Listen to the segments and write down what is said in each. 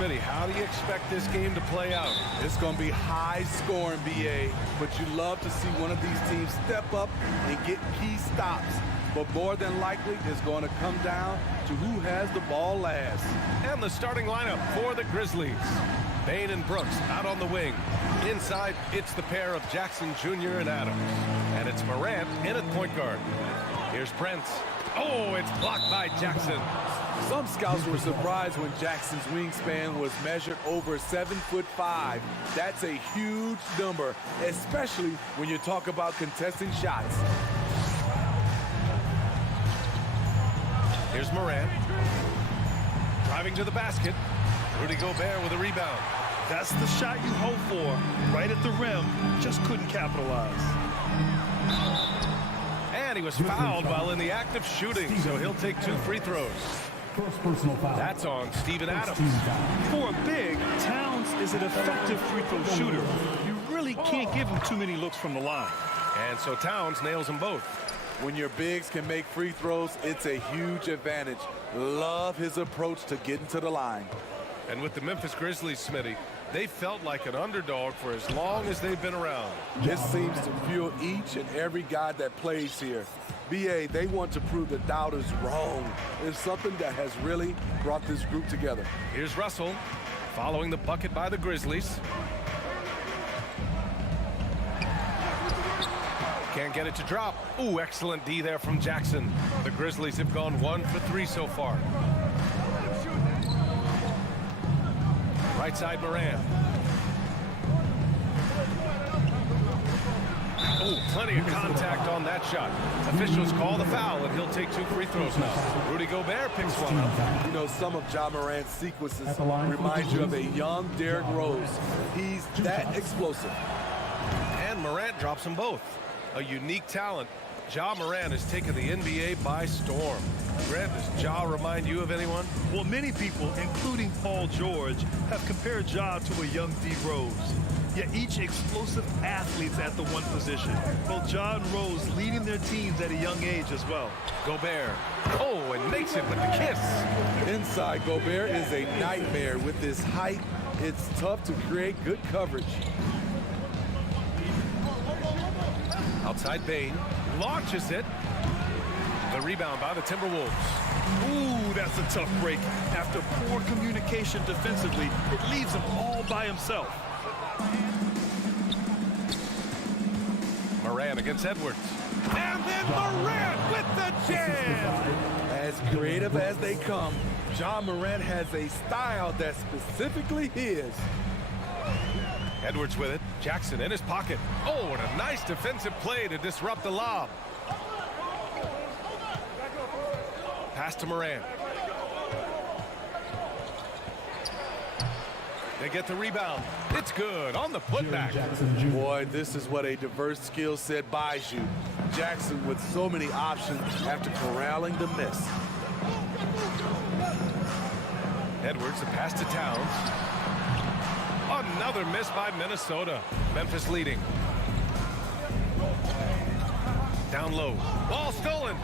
Smitty, how do you expect this game to play out? It's going to be high scoring, BA, but you love to see one of these teams step up and get key stops. But more than likely, it's going to come down to who has the ball last. And the starting lineup for the Grizzlies. Bain and Brooks out on the wing. Inside, it's the pair of Jackson Jr. and Adams. And it's Morant in at point guard. Here's Brent. Oh, it's blocked by Jackson. Some scouts were surprised when Jackson's wingspan was measured over 7'5". That's a huge number, especially when you talk about contesting shots. Here's Morant. Driving to the basket. Rudy Gobert with a rebound. That's the shot you hope for. Right at the rim, just couldn't capitalize. And he was fouled while in the act of shooting, so he'll take 2 free throws. First personal foul. That's on Steven Adams. For a big, Towns is an effective free throw shooter. You really can't give him too many looks from the line. And so Towns nails them both. When your bigs can make free throws, it's a huge advantage. Love his approach to getting to the line. And with the Memphis Grizzlies, Smitty, they felt like an underdog for as long as they've been around. This seems to fuel each and every guy that plays here. BA, they want to prove the doubters wrong. It's something that has really brought this group together. Here's Russell, following the bucket by the Grizzlies. Can't get it to drop. Ooh, excellent D there from Jackson. The Grizzlies have gone 1 for 3 so far. Right side, Morant. Oh, plenty of contact on that shot. Officials call the foul, and he'll take 2 free throws now. Rudy Gobert picks one up. You know, some of Ja Morant's sequences remind you of a young Derrick Rose. He's that explosive. And Morant drops them both. A unique talent. Ja Morant has taken the NBA by storm. Grant, does Ja remind you of anyone? Well, many people, including Paul George, have compared Ja to a young D. Rose. Yet each explosive athlete's at the one position. Both Ja and Rose leading their teams at a young age as well. Gobert. Oh, and makes it with the kiss. Inside, Gobert is a nightmare. With his height, it's tough to create good coverage. Outside Bain. Launches it. The rebound by the Timberwolves. Ooh, that's a tough break. After poor communication defensively, it leaves him all by himself. Morant against Edwards. And then Morant with the jam! As creative as they come, Ja Morant has a style that's specifically his. Edwards with it. Jackson in his pocket. Oh, and a nice defensive play to disrupt the lob. Pass to Morant. They get the rebound. It's good on the putback. Boy, this is what a diverse skill set buys you. Jackson with so many options after corralling the miss. Edwards, a pass to Towns. Another miss by Minnesota. Memphis leading. Down low. Ball stolen.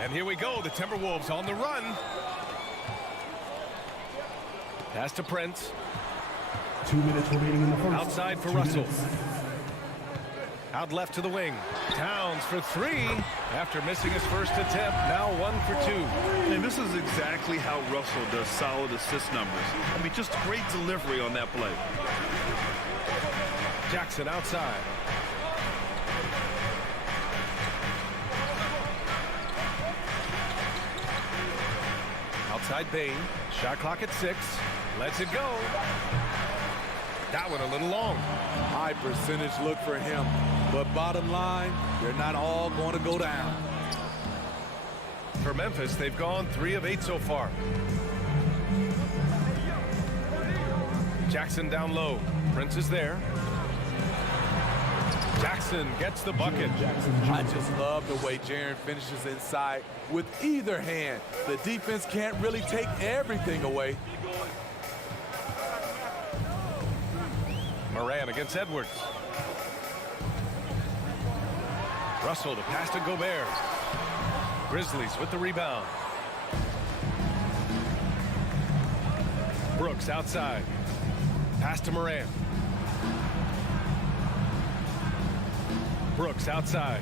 And here we go. The Timberwolves on the run. Pass to Prince. 2 minutes remaining in the first. Outside for Russell. Out left to the wing. Towns for 3 after missing his first attempt. Now 1 for 2. And this is exactly how Russell does solid assist numbers. I mean, just great delivery on that play. Jackson outside. Outside Bain. Shot clock at 6. Lets it go. That one a little long. High percentage look for him. But bottom line, they're not all going to go down. For Memphis, they've gone 3 of 8 so far. Jackson down low. Prince is there. Jackson gets the bucket. I just love the way Jaren finishes inside with either hand. The defense can't really take everything away. Morant against Edwards. Russell to pass to Gobert. Grizzlies with the rebound. Brooks outside. Pass to Morant. Brooks outside.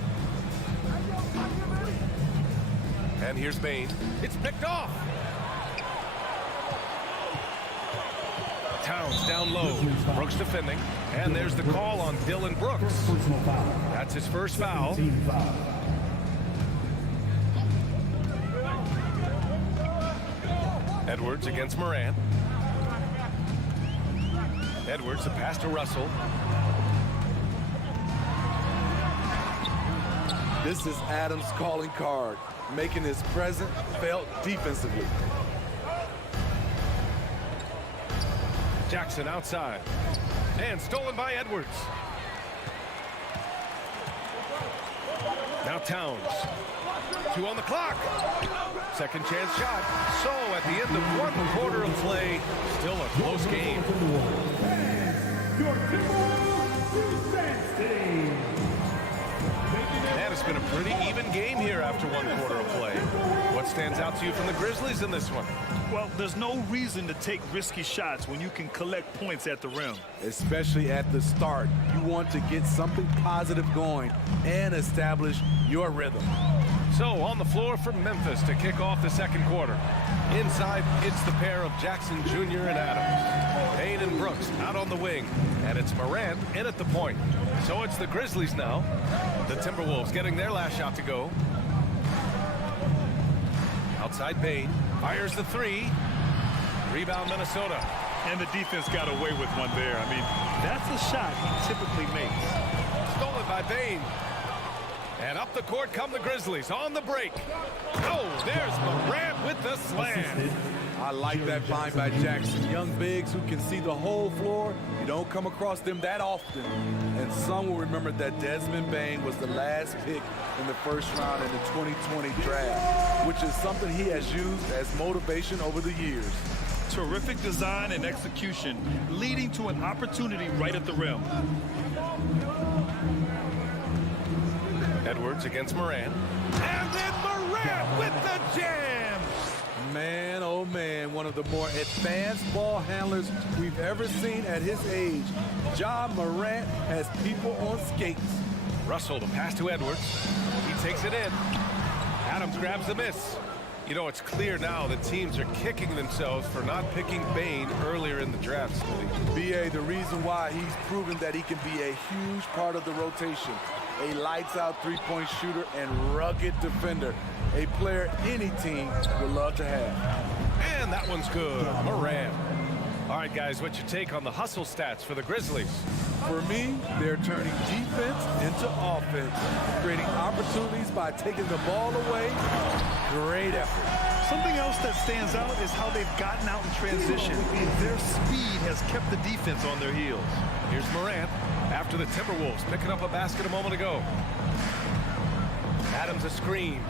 And here's Bane. It's picked off. Towns down low. Brooks defending. And there's the call on Dylan Brooks. Personal foul. That's his first foul. Team foul. Edwards against Morant. Edwards, the pass to Russell. This is Adams' calling card, making his presence felt defensively. Jackson outside. And stolen by Edwards. Now Towns. 2 on the clock. Second chance shot. So at the end of 1 quarter of play, still a close game. Your Timberwolves defense team. And it's been a pretty even game here after 1 quarter of play. What stands out to you from the Grizzlies in this one? Well, there's no reason to take risky shots when you can collect points at the rim. Especially at the start. You want to get something positive going and establish your rhythm. So on the floor for Memphis to kick off the second quarter. Inside, it's the pair of Jackson Jr. and Adams. Payne and Brooks out on the wing. And it's Morant in at the point. So it's the Grizzlies now. The Timberwolves getting their last shot to go. Outside Payne. Fires the 3. Rebound Minnesota. And the defense got away with one there. I mean, that's a shot he typically makes. Stolen by Payne. And up the court come the Grizzlies on the break. Oh, there's Morant with the slam. I like that find by Jackson. Young bigs who can see the whole floor. You don't come across them that often. And some will remember that Desmond Bane was the last pick in the first round in the 2020 draft, which is something he has used as motivation over the years. Terrific design and execution, leading to an opportunity right at the rim. Edwards against Morant. And then Morant with the jam. Man, oh man, one of the more advanced ball handlers we've ever seen at his age. Ja Morant has people on skates. Russell to pass to Edwards. He takes it in. Adams grabs the miss. You know, it's clear now that teams are kicking themselves for not picking Bane earlier in the draft. BA, the reason why he's proven that he can be a huge part of the rotation. A lights-out three-point shooter and rugged defender. A player any team would love to have. And that one's good. Morant. All right, guys, what's your take on the hustle stats for the Grizzlies? For me, they're turning defense into offense, creating opportunities by taking the ball away. Great effort. Something else that stands out is how they've gotten out in transition. Their speed has kept the defense on their heels. Here's Morant after the Timberwolves picking up a basket a moment ago. Adams a screen.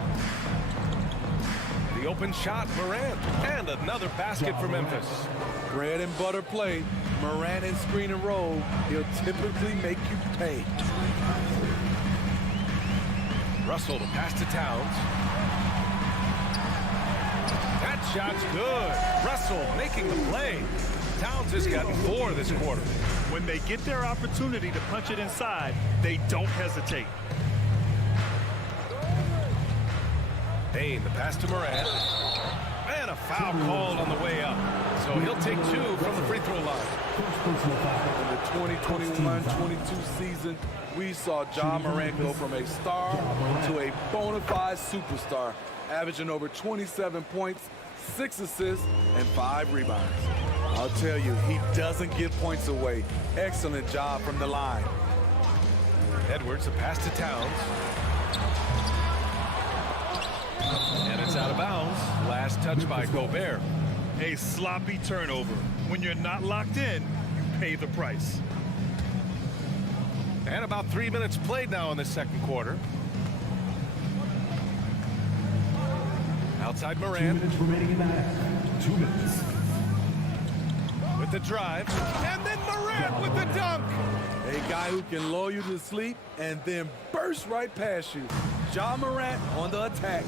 The open shot, Morant. And another basket for Memphis. Bread and butter play. Morant and screen and roll. He'll typically make you pay. Russell to pass to Towns. That shot's good. Russell making the play. Towns has gotten 4 this quarter. When they get their opportunity to punch it inside, they don't hesitate. Bane, the pass to Morant. And a foul called on the way up. So he'll take 2 from the free throw line. In the 2021-22 season, we saw Ja Morant go from a star to a bona fide superstar, averaging over 27 points, 6 assists, and 5 rebounds. I'll tell you, he doesn't give points away. Excellent job from the line. Edwards, a pass to Towns. And it's out of bounds. Last touch by Gobert. A sloppy turnover. When you're not locked in, you pay the price. And about 3 minutes played now in the second quarter. Outside 2 Morant. minutes remaining in the half. 2 minutes. With the drive. And then Morant with the dunk. A guy who can lull you to sleep and then burst right past you. Ja Morant on the attack.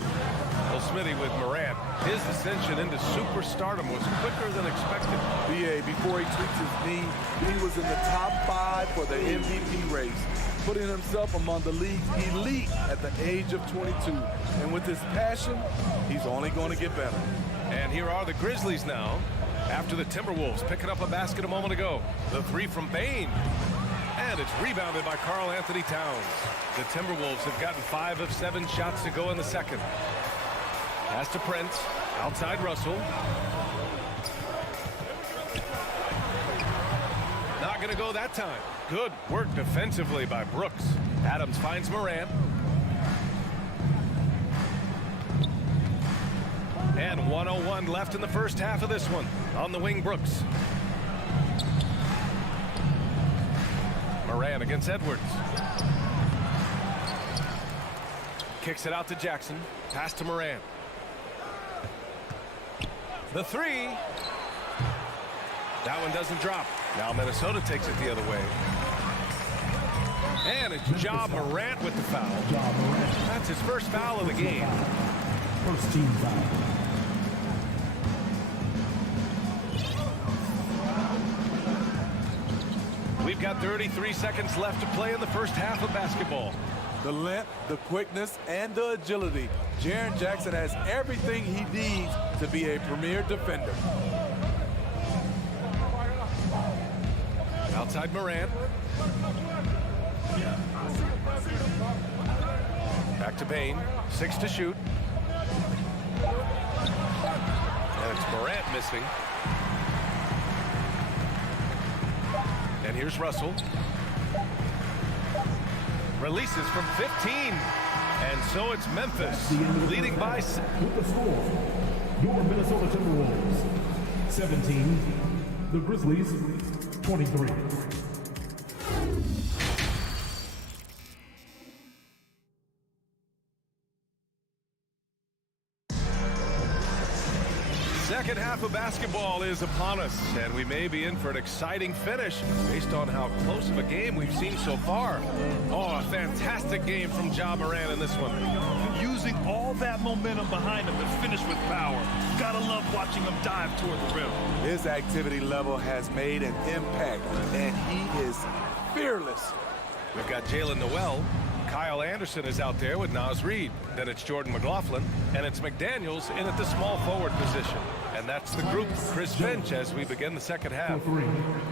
Well, Smitty with Morant. His ascension into superstardom was quicker than expected. BA, before he tweaked his knee, he was in the top 5 for the MVP race, putting himself among the league's elite at the age of 22. And with his passion, he's only going to get better. And here are the Grizzlies now, after the Timberwolves picking up a basket a moment ago. The three from Bane. And it's rebounded by Karl Anthony Towns. The Timberwolves have gotten 5 of 7 shots to go in the second. Pass to Prince. Outside Russell. Not going to go that time. Good work defensively by Brooks. Adams finds Morant. And 1:01 left in the first half of this one. On the wing, Brooks. Morant against Edwards. Kicks it out to Jackson. Pass to Morant. The three. That one doesn't drop. Now Minnesota takes it the other way. And it's Ja Morant with the foul. That's his first foul of the game. First team foul. We've got 33 seconds left to play in the first half of basketball. The length, the quickness, and the agility. Jaren Jackson has everything he needs to be a premier defender. Outside Morant. Back to Bane. 6 to shoot. And it's Morant missing. And here's Russell. Releases from 15. And so it's Memphis leading by... With the score, your Minnesota Timberwolves 17, the Grizzlies 23. Second half of basketball is upon us, and we may be in for an exciting finish based on how close of a game we've seen so far. Oh, a fantastic game from Ja Morant in this one. Using all that momentum behind him to finish with power. Gotta love watching him dive toward the rim. His activity level has made an impact, and he is fearless. We've got Jalen Noel. Kyle Anderson is out there with Naz Reid. Then it's Jordan McLaughlin, and it's McDaniels in at the small forward position. And that's the group, Chris Finch, as we begin the second half.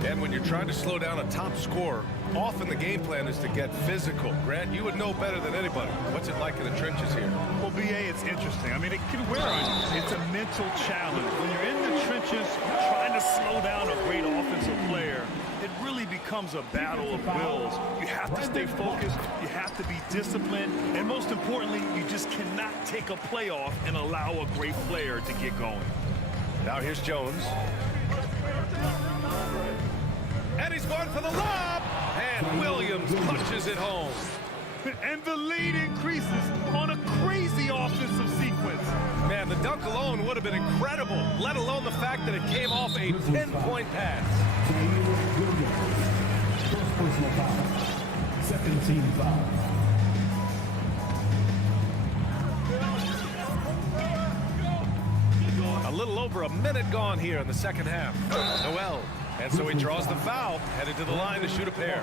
And when you're trying to slow down a top scorer, often the game plan is to get physical. Grant, you would know better than anybody. What's it like in the trenches here? Well, BA, it's interesting. I mean, it can wear on you. It's a mental challenge. When you're in the trenches trying to slow down a great offensive player, it really becomes a battle of wills. You have to stay focused, you have to be disciplined, and most importantly, you just cannot take a play off and allow a great player to get going. Now here's Jones. And he's going for the lob! And Williams punches it home. And the lead increases on a crazy offensive sequence. Man, the dunk alone would have been incredible, let alone the fact that it came off a 10-point pass. First personal foul. Second team foul. A little over a minute gone here in the second half. Noel. And so he draws the foul, headed to the line to shoot a pair.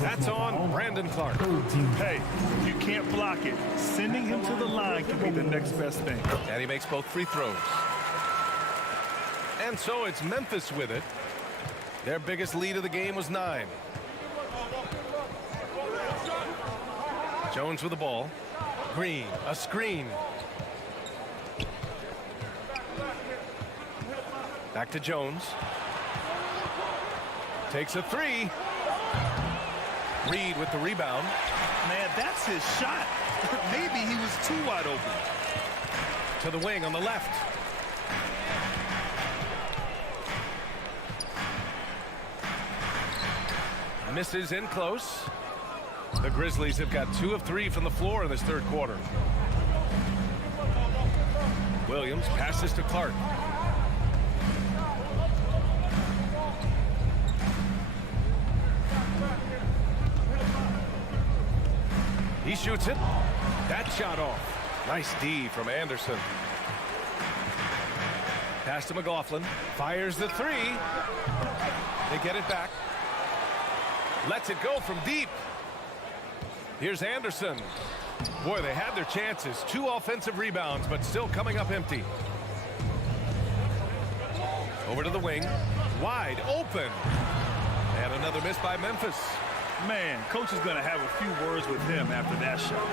That's on Brandon Clark. Hey, you can't block it. Sending him to the line can be the next best thing. And he makes both free throws. And so it's Memphis with it. Their biggest lead of the game was 9. Jones with the ball. Green, a screen. Back to Jones. Takes a three. Reed with the rebound. Man, that's his shot. Maybe he was too wide open. To the wing on the left. Misses in close. The Grizzlies have got 2 of 3 from the floor in this third quarter. Williams passes to Clark. He shoots it. That shot off. Nice D from Anderson. Pass to McLaughlin. Fires the three. They get it back. Lets it go from deep. Here's Anderson. Boy, they had their chances. 2 offensive rebounds, but still coming up empty. Over to the wing. Wide open. And another miss by Memphis. Man, coach is going to have a few words with him after that shot.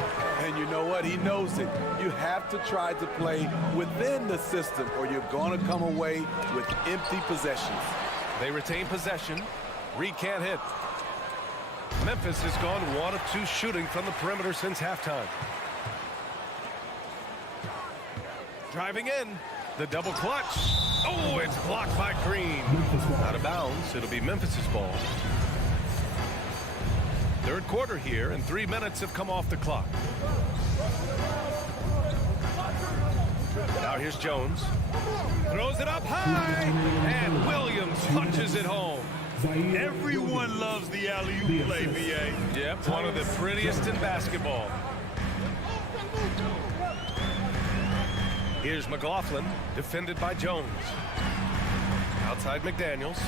And you know what? He knows it. You have to try to play within the system or you're going to come away with empty possessions. They retain possession. Reed can't hit. Memphis has gone 1 of 2 shooting from the perimeter since halftime. Driving in. The double clutch. Oh, it's blocked by Green. Out of bounds. It'll be Memphis's ball. Third quarter here, and 3 minutes have come off the clock. Now here's Jones. Throws it up high, and Williams punches it home. Everyone loves the alley-oop play, B.A. Yep, one of the prettiest in basketball. Here's McLaughlin, defended by Jones. Outside McDaniels.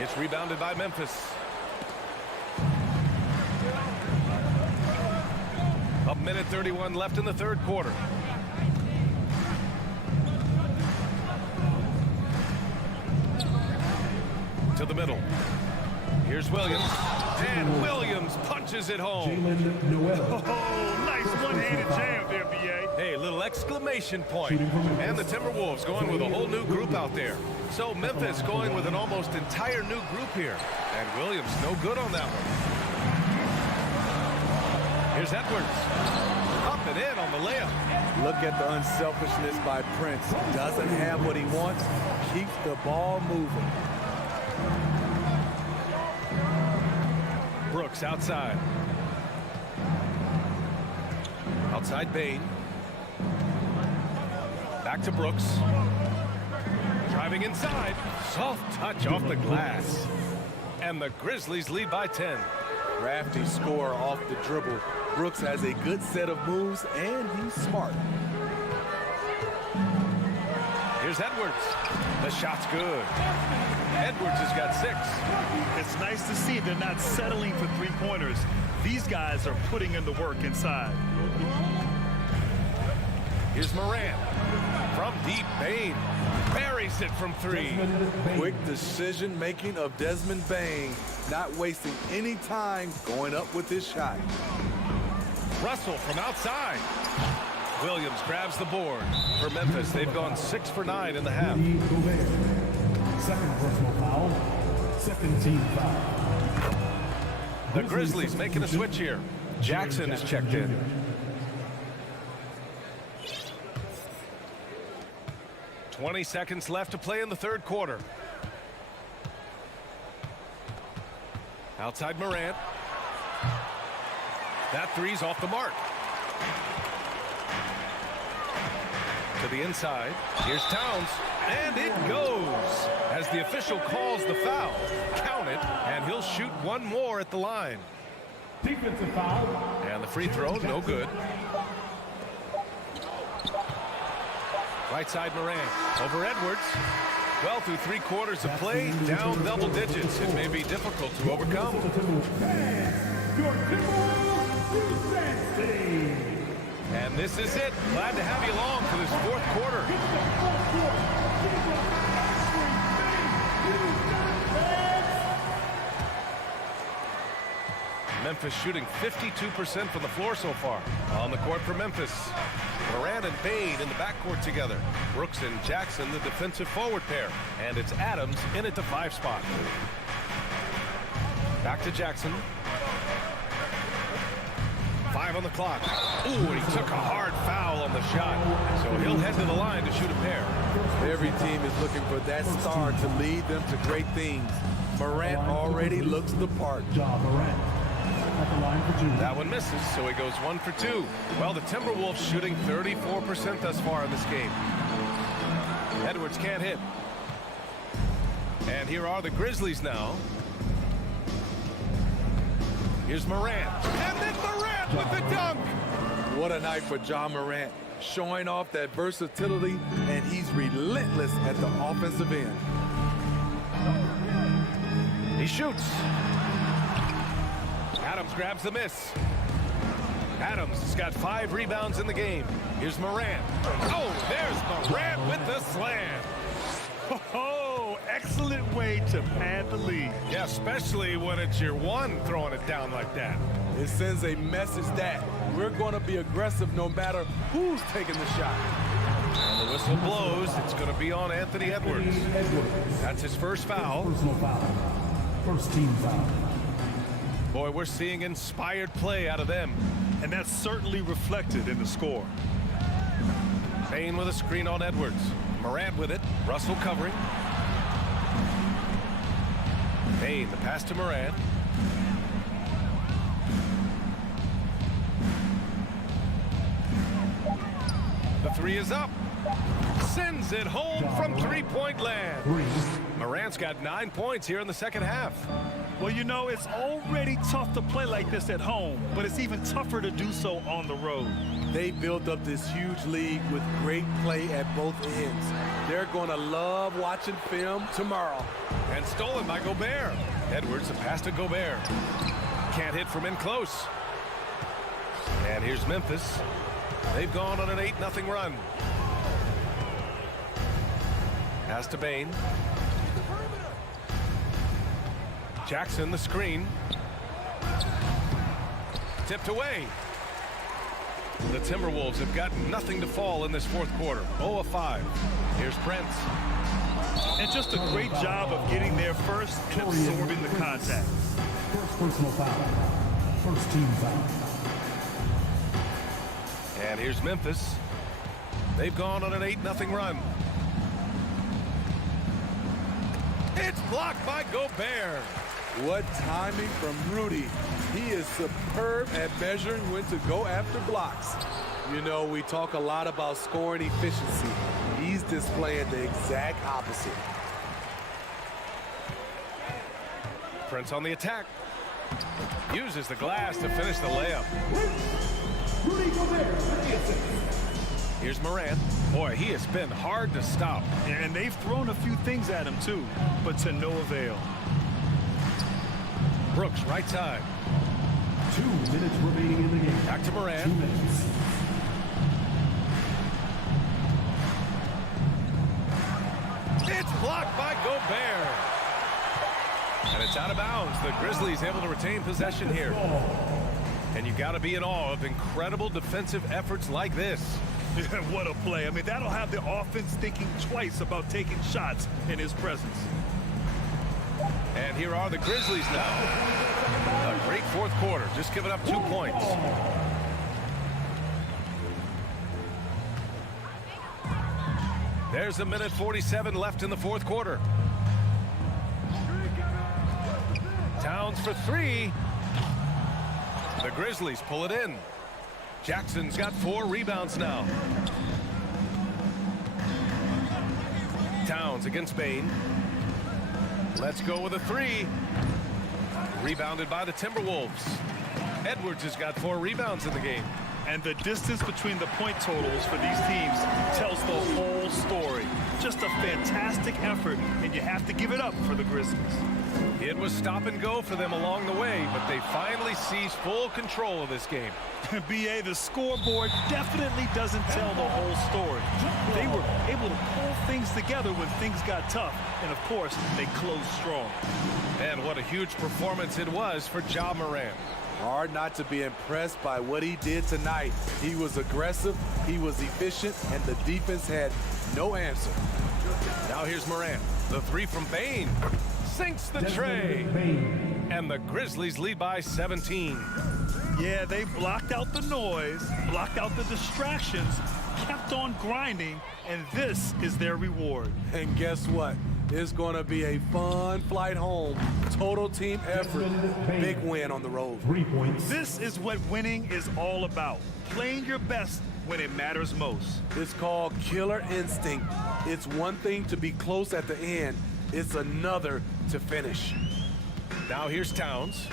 It's rebounded by Memphis. A minute 31 left in the third quarter. To the middle. Here's Williams. And Williams punches it home. Oh, nice one-handed jam there, B.A. Hey, little exclamation point. And the Timberwolves going with a whole new group out there. So Memphis going with an almost entire new group here. And Williams no good on that one. Here's Edwards. Up and in on the layup. Look at the unselfishness by Prince. Doesn't have what he wants. Keeps the ball moving. Brooks outside. Outside Bain. Back to Brooks. Driving inside. Soft touch off the glass. And the Grizzlies lead by 10. Crafty score off the dribble. Brooks has a good set of moves, and he's smart. Here's Edwards. The shot's good. Edwards has got 6. It's nice to see they're not settling for three-pointers. These guys are putting in the work inside. Here's Morant. From deep, Bain buries it from 3. Quick decision-making of Desmond Bain. Not wasting any time going up with his shot. Russell from outside. Williams grabs the board. For Memphis, they've gone 6 for 9 in the half. Second personal foul. Second team foul. The Grizzlies making a switch here. Jackson is checked in. "20 seconds left to play in the third quarter. Outside Morant. That three's off the mark. To the inside. Here's Towns. And it goes. As the official calls the foul. Count it. And he'll shoot one more at the line. Defensive foul. And the free throw, no good. Right side Morant. Over Edwards. Well, through 3 quarters of play, down double digits. It may be difficult to overcome. And this is it. Glad to have you along for this fourth quarter. Memphis shooting 52% from the floor so far. On the court for Memphis. Morant and Bain in the backcourt together. Brooks and Jackson, the defensive forward pair. And it's Adams in at the 5 spot. Back to Jackson. 5 on the clock. Ooh, and he took a hard foul on the shot. So he'll head to the line to shoot a pair. Every team is looking for that star to lead them to great things. Morant already looks the part. Morant. At the line for 2. That one misses, so he goes 1 for 2. Well, the Timberwolves shooting 34% thus far in this game. Edwards can't hit. And here are the Grizzlies now. Here's Morant. And then Morant with the dunk. What a night for Ja Morant, showing off that versatility, and he's relentless at the offensive end. He shoots. Adams grabs the miss. Adams has got 5 rebounds in the game. Here's Morant. Oh, there's Morant with the slam. Oh, excellent way to pad the lead. Yeah, especially when it's your one throwing it down like that. It sends a message that we're going to be aggressive no matter who's taking the shot. And the whistle blows. It's going to be on Anthony Edwards. That's his first foul. Personal foul. First team foul. Boy, we're seeing inspired play out of them. And that's certainly reflected in the score. Payne with a screen on Edwards. Morant with it. Russell covering. Payne, the pass to Morant. The three is up. Sends it home from three-point land. Morant's got 9 points here in the second half. Well, you know, it's already tough to play like this at home, but it's even tougher to do so on the road. They built up this huge lead with great play at both ends. They're going to love watching film tomorrow. And stolen by Gobert. Edwards, the pass to Gobert. Can't hit from in close. And here's Memphis. They've gone on an 8-0 run. Pass to Bane. Jackson, the screen. Tipped away. The Timberwolves have got nothing to fall in this fourth quarter. 0 of 5. Here's Prince. And just a great job of getting there first and absorbing the contact. First personal foul. First team foul. And here's Memphis. They've gone on an 8-0 run. It's blocked by Gobert. What timing from Rudy. He is superb at measuring when to go after blocks. You know, we talk a lot about scoring efficiency. He's displaying the exact opposite. Prince on the attack. Uses the glass to finish the layup. Rudy Gobert. Here's Morant. Boy, he has been hard to stop. And they've thrown a few things at him, too, but to no avail. Brooks, right side. 2 minutes remaining in the game. Back to Morant. 2 minutes. It's blocked by Gobert. And it's out of bounds. The Grizzlies able to retain possession here. And you got to be in awe of incredible defensive efforts like this. What a play. I mean, that'll have the offense thinking twice about taking shots in his presence. And here are the Grizzlies now. A great fourth quarter, just giving up 2 points. There's a minute 47 left in the fourth quarter. Towns for 3. The Grizzlies pull it in. Jackson's got 4 rebounds now. Towns against Bane. Let's go with a 3. Rebounded by the Timberwolves. Edwards has got 4 rebounds in the game. And the distance between the point totals for these teams tells the whole story. Just a fantastic effort, and you have to give it up for the Grizzlies. It was stop and go for them along the way, but they finally seized full control of this game. BA, the scoreboard definitely doesn't tell the whole story. They were able to pull things together when things got tough, and of course, they closed strong. And what a huge performance it was for Ja Morant. Hard not to be impressed by what he did tonight. He was aggressive, he was efficient, and the defense had no answer. Now here's Morant. The 3 from Bane. Sinks the tray. And the Grizzlies lead by 17. Yeah, they blocked out the noise, blocked out the distractions, kept on grinding, and this is their reward. And guess what? It's going to be a fun flight home. Total team effort. Big win on the road. 3 points. This is what winning is all about. Playing your best when it matters most. It's called killer instinct. It's one thing to be close at the end. It's another to finish. Now here's Towns.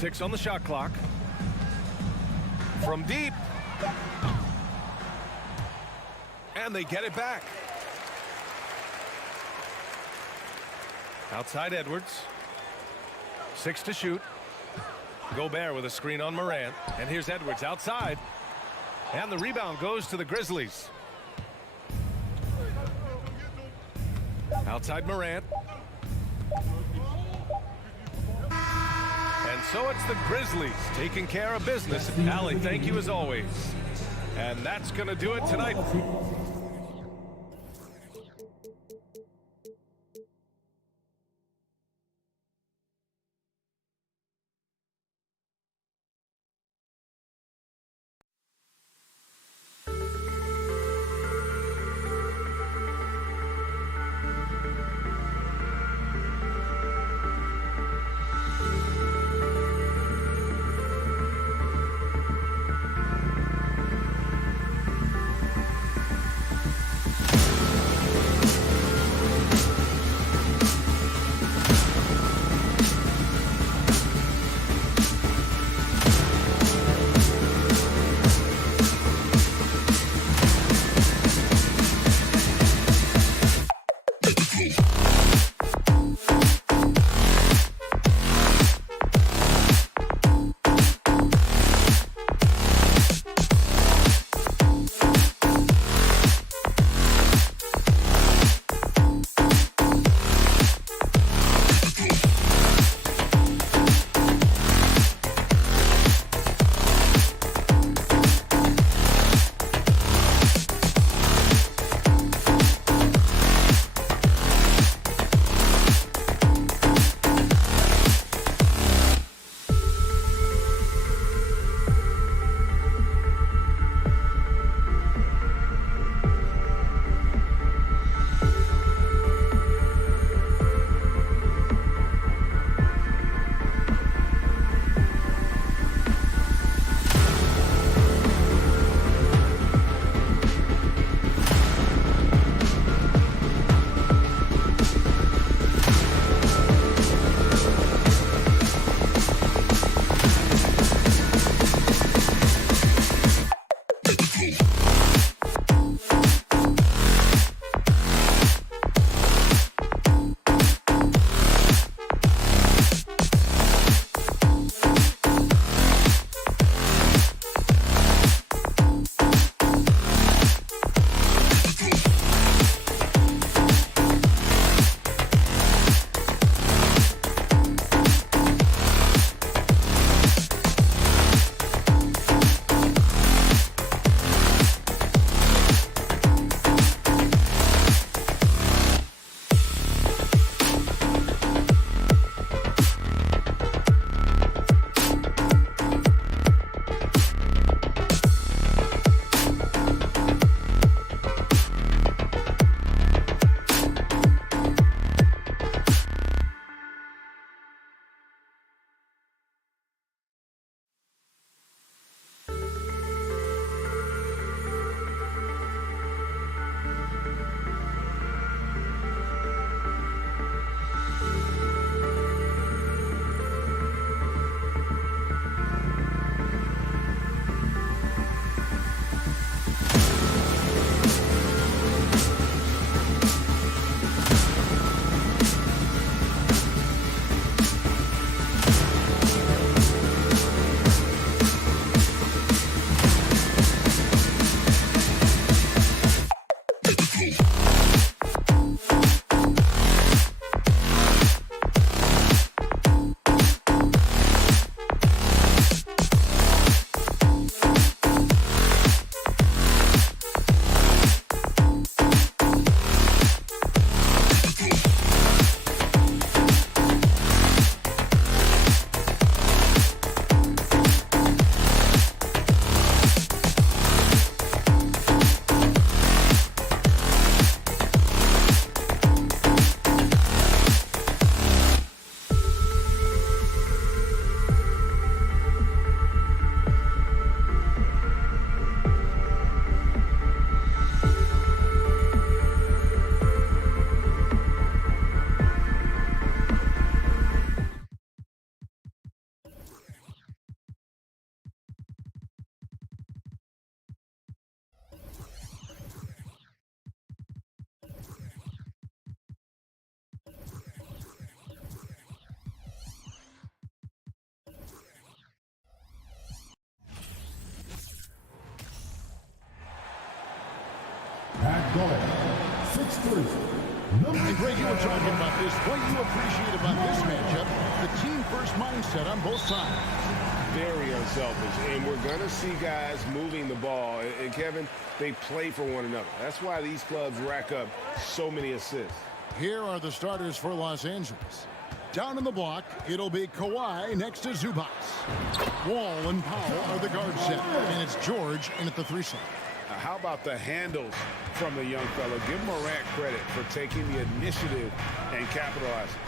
6 on the shot clock. From deep. And they get it back. Outside Edwards. 6 to shoot. Gobert with a screen on Morant. And here's Edwards outside. And the rebound goes to the Grizzlies. Outside Morant. And so it's the Grizzlies taking care of business. Allie, thank you as always. And that's going to do it tonight. And Greg, you were talking about this. What you appreciate about this matchup, the team-first mindset on both sides. Very unselfish, and we're going to see guys moving the ball. And Kevin, they play for one another. That's why these clubs rack up so many assists. Here are the starters for Los Angeles. Down in the block, it'll be Kawhi next to Zubac. Wall and Powell are the guard set, and it's George in at the 3 slot. How about the handles from the young fella? Give Morant credit for taking the initiative and capitalizing.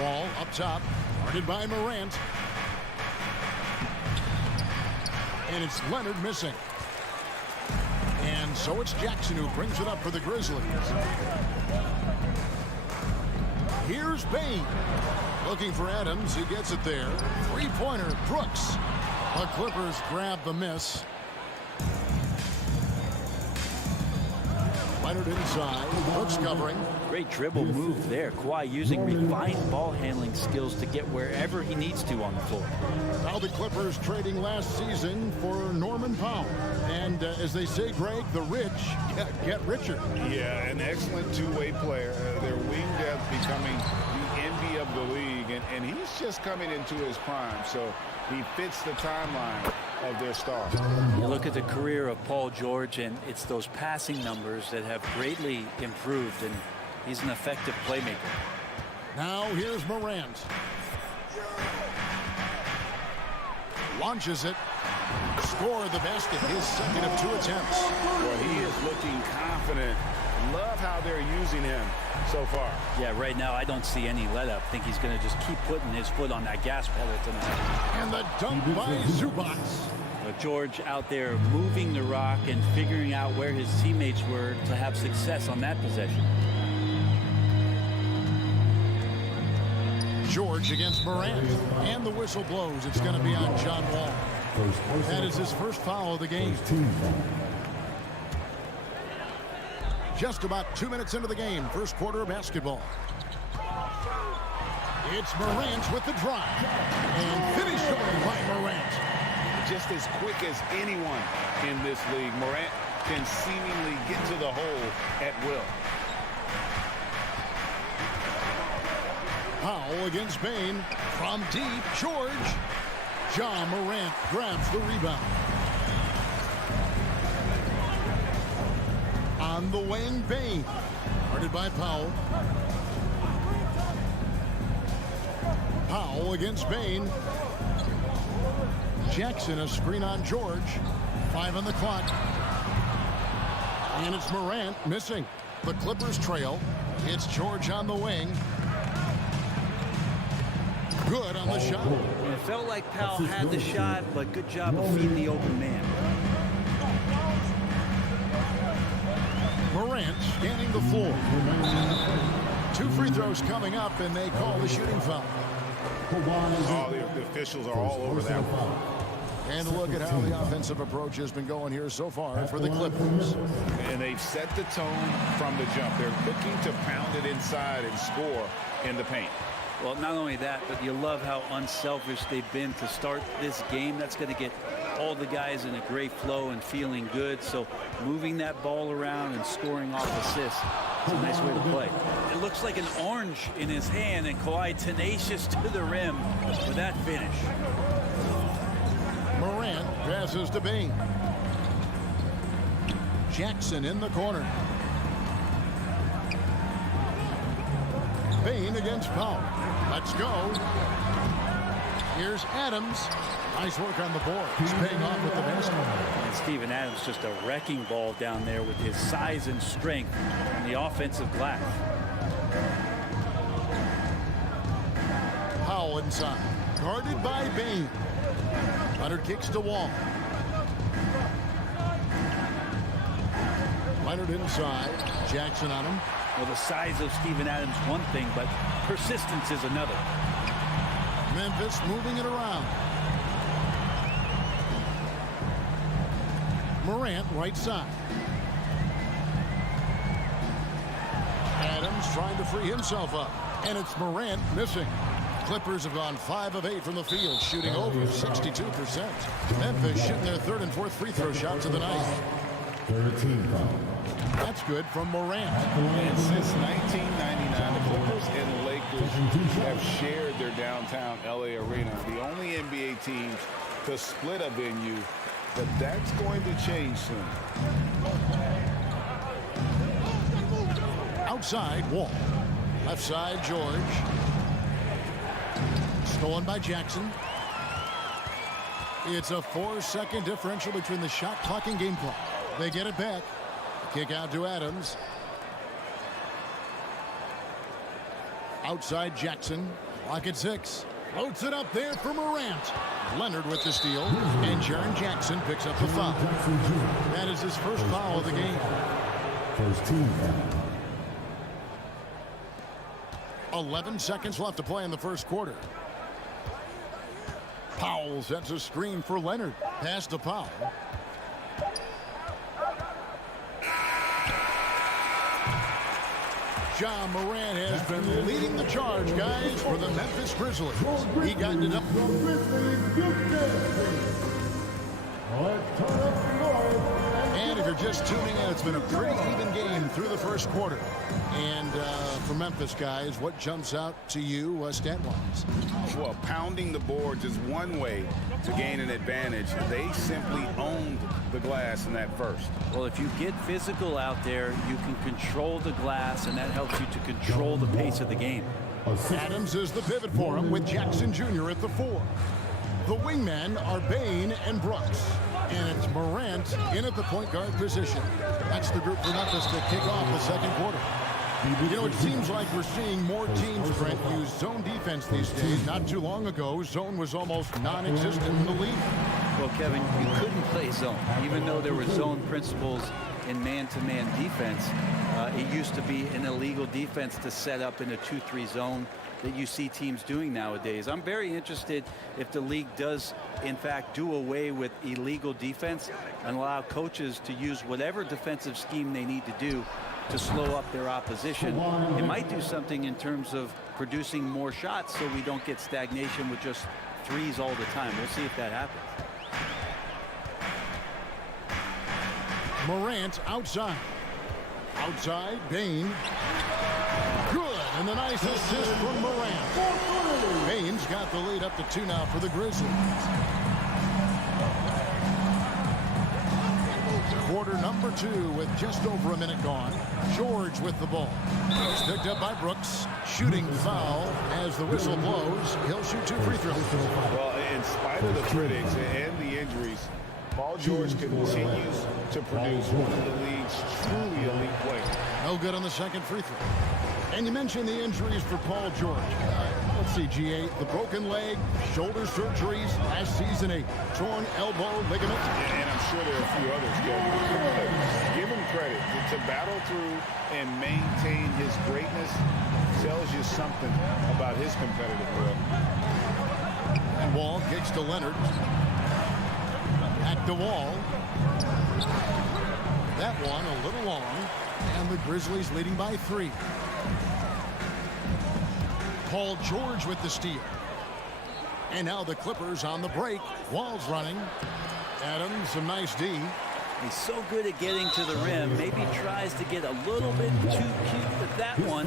Wall up top, guarded by Morant. And it's Leonard missing. And so it's Jackson who brings it up for the Grizzlies. Here's Bain. Looking for Adams. He gets it there. Three-pointer, Brooks. The Clippers grab the miss. Leonard inside. Brooks covering. Great dribble move there. Kawhi using refined ball handling skills to get wherever he needs to on the floor. Now the Clippers trading last season for Norman Powell. And as they say, Greg, the rich get richer. Yeah, an excellent two-way player. Their wing depth becoming the envy of the league. And he's just coming into his prime. So he fits the timeline of their star. You look at the career of Paul George, and it's those passing numbers that have greatly improved, and he's an effective playmaker. Now here's Morant. Launches it. Score the basket, his second of 2 attempts. Well, he is looking confident. Love how they're using him so far. Yeah, right now I don't see any let-up. I think he's going to just keep putting his foot on that gas pedal tonight. And the dunk by Zubac. But George out there moving the rock and figuring out where his teammates were to have success on that possession. George against Morant. And the whistle blows. It's going to be on John Wall. That is his first foul of the game. Just about 2 minutes into the game. First quarter of basketball. It's Morant with the drive. And finished by Morant. Just as quick as anyone in this league, Morant can seemingly get to the hole at will. Powell against Bain. From deep, George. John Morant grabs the rebound. On the wing, Bain. Guarded by Powell. Powell against Bain. Jackson, a screen on George. 5 on the clock. And it's Morant missing. The Clippers trail. It's George on the wing. Good on the shot. It felt like Powell had the shot, but good job of feeding the open man. Morant scanning the floor. 2 free throws coming up, and they call the shooting foul. Oh, the officials are all over that one. And look at how the offensive approach has been going here so far for the Clippers. And they've set the tone from the jump. They're looking to pound it inside and score in the paint. Well, not only that, but you love how unselfish they've been to start this game. That's going to get all the guys in a great flow and feeling good. So moving that ball around and scoring off assists is a nice way to play. It looks like an orange in his hand, and Kawhi tenacious to the rim with that finish. Morant passes to Bain. Jackson in the corner. Bain against Powell. Let's go. Here's Adams. Nice work on the board. He's paying off with the basket. And Steven Adams just a wrecking ball down there with his size and strength on the offensive glass. Powell inside. Guarded by Bain. Leonard kicks to Wall. Leonard inside. Jackson on him. Well, the size of Steven Adams one thing, but persistence is another. Memphis moving it around. Morant right side. Adams trying to free himself up. And it's Morant missing. Clippers have gone 5 of 8 from the field, shooting over 62%. Memphis shooting their 3rd and 4th free throw shots of the night. Third team foul. That's good from Morant. And since 1999, the Clippers and Lakers have shared their downtown LA arena, the only NBA teams to split a venue, but that's going to change soon. Outside, Wall. Left side, George. Stolen by Jackson. It's a 4-second differential between the shot clock and game clock. They get it back. Kick out to Adams. Outside Jackson. Clock at 6. Floats it up there for Morant. Leonard with the steal. And Jaren Jackson picks up the foul. That is his first foul of the game. First team foul. 11 seconds left to play in the first quarter. Powell sets a screen for Leonard. Pass to Powell. Ja Morant has been leading the charge, guys, for the Memphis Grizzlies. He got it up. And if you're just tuning in, it's been a pretty even game through the first quarter. And for Memphis, guys, what jumps out to you stat-wise? Well, pounding the boards is one way to gain an advantage. They simply owned the glass in that first. Well, if you get physical out there, you can control the glass, and that helps you to control the pace of the game. Adams is the pivot for him with Jackson Jr. at the 4. The wingmen are Bane and Brooks. And it's Morant in at the point guard position. That's the group for Memphis to kick off the second quarter. You know, it seems like we're seeing more teams, Brent, use zone defense these days. Not too long ago, zone was almost non-existent in the league. Well, Kevin, you couldn't play zone. Even though there were zone principles in man-to-man defense, it used to be an illegal defense to set up in a 2-3 zone that you see teams doing nowadays. I'm very interested if the league does, in fact, do away with illegal defense and allow coaches to use whatever defensive scheme they need to do to slow up their opposition. It might do something in terms of producing more shots so we don't get stagnation with just threes all the time. We'll see if that happens. Morant outside. Outside, Bane. Good, and the nice assist from Morant. Bane's got the lead up to 2 now for the Grizzlies. Quarter number 2 with just over a minute gone. George with the ball. It's picked up by Brooks. Shooting foul as the whistle blows. He'll shoot 2 free throws. Well, in spite of the critics and the injuries, Paul George continues to produce one of the league's truly elite players. No good on the second free throw. And you mentioned the injuries for Paul George. Let's see, GA, the broken leg, shoulder surgeries, last season a torn elbow ligament. And I'm sure there are a few others, Kevin. Give him credit. To battle through and maintain his greatness tells you something about his competitive will. And Wall kicks to Leonard. At the Wall. That one a little long. And the Grizzlies leading by 3. Paul George with the steal. And now the Clippers on the break. Wall's running. Adams, a nice D. He's so good at getting to the rim. Maybe tries to get a little bit too cute with that one.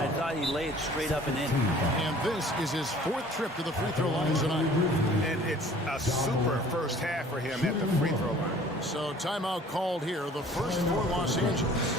I thought he laid straight up and in. And this is his 4th trip to the free throw line tonight. And it's a super first half for him at the free throw line. So timeout called here. The first for Los Angeles.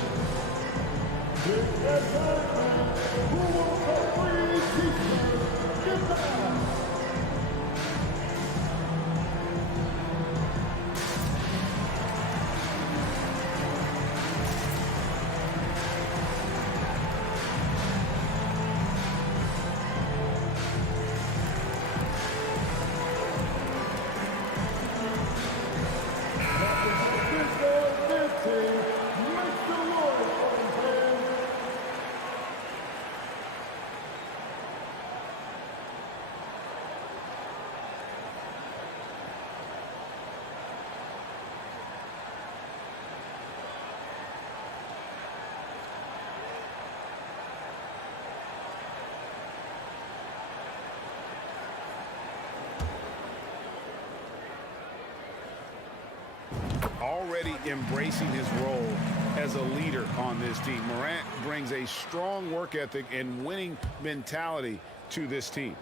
already embracing his role as a leader on this team. Morant brings a strong work ethic and winning mentality to this team.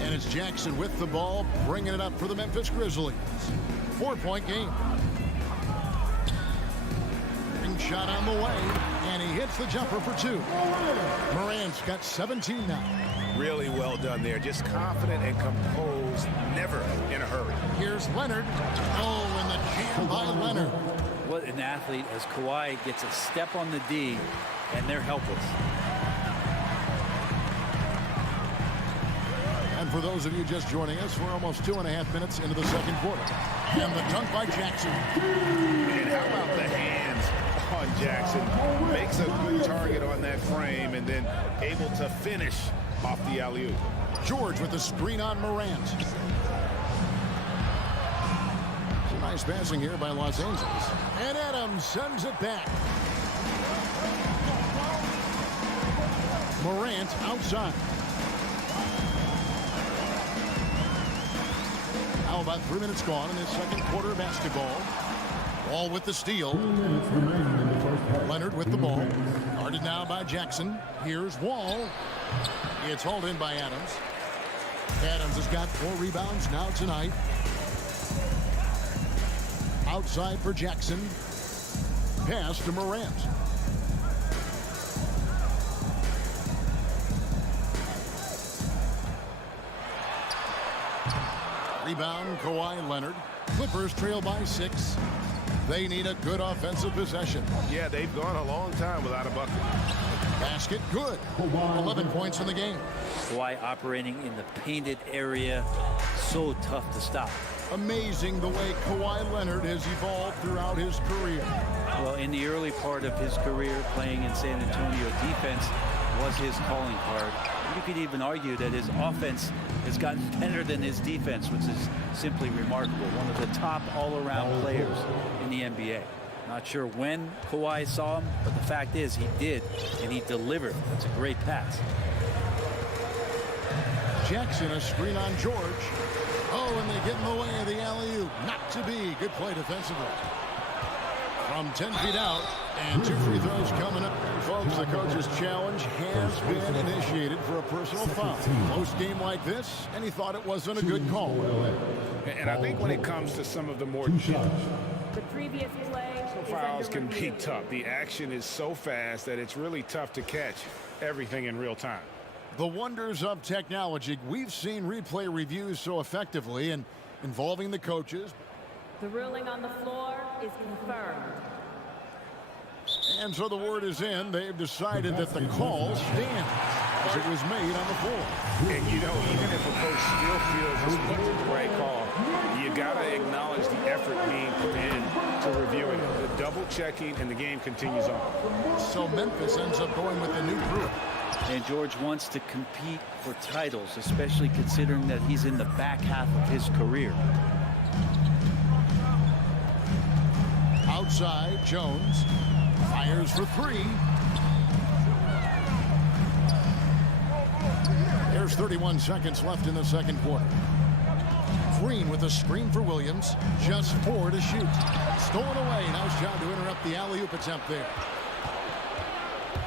And it's Jackson with the ball, bringing it up for the Memphis Grizzlies. 4-point game. Shot on the way, and he hits the jumper for 2. Morant's got 17 now. Really well done there. Just confident and composed, never in a hurry. Here's Leonard. Oh, and the jam by Leonard. What an athlete, as Kawhi gets a step on the D, and they're helpless. And for those of you just joining us, we're almost 2.5 minutes into the second quarter. And the dunk by Jackson. And how about the hands on Jackson? Makes a good target on that frame and then able to finish off the alley-oop. George with the screen on Morant. Some nice passing here by Los Angeles. And Adams sends it back. Morant outside. Now about 3 minutes gone in his second quarter of basketball. Wall with the steal. Leonard with the ball. Guarded now by Jackson. Here's Wall. It's hauled in by Adams. Adams has got 4 rebounds now tonight. Outside for Jackson. Pass to Morant. Rebound, Kawhi Leonard. Clippers trail by 6. They need a good offensive possession. Yeah, they've gone a long time without a bucket. Basket good. 11 points in the game. Kawhi operating in the painted area. So tough to stop. Amazing the way Kawhi Leonard has evolved throughout his career. Well, in the early part of his career playing in San Antonio, defense was his calling card. You could even argue that his offense has gotten better than his defense, which is simply remarkable. One of the top all-around players in the NBA. Not sure when Kawhi saw him, but the fact is he did, and he delivered. That's a great pass. Jackson, a screen on George. Oh, and they get in the way of the alley-oop. Not to be. Good play defensively. From 10 feet out, and 2 free throws coming up. Folks, the coach's challenge has been initiated for a personal foul. Close game like this, and he thought it wasn't a good call. And I think when it comes to some of the more The previous play fouls can be tough. The action is so fast that it's really tough to catch everything in real time. The wonders of technology. We've seen replay reviews so effectively and involving the coaches. The ruling on the floor is confirmed. And so the word is in. They've decided that the call stands as it was made on the floor. And you know, even if a coach still feels this wasn't the right call, you got to acknowledge the effort being put in to reviewing it. The double checking, and the game continues on. So Memphis ends up going with the new crew. And George wants to compete for titles, especially considering that he's in the back half of his career. Outside, Jones fires for 3. There's 31 seconds left in the second quarter. Green with a screen for Williams. Just 4 to shoot. Stolen away. Nice job to interrupt the alley-oop attempt there.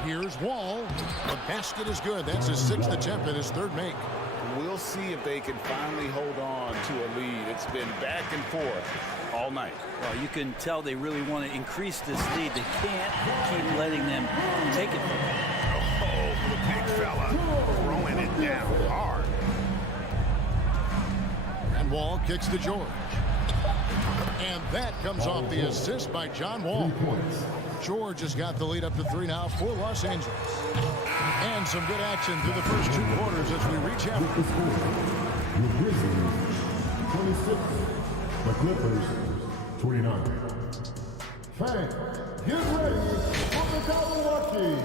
Here's Wall. The basket is good. That's his 6th attempt and his 3rd make. We'll see if they can finally hold on to a lead. It's been back and forth all night. Well, you can tell they really want to increase this lead. They can't keep letting them take it from them. Oh, the big fella throwing it down hard. And Wall kicks to George. And that comes off the assist by John Wall. George has got the lead up to 3 now for Los Angeles. And some good action through the first 2 quarters as we reach out. The Grizzlies, 26. The Clippers, 29. Fans, get ready for the double lucky.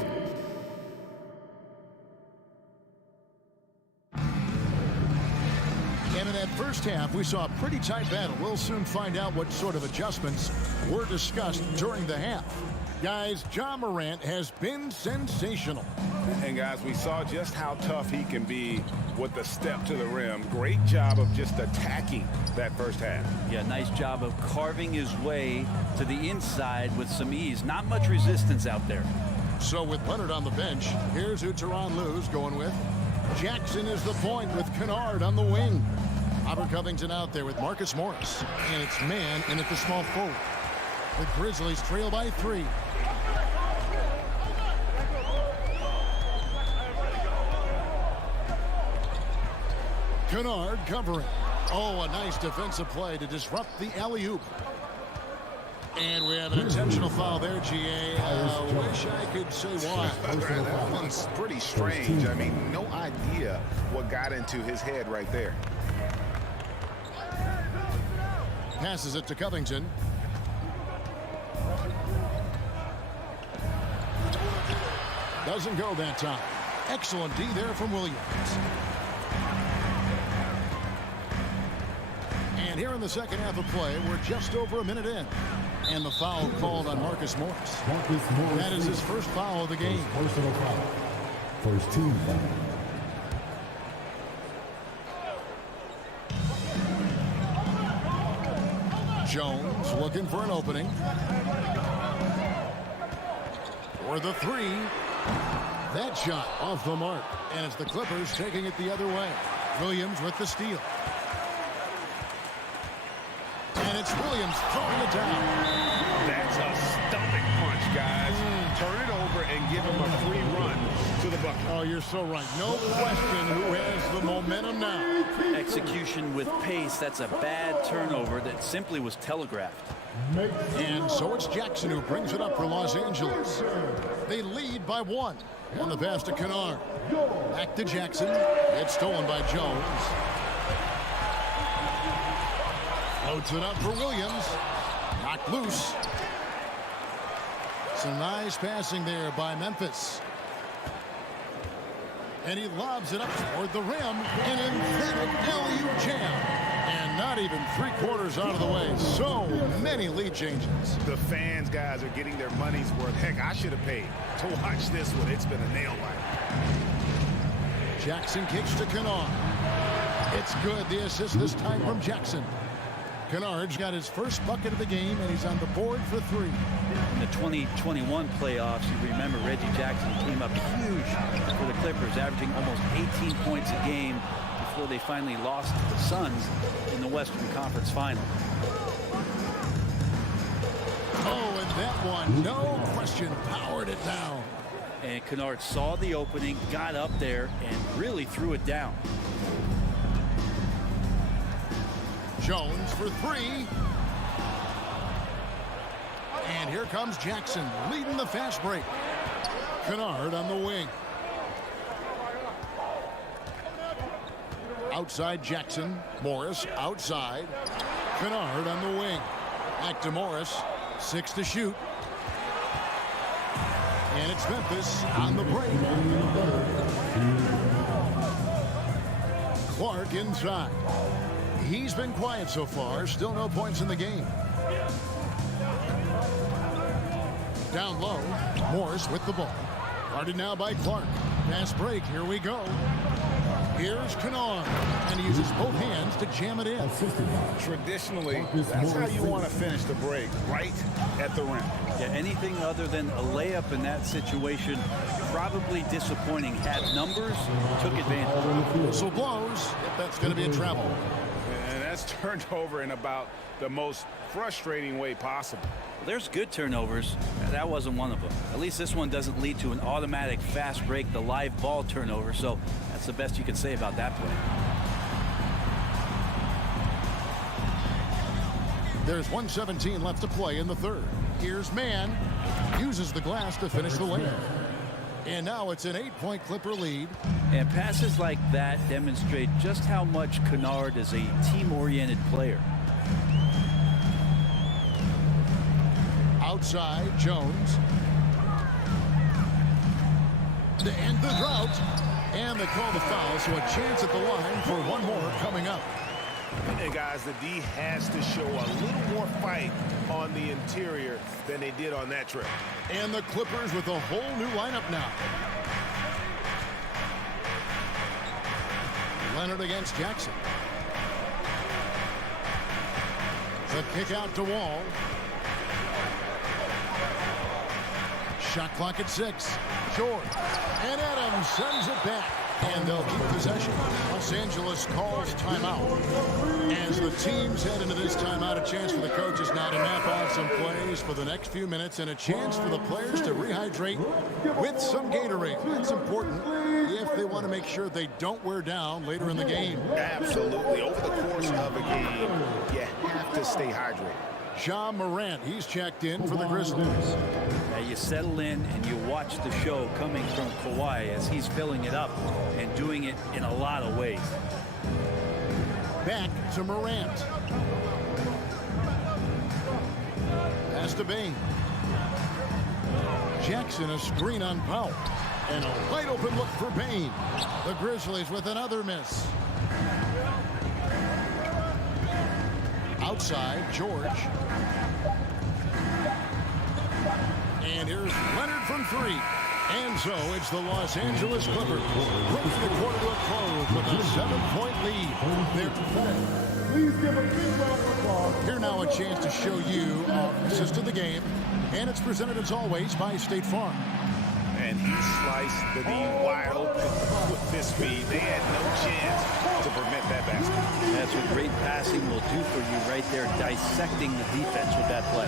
And in that first half, we saw a pretty tight battle. We'll soon find out what sort of adjustments were discussed during the half. Guys, Ja Morant has been sensational. And guys, we saw just how tough he can be with the step to the rim. Great job of just attacking that first half. Yeah, nice job of carving his way to the inside with some ease. Not much resistance out there. So with Leonard on the bench, here's who Tyronn Lue's going with. Jackson is the point with Kennard on the wing. Robert Covington out there with Marcus Morris. And it's man in at the small forward. The Grizzlies trail by 3. Kennard covering. Oh, a nice defensive play to disrupt the alley-oop. And we have an intentional foul there, GA. Wish I could say why. That one's pretty strange. I mean, no idea what got into his head right there. Passes it to Covington. Doesn't go that time. Excellent D there from Williams. And here in the second half of play, we're just over a minute in. And the foul called on Marcus Morris. That is his first foul of the game. Personal foul. First team foul. Jones looking for an opening. For the 3. That shot off the mark. And it's the Clippers taking it the other way. Williams with the steal. And it's Williams throwing it down. That's a stomach punch, guys. Turn it over and give him a free run to the bucket. Oh, you're so right. No question who has the momentum now. Execution with pace. That's a bad turnover that simply was telegraphed. And so it's Jackson who brings it up for Los Angeles. They lead by 1. And the pass to Kennard. Back to Jackson. It's stolen by Jones. Loads it up for Williams. Knocked loose. Some nice passing there by Memphis. And he lobs it up toward the rim. An emphatic alley-oop jam. And not even 3/4 out of the way. So many lead changes. The fans, guys, are getting their money's worth. Heck, I should have paid to watch this one. It's been a nail biter. Jackson kicks to Kennard. It's good. The assist this time from Jackson. Kennard's got his first bucket of the game, and he's on the board for 3. In the 2021 playoffs, you remember Reggie Jackson came up huge for the Clippers, averaging almost 18 points a game before they finally lost to the Suns in the Western Conference Final. Oh, and that one, no question, powered it down. And Kennard saw the opening, got up there, and really threw it down. Jones for 3. And here comes Jackson leading the fast break. Kennard on the wing. Outside Jackson. Morris outside. Kennard on the wing. Back to Morris. 6 to shoot. And it's Memphis on the break. Clark inside. He's been quiet so far. Still no points in the game. Down low. Morris with the ball. Guarded now by Clark. Fast break. Here we go. Here's Kennard. And he uses both hands to jam it in. Traditionally, that's how you want to finish the break, right at the rim. Yeah, anything other than a layup in that situation, probably disappointing. Had numbers, took advantage. Whistle blows. That's going to be a travel. And that's turned over in about the most frustrating way possible. Well, there's good turnovers. That wasn't one of them. At least this one doesn't lead to an automatic fast break, the live ball turnover. So that's the best you can say about that play. There's 1:17 left to play in the third. Here's Mann. Uses the glass to finish the lane. And now it's an 8-point Clipper lead. And passes like that demonstrate just how much Kennard is a team-oriented player. Outside, Jones. To end the drought. And they call the foul, so a chance at the line for one more coming up. And guys, the D has to show a little more fight on the interior than they did on that trip. And the Clippers with a whole new lineup now. Leonard against Jackson. The kick out to Wall. Shot clock at 6. George. And Adams sends it back. And they'll keep possession. Los Angeles calls timeout. As the teams head into this timeout, a chance for the coaches now to map out some plays for the next few minutes and a chance for the players to rehydrate with some Gatorade. That's important if they want to make sure they don't wear down later in the game. Absolutely. Over the course of a game, you have to stay hydrated. Ja Morant, he's checked in for the Grizzlies. Now you settle in and you watch the show coming from Kawhi as he's filling it up and doing it in a lot of ways. Back to Morant. Pass to Bane. Jackson a screen on Powell. And a wide open look for Bane. The Grizzlies with another miss. Outside, George. And here's Leonard from 3. And so it's the Los Angeles Clippers bringing the quarter to a close with a 7-point lead. Please give a big round of applause. Here now a chance to show you assist of the game. And it's presented as always by State Farm. And he sliced the D wide open with this speed. They had no chance to prevent that basket. That's what great passing will do for you right there, dissecting the defense with that play.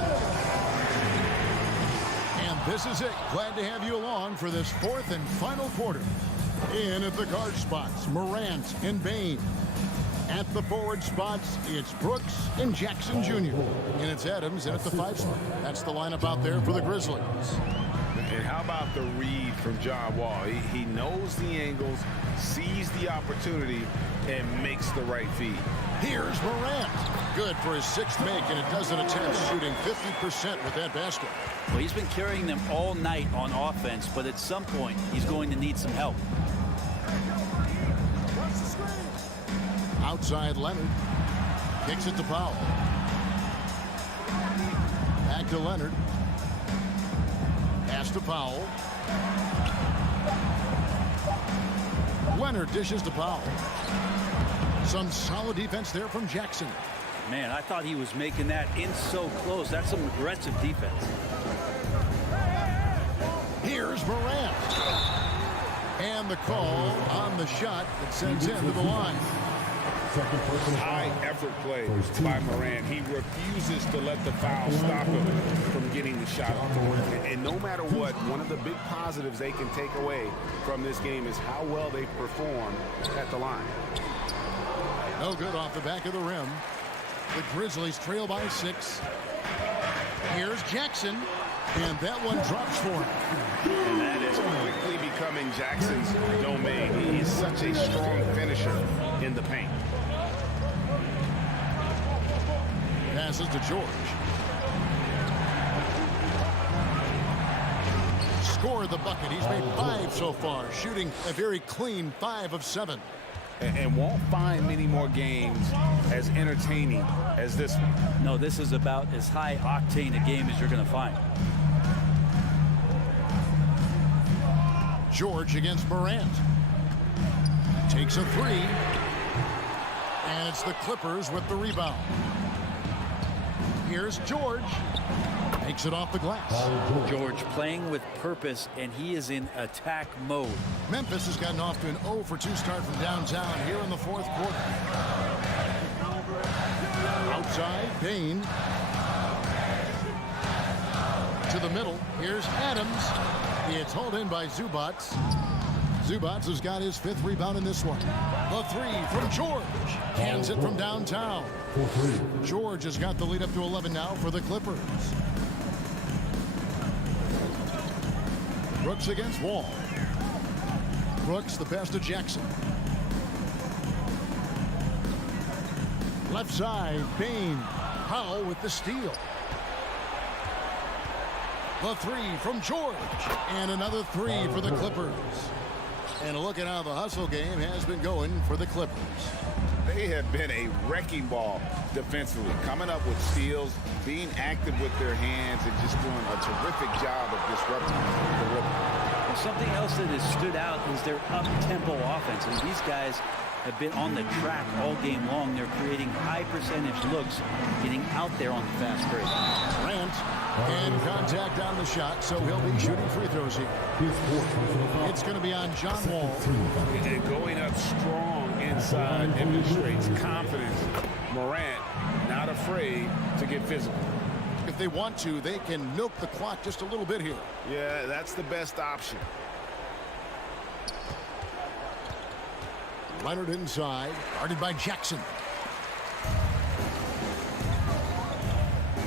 And this is it. Glad to have you along for this fourth and final quarter. In at the guard spots, Morant and Bane. At the forward spots, it's Brooks and Jackson Jr. And it's Adams in at the 5 spot. That's the lineup out there for the Grizzlies. And how about the read from John Wall? He knows the angles, sees the opportunity, and makes the right feed. Here's Morant. Good for his 6th make, and a dozen attempts, shooting 50% with that basket. Well, he's been carrying them all night on offense, but at some point, he's going to need some help. Outside Leonard. Kicks it to Powell. Back to Leonard. Pass to Powell. Leonard dishes to Powell. Some solid defense there from Jackson. Man, I thought he was making that in so close. That's some aggressive defense. Here's Morant. And the call on the shot that sends him to the line. High effort play by Morant. He refuses to let the foul stop him from getting the shot off. And no matter what, one of the big positives they can take away from this game is how well they perform at the line. No good off the back of the rim. The Grizzlies trail by 6. Here's Jackson. And that one drops for him. And that is quickly becoming Jackson's domain. He's such a strong finisher in the paint. Passes to George. Scored the bucket. He's made 5 so far, shooting a very clean 5 of 7. And won't find many more games as entertaining as this one. No, this is about as high octane a game as you're going to find. George against Morant. Takes a 3. And it's the Clippers with the rebound. Here's George. Takes it off the glass. George playing with purpose, and he is in attack mode. Memphis has gotten off to an 0 for 2 start from downtown here in the 4th quarter. Outside, Bane. To the middle. Here's Adams. It's hauled in by Zubats. Zubats has got his 5th rebound in this one. The 3 from George. Hands it from downtown. George has got the lead up to 11 now for the Clippers. Brooks against Wall. Brooks, the pass to Jackson. Left side, Bane. Powell with the steal. The 3 from George. And another 3 for the Clippers. And look at how the hustle game has been going for the Clippers. They have been a wrecking ball defensively, coming up with steals, being active with their hands, and just doing a terrific job of disrupting the rhythm. Well, something else that has stood out is their up-tempo offense. And these guys have been on the track all game long. They're creating high percentage looks, getting out there on the fast break. Grant in contact on the shot, so he'll be shooting free throws here. It's going to be on John Wall. And going up strong inside demonstrates confidence. Morant not afraid to get physical. If they want to, they can milk the clock just a little bit here. Yeah, that's the best option. Leonard inside, guarded by Jackson.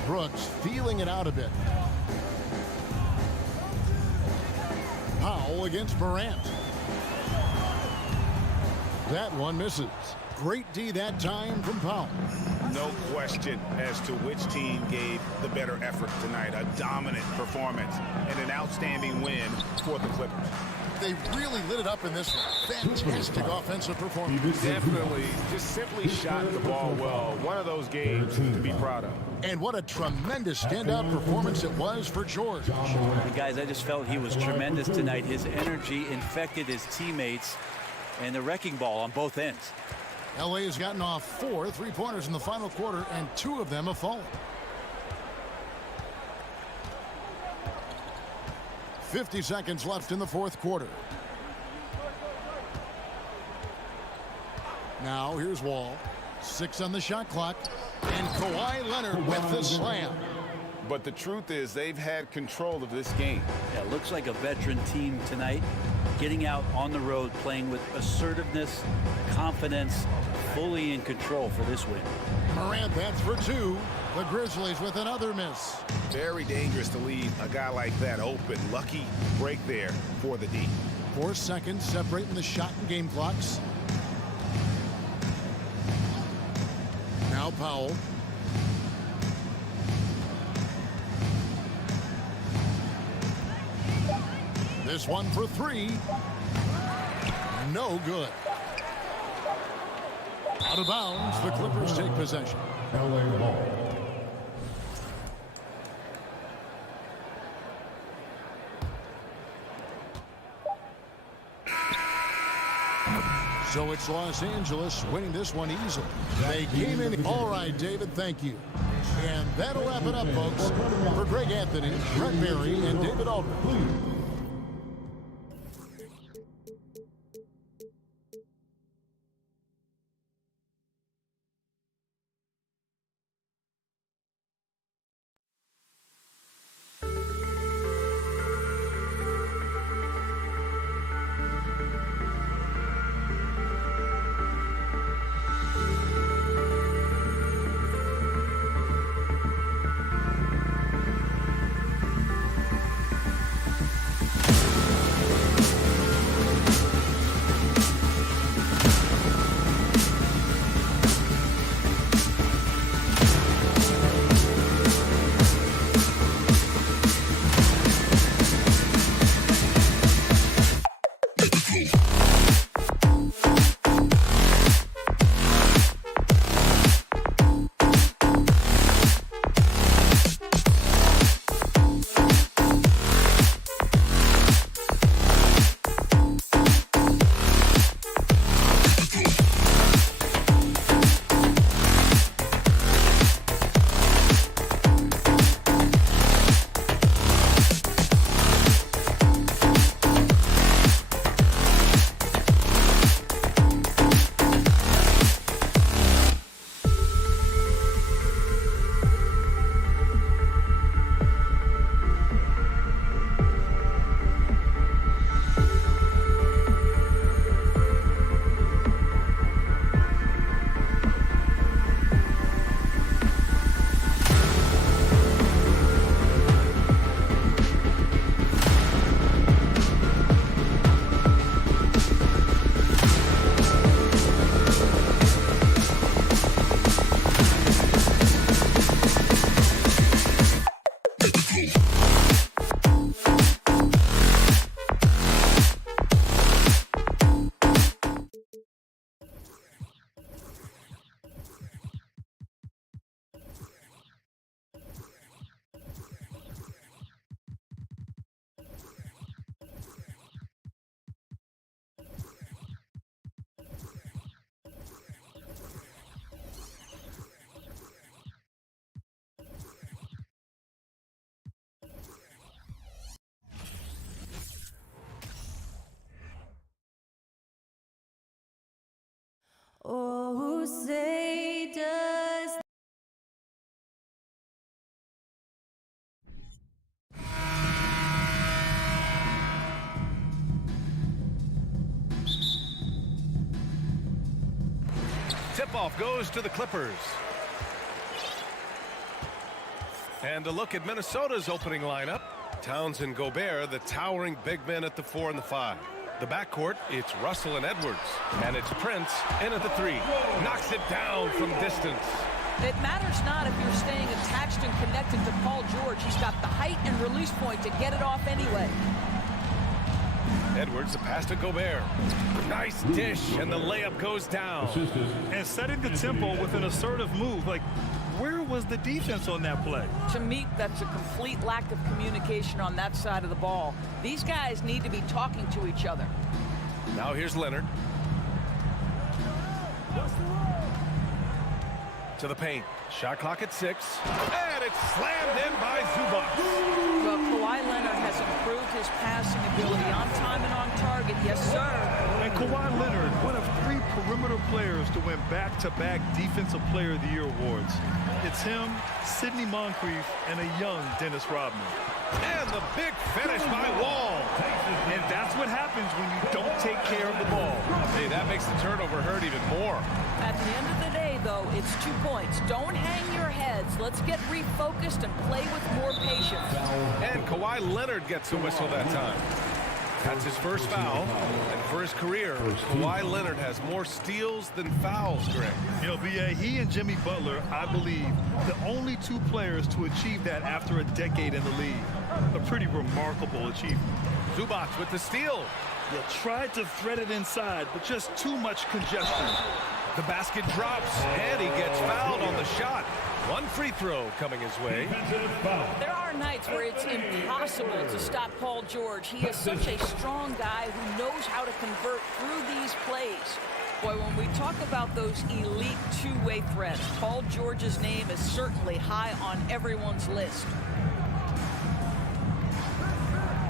Brooks feeling it out a bit. Powell against Morant. That one misses. Great D that time from Powell. No question as to which team gave the better effort tonight. A dominant performance and an outstanding win for the Clippers. They really lit it up in this one. Fantastic offensive performance. Definitely just simply shot the ball well. One of those games to be proud of. And what a tremendous standout performance it was for George. And guys, I just felt he was tremendous tonight. His energy infected his teammates, and the wrecking ball on both ends. LA has gotten off 4 3-pointers in the final quarter, and 2 of them have fallen. 50 seconds left in the fourth quarter. Now here's Wall. 6 on the shot clock. And Kawhi Leonard with the slam. But the truth is they've had control of this game. Yeah, looks like a veteran team tonight, getting out on the road, playing with assertiveness, confidence, fully in control for this win. Morant, that's for 2. The Grizzlies with another miss. Very dangerous to leave a guy like that open. Lucky break there for the D. 4 seconds separating the shot and game clocks. Now Powell. This one for 3. No good. Out of bounds, the Clippers take possession. LA ball. So it's Los Angeles winning this one easily. They came in. All right, David, thank you. And that'll wrap it up, folks. For Greg Anthony, Brett Berry, and David Aldridge. Oh, say does Tip-off goes to the Clippers. And a look at Minnesota's opening lineup. Towns and Gobert, the towering big men at the 4 and the 5. The backcourt, it's Russell and Edwards. And it's Prince in at the 3. Knocks it down from distance. It matters not if you're staying attached and connected to Paul George. He's got the height and release point to get it off anyway. Edwards, the pass to Gobert. Nice dish, and the layup goes down. And setting the tempo with an assertive move. Like, where was the defense on that play? To me, that's a complete lack of communication on that side of the ball. These guys need to be talking to each other. Now here's Leonard. To the paint. Shot clock at 6. And it's slammed in by Zubac. Well, Kawhi Leonard has improved his passing ability on time and on target. Yes, sir. And Kawhi Leonard, one of 3 perimeter players to win back-to-back Defensive Player of the Year awards. It's him, Sidney Moncrief, and a young Dennis Rodman. And the big finish by Wall. And that's what happens when you don't take care of the ball. Hey, that makes the turnover hurt even more. At the end of the day, though, it's 2 points. Don't hang your heads. Let's get refocused and play with more patience. And Kawhi Leonard gets a whistle that time. That's his first foul. And for his career, Kawhi Leonard has more steals than fouls, Greg. You know, B.A., he and Jimmy Butler, I believe, the only 2 players to achieve that after a decade in the league. A pretty remarkable achievement. Zubac with the steal. He tried to thread it inside, but just too much congestion. The basket drops, and he gets fouled on the shot. 1 free throw coming his way. There are nights where it's impossible to stop Paul George. He is such a strong guy who knows how to convert through these plays. Boy, when we talk about those elite two-way threats, Paul George's name is certainly high on everyone's list.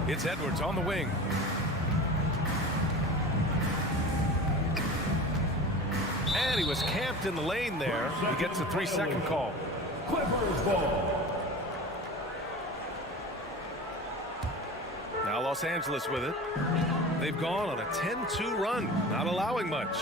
It's Edwards on the wing. And he was camped in the lane there. He gets a 3-second call. Clippers ball. Now Los Angeles with it. They've gone on a 10-2 run, not allowing much.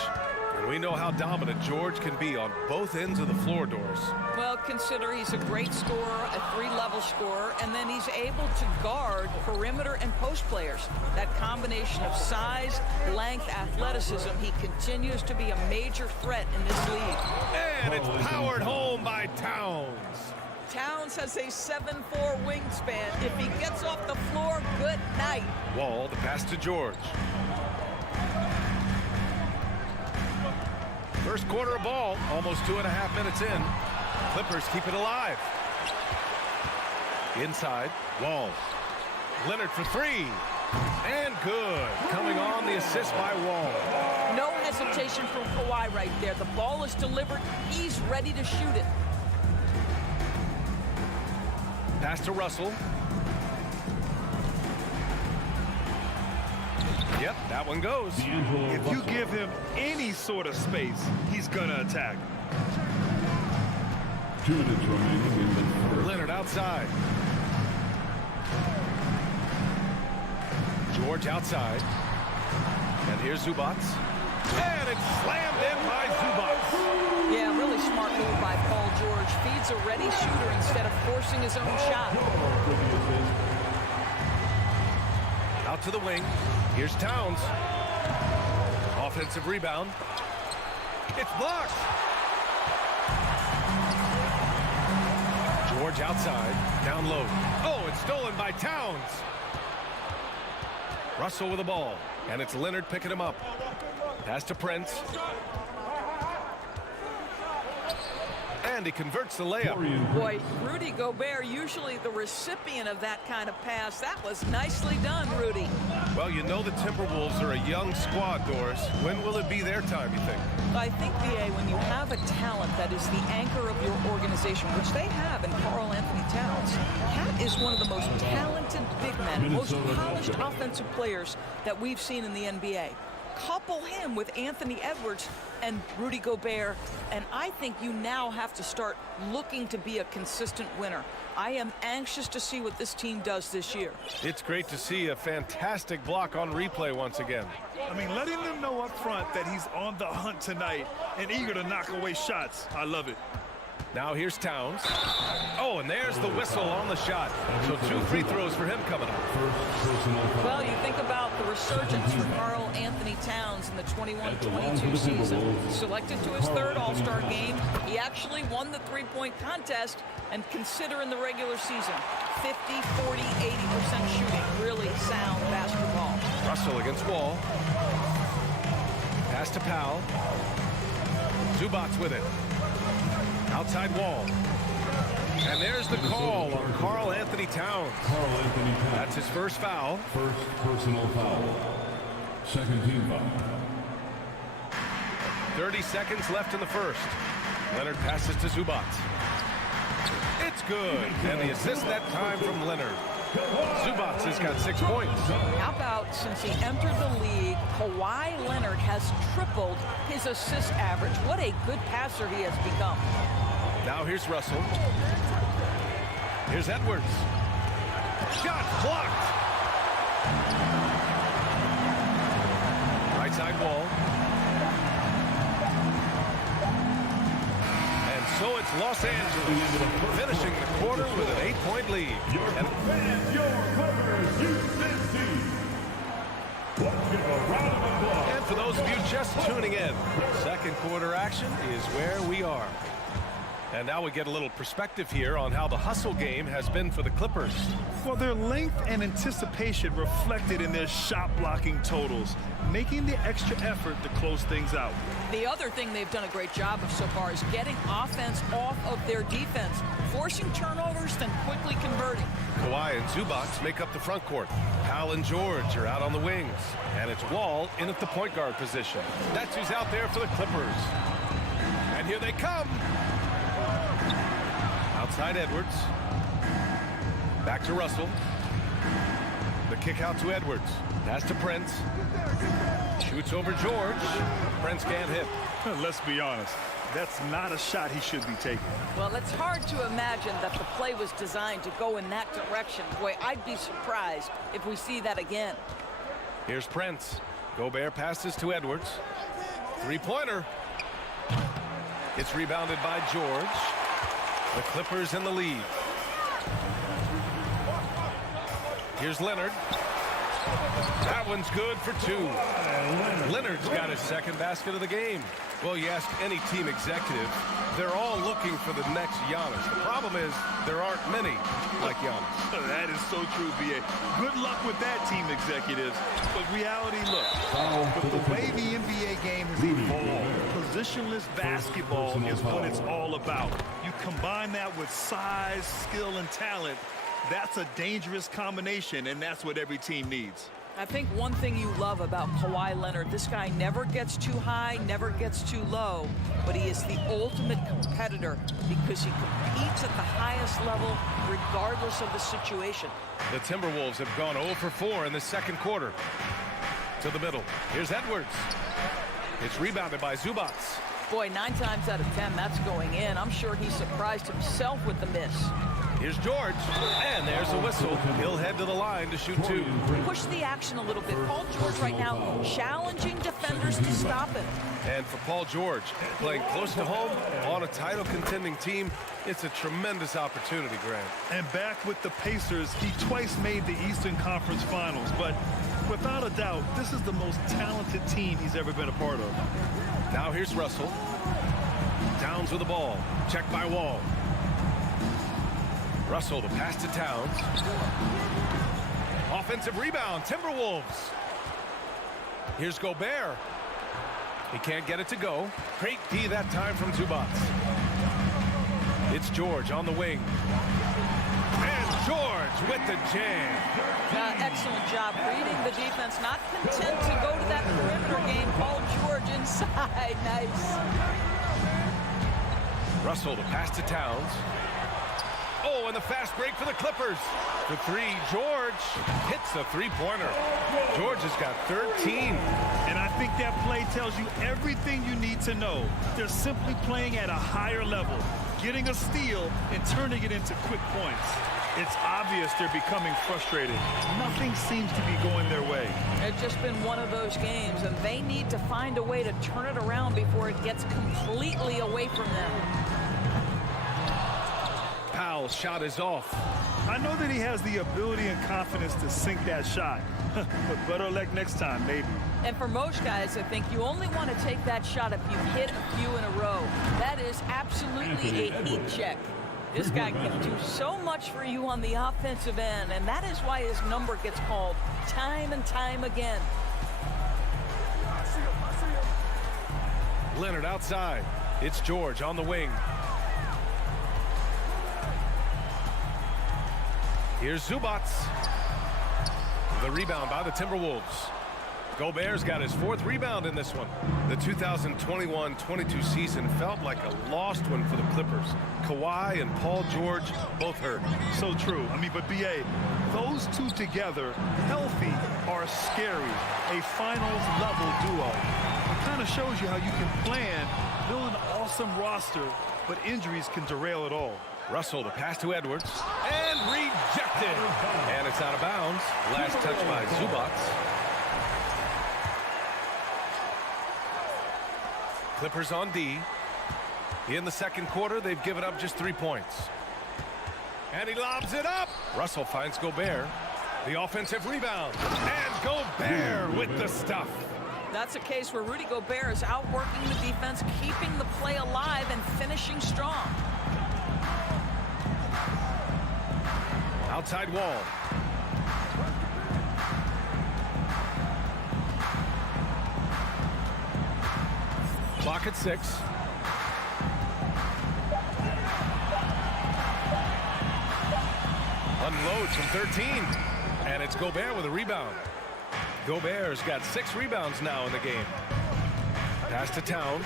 And we know how dominant George can be on both ends of the floor, Doris. Well, consider he's a great scorer, a 3-level scorer, and then he's able to guard perimeter and post players. That combination of size, length, athleticism, he continues to be a major threat in this league. And it's powered home by Towns. Towns has a 7'4" wingspan. If he gets off the floor, good night. Wall, the pass to George. First quarter of ball, almost 2.5 minutes in. Clippers keep it alive. Inside, Wall. Leonard for 3. And good. Coming on the assist by Wall. No hesitation from Kawhi right there. The ball is delivered. He's ready to shoot it. Pass to Russell. Yep, that one goes. If you give him any sort of space, he's gonna attack. 2 minutes remaining in the first. Leonard outside. George outside. And here's Zubac. And it's slammed in by Zubac. Yeah, really smart move by Paul George. Feeds a ready shooter instead of forcing his own shot. Out to the wing. Here's Towns. Offensive rebound. It's blocked. George outside. Down low. Oh, it's stolen by Towns. Russell with the ball. And it's Leonard picking him up. Pass to Prince. And he converts the layup. Boy, Rudy Gobert, usually the recipient of that kind of pass. That was nicely done, Rudy. Well, you know the Timberwolves are a young squad, Doris. When will it be their time, you think? I think, B.A., when you have a talent that is the anchor of your organization, which they have in Karl Anthony Towns, Cat is one of the most talented big men, most polished offensive players that we've seen in the NBA. couple him with Anthony Edwards and Rudy Gobert, and I think you now have to start looking to be a consistent winner. I am anxious to see what this team does this year. It's great to see a fantastic block on replay once again. I mean, letting them know up front that he's on the hunt tonight and eager to knock away shots. I love it. Now here's Towns. Oh, and there's the whistle on the shot. So 2 free throws for him coming up. Well, you think about the resurgence for Karl Anthony Towns in the 21-22 season. Selected to his 3rd All-Star game, he actually won the three-point contest, and consider in the regular season, 50, 40, 80% shooting. Really sound basketball. Russell against Wall. Pass to Powell. Zubac's with it. Outside Wall. And there's the call on Karl Anthony Towns. That's his first foul. First personal foul. Second team foul. 30 seconds left in the first. Leonard passes to Zubac. It's good. And the assist that time from Leonard. Zubac has got 6 points. How about since he entered the league, Kawhi Leonard has tripled his assist average. What a good passer he has become. Now here's Russell. Here's Edwards. Shot blocked. Right side Wall. And so it's Los Angeles finishing the quarter with an 8-point lead. And for those of you just tuning in, second quarter action is where we are. And now we get a little perspective here on how the hustle game has been for the Clippers. Well, their length and anticipation reflected in their shot blocking totals, making the extra effort to close things out. The other thing they've done a great job of so far is getting offense off of their defense, forcing turnovers, then quickly converting. Kawhi and Zubac make up the front court. Powell and George are out on the wings. And it's Wall in at the point guard position. That's who's out there for the Clippers. And here they come. Outside Edwards. Back to Russell. The kick out to Edwards. Pass to Prince. Shoots over George. Prince can't hit. Let's be honest. That's not a shot he should be taking. Well, it's hard to imagine that the play was designed to go in that direction. Boy, I'd be surprised if we see that again. Here's Prince. Gobert passes to Edwards. Three-pointer. It's rebounded by George. The Clippers in the lead. Here's Leonard. That one's good for 2. Leonard's got his second basket of the game. Well, you ask any team executive, they're all looking for the next Giannis. The problem is there aren't many like Giannis. That is so true, B.A. Good luck with that, team executives. But reality, look, with the way the NBA game has evolved, positionless basketball is what it's all about. You combine that with size, skill, and talent, that's a dangerous combination, and that's what every team needs. I think one thing you love about Kawhi Leonard, this guy never gets too high, never gets too low, but he is the ultimate competitor because he competes at the highest level regardless of the situation. The Timberwolves have gone 0 for 4 in the second quarter. To the middle. Here's Edwards. It's rebounded by Zubac. Boy, 9 times out of 10, that's going in. I'm sure he surprised himself with the miss. Here's George, and there's a whistle. He'll head to the line to shoot 2. Push the action a little bit. Paul George right now challenging defenders to stop him. And for Paul George, playing close to home on a title contending team, it's a tremendous opportunity, Grant. And back with the Pacers, he twice made the Eastern Conference Finals, but without a doubt, this is the most talented team he's ever been a part of. Now here's Russell. Towns with the ball. Checked by Wall. Russell, the pass to Towns. Offensive rebound, Timberwolves. Here's Gobert. He can't get it to go. Great D that time from Zubac. It's George on the wing. And George with the jam. Excellent job reading the defense. Not content to go to that perimeter game. Paul George inside. Nice. Russell, the pass to Towns. Oh, and the fast break for the Clippers. The three, George hits a three-pointer. George has got 13. And I think that play tells you everything you need to know. They're simply playing at a higher level, getting a steal and turning it into quick points. It's obvious they're becoming frustrated. Nothing seems to be going their way. It's just been one of those games, and they need to find a way to turn it around before it gets completely away from them. Powell's shot is off. I know that he has the ability and confidence to sink that shot, but better luck next time, maybe. And for most guys, I think you only want to take that shot if you hit a few in a row. That is absolutely a heat check. This guy can do so much for you on the offensive end, and that is why his number gets called time and time again. Leonard outside. It's George on the wing. Here's Zubac. The rebound by the Timberwolves. Gobert's got his 4th rebound in this one. The 2021-22 season felt like a lost one for the Clippers. Kawhi and Paul George both hurt. So true. I mean, but B.A., those two together, healthy, are scary. A finals-level duo. It kind of shows you how you can plan, build an awesome roster, but injuries can derail it all. Russell, the pass to Edwards, and rejected. And it's out of bounds. Last touch by Zubac. Clippers on D. In the second quarter, they've given up just 3 points. And he lobs it up. Russell finds Gobert. The offensive rebound. And Gobert with the stuff. That's a case where Rudy Gobert is outworking the defense, keeping the play alive, and finishing strong. Outside wall. Clock at 6. Unloads from 13. And it's Gobert with a rebound. Gobert's got 6 rebounds now in the game. Pass to Towns.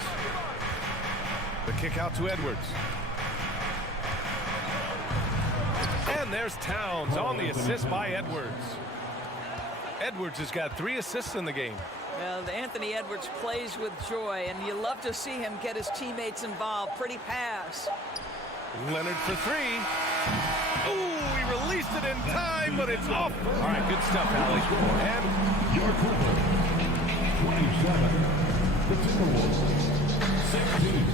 The kick out to Edwards. And there's Towns on the assist by Edwards. Edwards has got 3 assists in the game. Well, Anthony Edwards plays with joy, and you love to see him get his teammates involved. Pretty pass. Leonard for 3. Ooh, he released it in time, but it's off. All right, good stuff, Allie. And Your Clippers, 27. The Timberwolves, 16.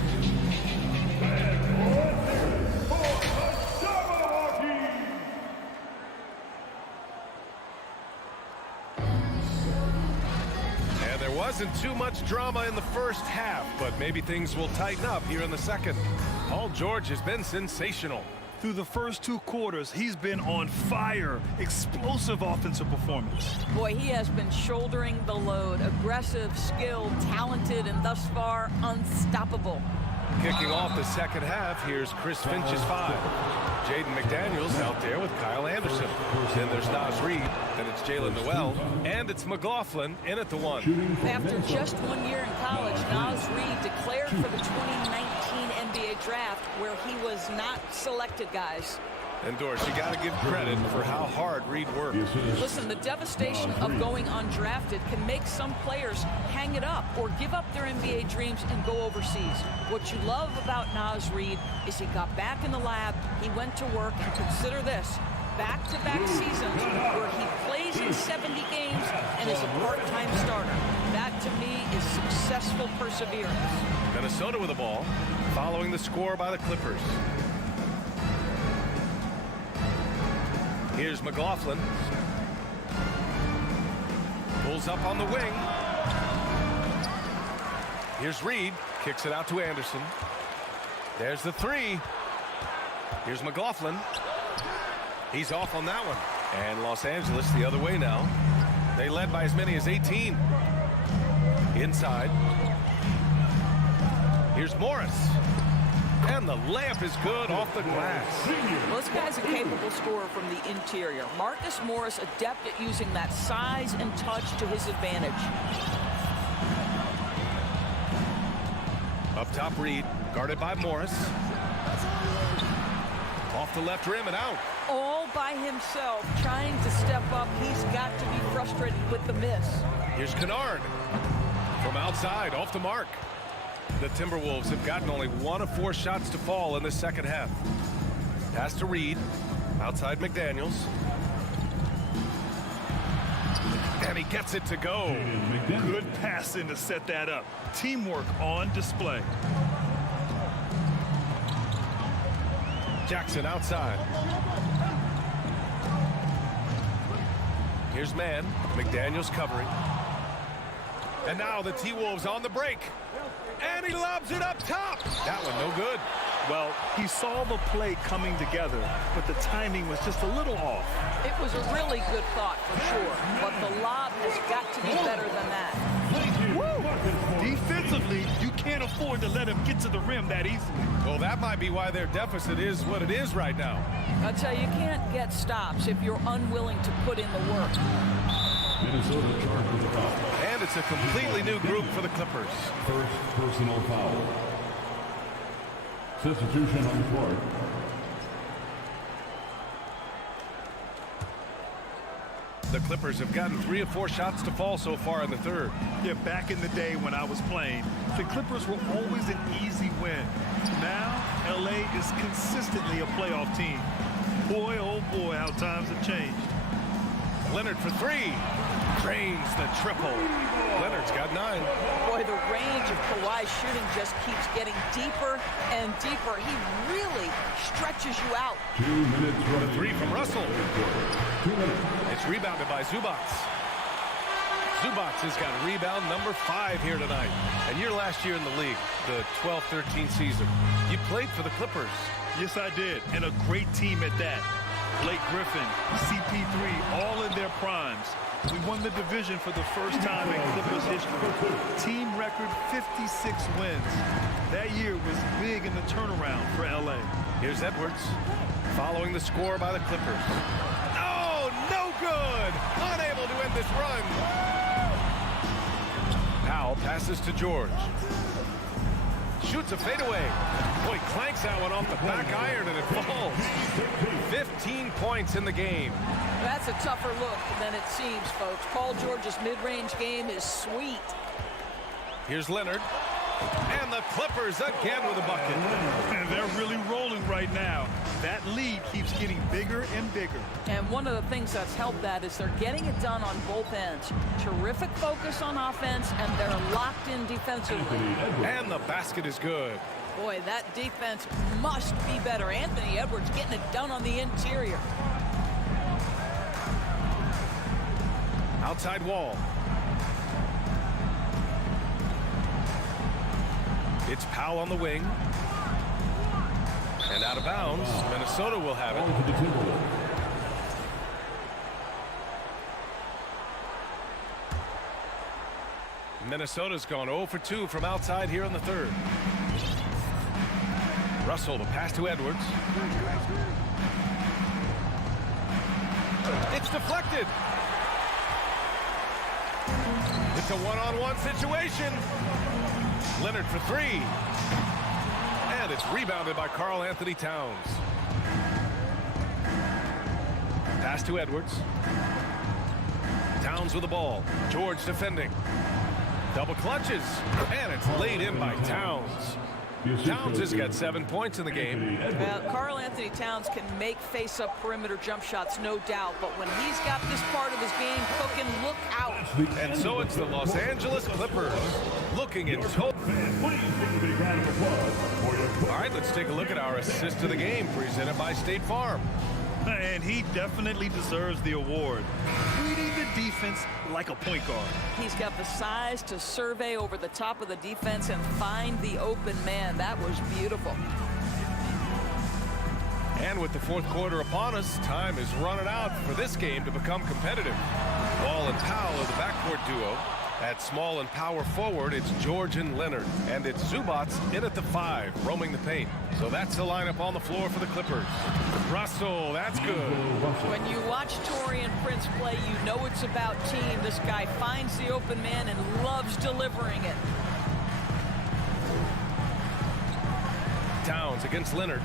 Wasn't too much drama in the first half, but maybe things will tighten up here in the second. Paul George has been sensational. Through the first 2 quarters, he's been on fire. Explosive offensive performance. Boy, he has been shouldering the load. Aggressive, skilled, talented, and thus far, unstoppable. Kicking off the second half, here's Chris Finch's 5. Jaden McDaniels out there with Kyle Anderson. Then there's Naz Reid, then it's Jalen Noel, and it's McLaughlin in at the 1. After just 1 year in college, Naz Reid declared for the 2019 NBA draft, where he was not selected, guys. And Doris, you got to give credit for how hard Reid worked. Listen, the devastation of going undrafted can make some players hang it up or give up their NBA dreams and go overseas. What you love about Naz Reid is he got back in the lab, he went to work, and consider this, back-to-back seasons where he plays in 70 games and is a part-time starter. That, to me, is successful perseverance. Minnesota with the ball, following the score by the Clippers. Here's McLaughlin. Pulls up on the wing. Here's Reid. Kicks it out to Anderson. There's the 3. Here's McLaughlin. He's off on that one. And Los Angeles the other way now. They led by as many as 18. Inside. Here's Morris. And the layup is good off the glass. Well, this guy's a capable scorer from the interior. Marcus Morris, adept at using that size and touch to his advantage. Up top, Reid, guarded by Morris. Off the left rim and out. All by himself, trying to step up. He's got to be frustrated with the miss. Here's Kennard. From outside, off the mark. The Timberwolves have gotten only 1 of 4 shots to fall in the second half. Pass to Reed. Outside McDaniels. And he gets it to go. Good passing to set that up. Teamwork on display. Jackson outside. Here's man. McDaniels covering. And now the T-Wolves on the break. And he lobs it up top. That one no good. Well, he saw the play coming together, but the timing was just a little off. It was a really good thought for sure, but the lob has got to be better than that. Woo! Defensively, you can't afford to let him get to the rim that easily. Well, that might be why their deficit is what it is right now. I tell you, you can't get stops if you're unwilling to put in the work. Minnesota charged with a foul. And it's a completely new group for the Clippers. First personal foul. Substitution on the court. The Clippers have gotten 3 of 4 shots to fall so far in the third. Yeah, back in the day when I was playing, the Clippers were always an easy win. Now, LA is consistently a playoff team. Boy, oh boy, how times have changed. Leonard for 3. Drains the triple. Leonard's got 9. Boy, the range of Kawhi's shooting just keeps getting deeper and deeper. He really stretches you out. 2 minutes The 3 from Russell. 2 minutes. It's rebounded by Zubac. Zubac has got rebound number 5 here tonight. And your last year in the league, the 12-13 season, you played for the Clippers. Yes, I did, and a great team at that. Blake Griffin, CP3, all in their primes. We won the division for the first time in Clippers history. Team record 56 wins. That year was big in the turnaround for LA. Here's Edwards following the score by the Clippers. Oh, no good! Unable to end this run. Powell passes to George. Shoots a fadeaway. Boy, clanks that one off the back iron and it falls. 15 points in the game. That's a tougher look than it seems, folks. Paul George's mid-range game is sweet. Here's Leonard. And the Clippers again with a bucket. And they're really rolling right now. That lead keeps getting bigger and bigger. And one of the things that's helped that is they're getting it done on both ends. Terrific focus on offense, and they're locked in defensively. And the basket is good. Boy, that defense must be better. Anthony Edwards getting it done on the interior. Outside wall. It's Powell on the wing. And out of bounds. Minnesota will have it. Minnesota's gone 0 for 2 from outside here in the third. Russell, the pass to Edwards. It's deflected. It's a one-on-one situation. Leonard for 3. And it's rebounded by Karl Anthony Towns. Pass to Edwards. Towns with the ball. George defending. Double clutches. And it's laid in by Towns. Towns has got 7 points in the game. Well, Karl Anthony Towns can make face-up perimeter jump shots, no doubt. But when he's got this part of his game cooking, look out. And so it's the Los Angeles Clippers looking in total. All right, let's take a look at our assist to the game presented by State Farm. And he definitely deserves the award. Reading the defense like a point guard. He's got the size to survey over the top of the defense and find the open man. That was beautiful. And with the fourth quarter upon us, time is running out for this game to become competitive. Wall and Powell are the backcourt duo. At small and power forward, it's George and Leonard. And it's Zubac in at the 5, roaming the paint. So that's the lineup on the floor for the Clippers. Russell, that's good. When you watch Taurean Prince play, you know it's about team. This guy finds the open man and loves delivering it. Towns against Leonard.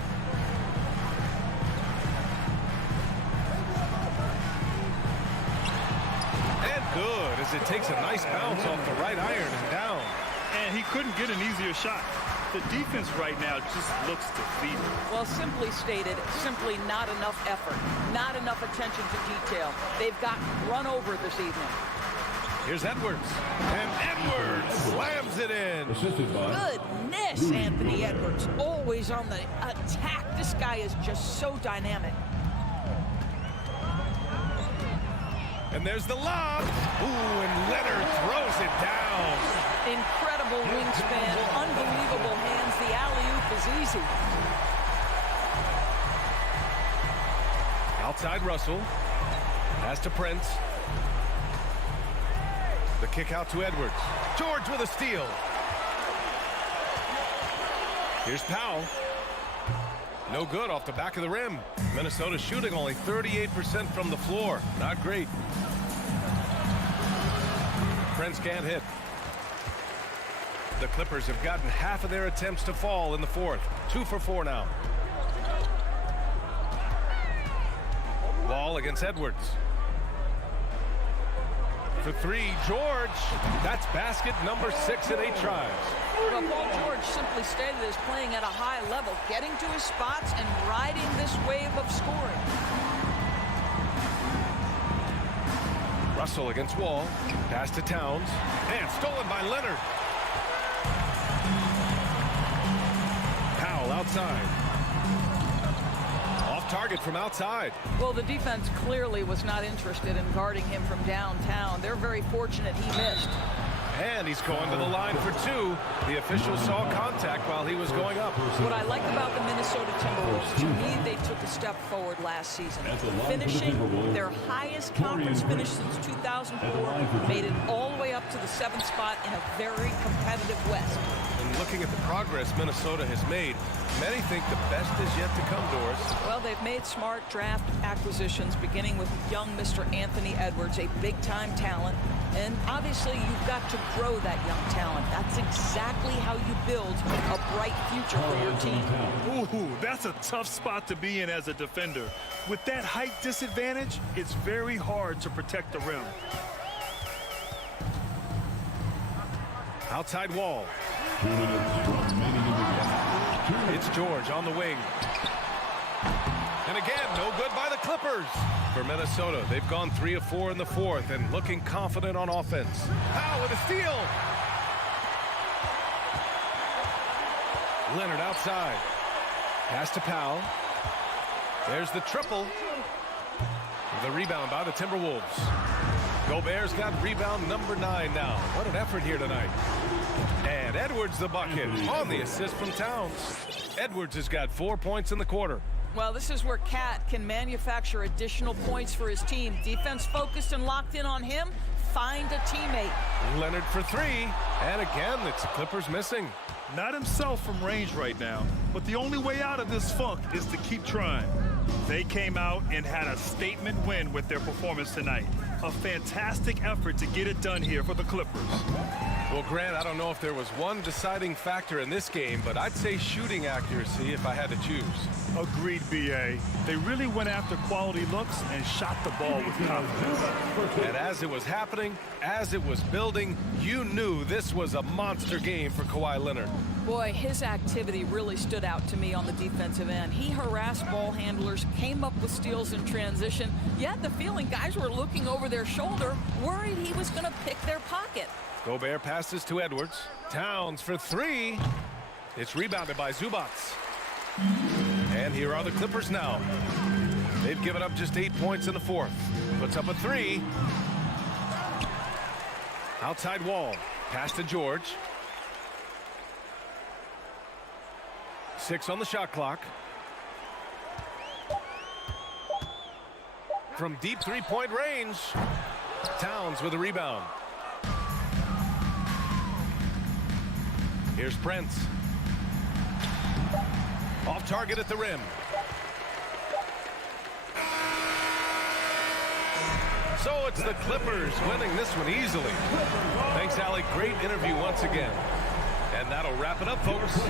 as it takes a nice bounce off the right iron and down. And he couldn't get an easier shot. The defense right now just looks defeated. Well, simply stated, simply not enough effort, not enough attention to detail. They've gotten run over this evening. Here's Edwards, and Edwards slams it in. Goodness, Anthony Edwards, always on the attack. This guy is just so dynamic. And there's the lob. Ooh, and Leonard throws it down. Incredible wingspan, unbelievable hands. The alley-oop is easy. Outside Russell. Pass to Prince. The kick out to Edwards. George with a steal. Here's Powell. No good off the back of the rim. Minnesota shooting only 38% from the floor. Not great. Prince can't hit. The Clippers have gotten half of their attempts to fall in the fourth. 2 for 4 now. Ball against Edwards. For 3, George. That's basket number 6 in 8 tries. Well, Paul George, simply stated, is playing at a high level, getting to his spots and riding this wave of scoring. Russell against Wall. Pass to Towns. And stolen by Leonard. Powell outside. Off target from outside. Well, the defense clearly was not interested in guarding him from downtown. They're very fortunate he missed. And he's going to the line for 2. The official saw contact while he was going up. What I like about the Minnesota Timberwolves, to me, they took a step forward last season. Finishing their highest conference finish since 2004, made it all the way up to the 7th spot in a very competitive West. And looking at the progress Minnesota has made, many think the best is yet to come, Doris. Well, they've made smart draft acquisitions, beginning with young Mr. Anthony Edwards, a big-time talent. And obviously, you've got to grow that young talent. That's exactly how you build a bright future for your team. Ooh, that's a tough spot to be in as a defender. With that height disadvantage, it's very hard to protect the rim. Outside Wall. It's George on the wing. And again, no good by the Clippers. For Minnesota, they've gone 3 of 4 in the fourth and looking confident on offense. Powell with a steal. Leonard outside. Pass to Powell. There's the triple. The rebound by the Timberwolves. Gobert's got rebound number 9 now. What an effort here tonight. And Edwards the bucket on the assist from Towns. Edwards has got 4 points in the quarter. Well, this is where Cat can manufacture additional points for his team. Defense focused and locked in on him. Find a teammate. Leonard for 3. And again, it's the Clippers missing. Not himself from range right now, but the only way out of this funk is to keep trying. They came out and had a statement win with their performance tonight. A fantastic effort to get it done here for the Clippers. Well, Grant, I don't know if there was one deciding factor in this game, but I'd say shooting accuracy if I had to choose. Agreed, B.A. They really went after quality looks and shot the ball with confidence. And as it was happening, as it was building, you knew this was a monster game for Kawhi Leonard. Boy, his activity really stood out to me on the defensive end. He harassed ball handlers, came up with steals in transition. You had the feeling guys were looking over their shoulder, worried he was going to pick their pocket. Gobert passes to Edwards. Towns for 3. It's rebounded by Zubac. And here are the Clippers now. They've given up just 8 points in the fourth. Puts up a 3. Outside Wall. Pass to George. 6 on the shot clock. From deep three-point range. Towns with a rebound. Here's Prince. Off target at the rim. So it's the Clippers winning this one easily. Thanks, Allie. Great interview once again. And that'll wrap it up, folks.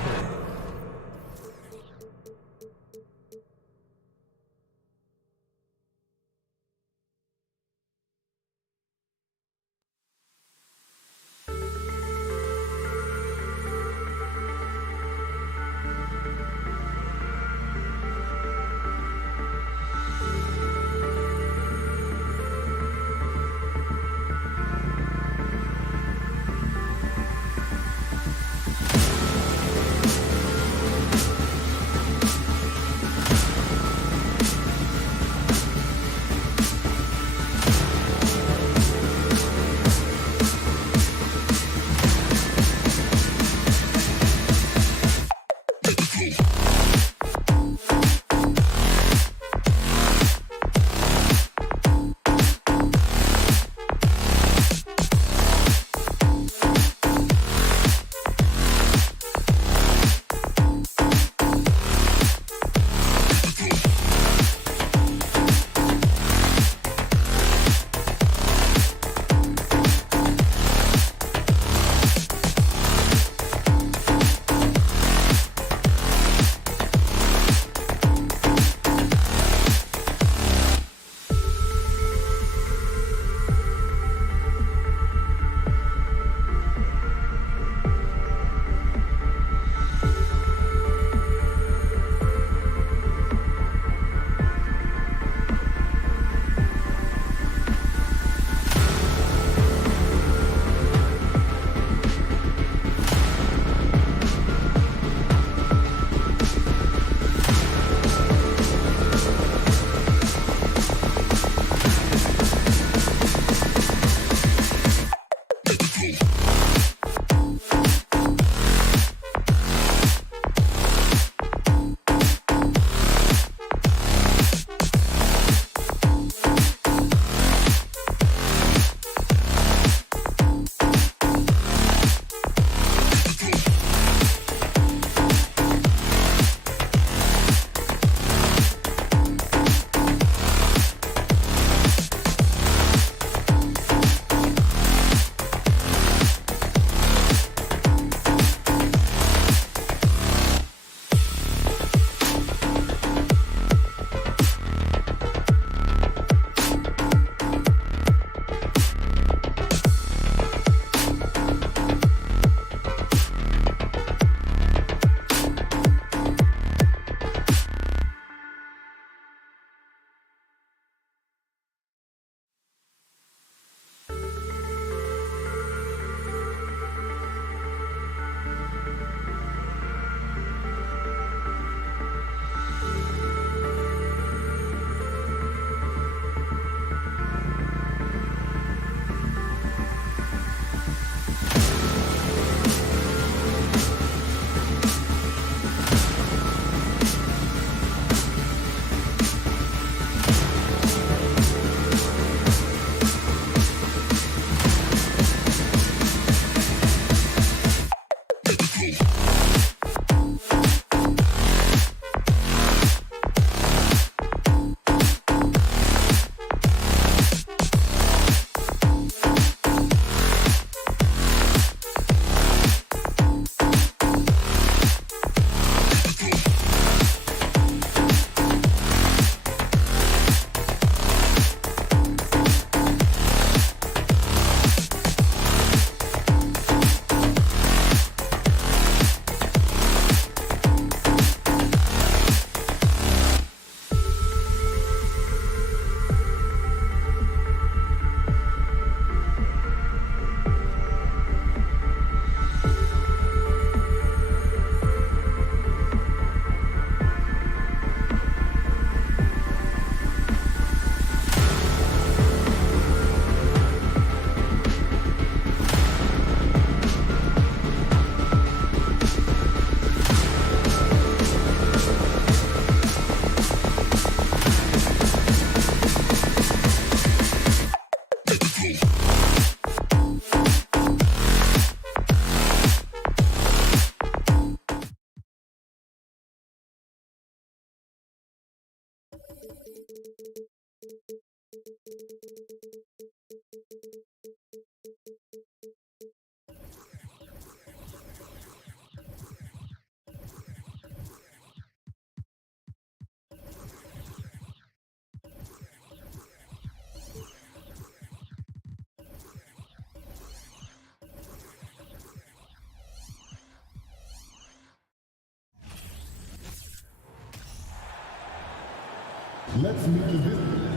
Let's meet the visitors.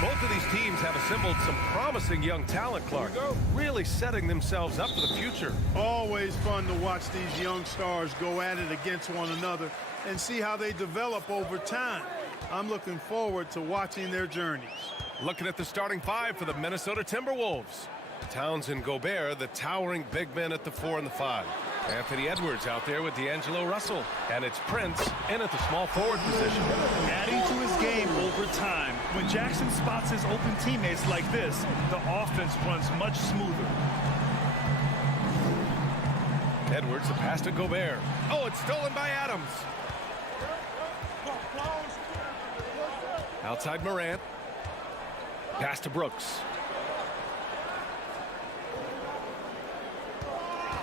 Both of these teams have assembled some promising young talent, Clark. Really setting themselves up for the future. Always fun to watch these young stars go at it against one another and see how they develop over time. I'm looking forward to watching their journeys. Looking at the starting five for the Minnesota Timberwolves. Towns and Gobert, the towering big men at the 4 and the 5. Anthony Edwards out there with D'Angelo Russell. And it's Prince in at the small forward position. Adding to his game over time. When Jackson spots his open teammates like this, the offense runs much smoother. Edwards, the pass to Gobert. Oh, it's stolen by Adams. Outside Morant. Pass to Brooks.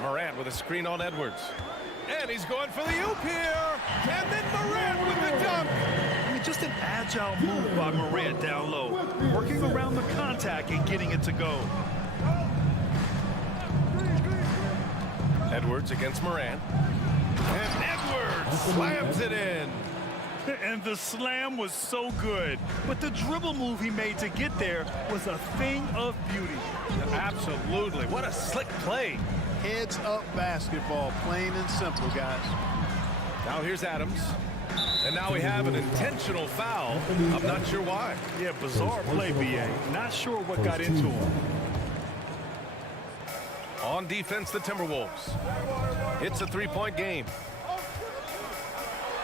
Morant with a screen on Edwards. And he's going for the oop here. And then Morant with the dunk. I mean, just an agile move by Morant down low. Working around the contact and getting it to go. Edwards against Morant. And Edwards slams it in. And the slam was so good. But the dribble move he made to get there was a thing of beauty. Absolutely. What a slick play. Heads up basketball, plain and simple, guys. Now here's Adams. And now we have an intentional foul. I'm not sure why. Yeah, bizarre play, B.A. Not sure what got into him. On defense, the Timberwolves. It's a three-point game.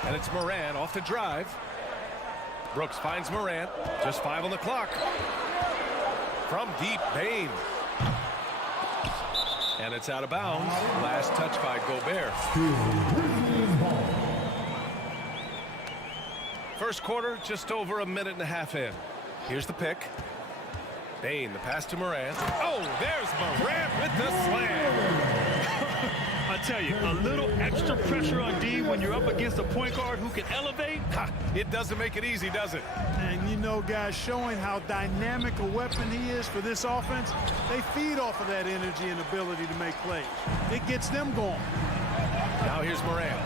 And it's Morant off the drive. Brooks finds Morant. Just 5 on the clock. From deep, Bane. And it's out of bounds. Last touch by Gobert. First quarter, just over a minute and a half in. Here's the pick. Bane, the pass to Morant. Oh, there's Morant with the slam. I tell you, a little extra pressure on D when you're up against a point guard who can elevate. It doesn't make it easy, does it? And you know, guys, showing how dynamic a weapon he is for this offense, they feed off of that energy and ability to make plays. It gets them going. Now here's Morant.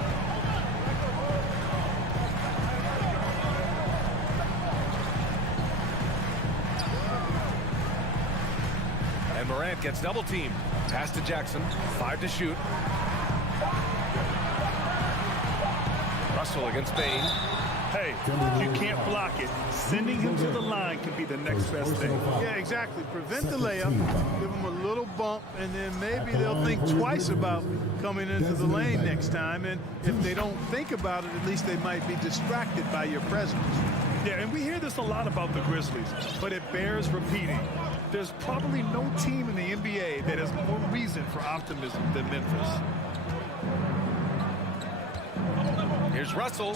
And Morant gets double teamed. Pass to Jackson. 5 to shoot. Russell against Bane. Hey, if you can't block it, sending him to the line can be the next best thing. Yeah, exactly. Prevent the layup, give them a little bump, and then maybe they'll think twice about coming into the lane next time. And if they don't think about it, at least they might be distracted by your presence. Yeah, and we hear this a lot about the Grizzlies, but it bears repeating. There's probably no team in the NBA that has more reason for optimism than Memphis. Here's Russell.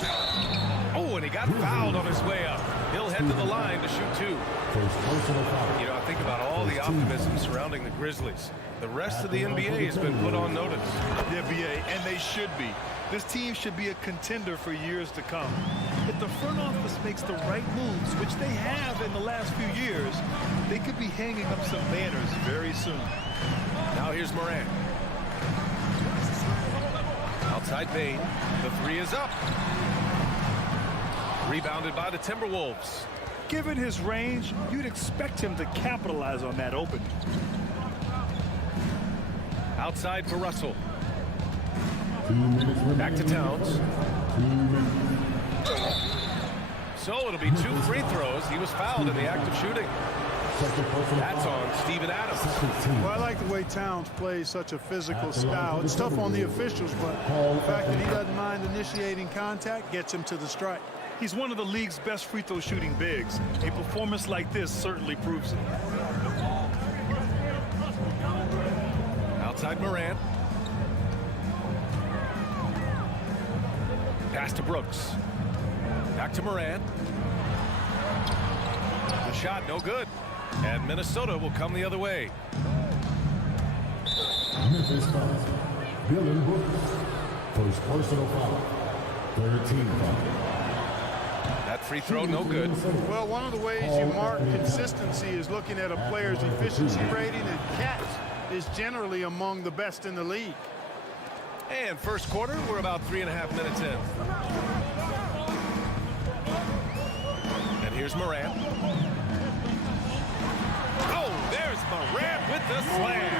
Oh, and he got fouled on his way up. He'll head to the line to shoot 2. You know, I think about all the optimism surrounding the Grizzlies. The rest of the NBA has been put on notice. The NBA, and they should be. This team should be a contender for years to come. If the front office makes the right moves, which they have in the last few years, they could be hanging up some banners very soon. Now here's Morant. Outside Bane. The 3 is up. Rebounded by the Timberwolves. Given his range, you'd expect him to capitalize on that opening. Outside for Russell. Back to Towns. So it'll be 2 free throws. He was fouled in the act of shooting. That's on Steven Adams. Well, I like the way Towns plays such a physical style. It's tough on the officials, but the fact that he doesn't mind initiating contact gets him to the strike. He's one of the league's best free throw shooting bigs. A performance like this certainly proves it. Outside Morant. Pass to Brooks. Back to Morant. The shot no good. And Minnesota will come the other way. Memphis foul. Dylan Brooks. First personal foul. 13 foul. That free throw no good. Well, one of the ways you mark consistency is looking at a player's efficiency rating, and Cat is generally among the best in the league. And first quarter, we're about 3.5 minutes in. And here's Morant. Oh, there's Morant with the slam.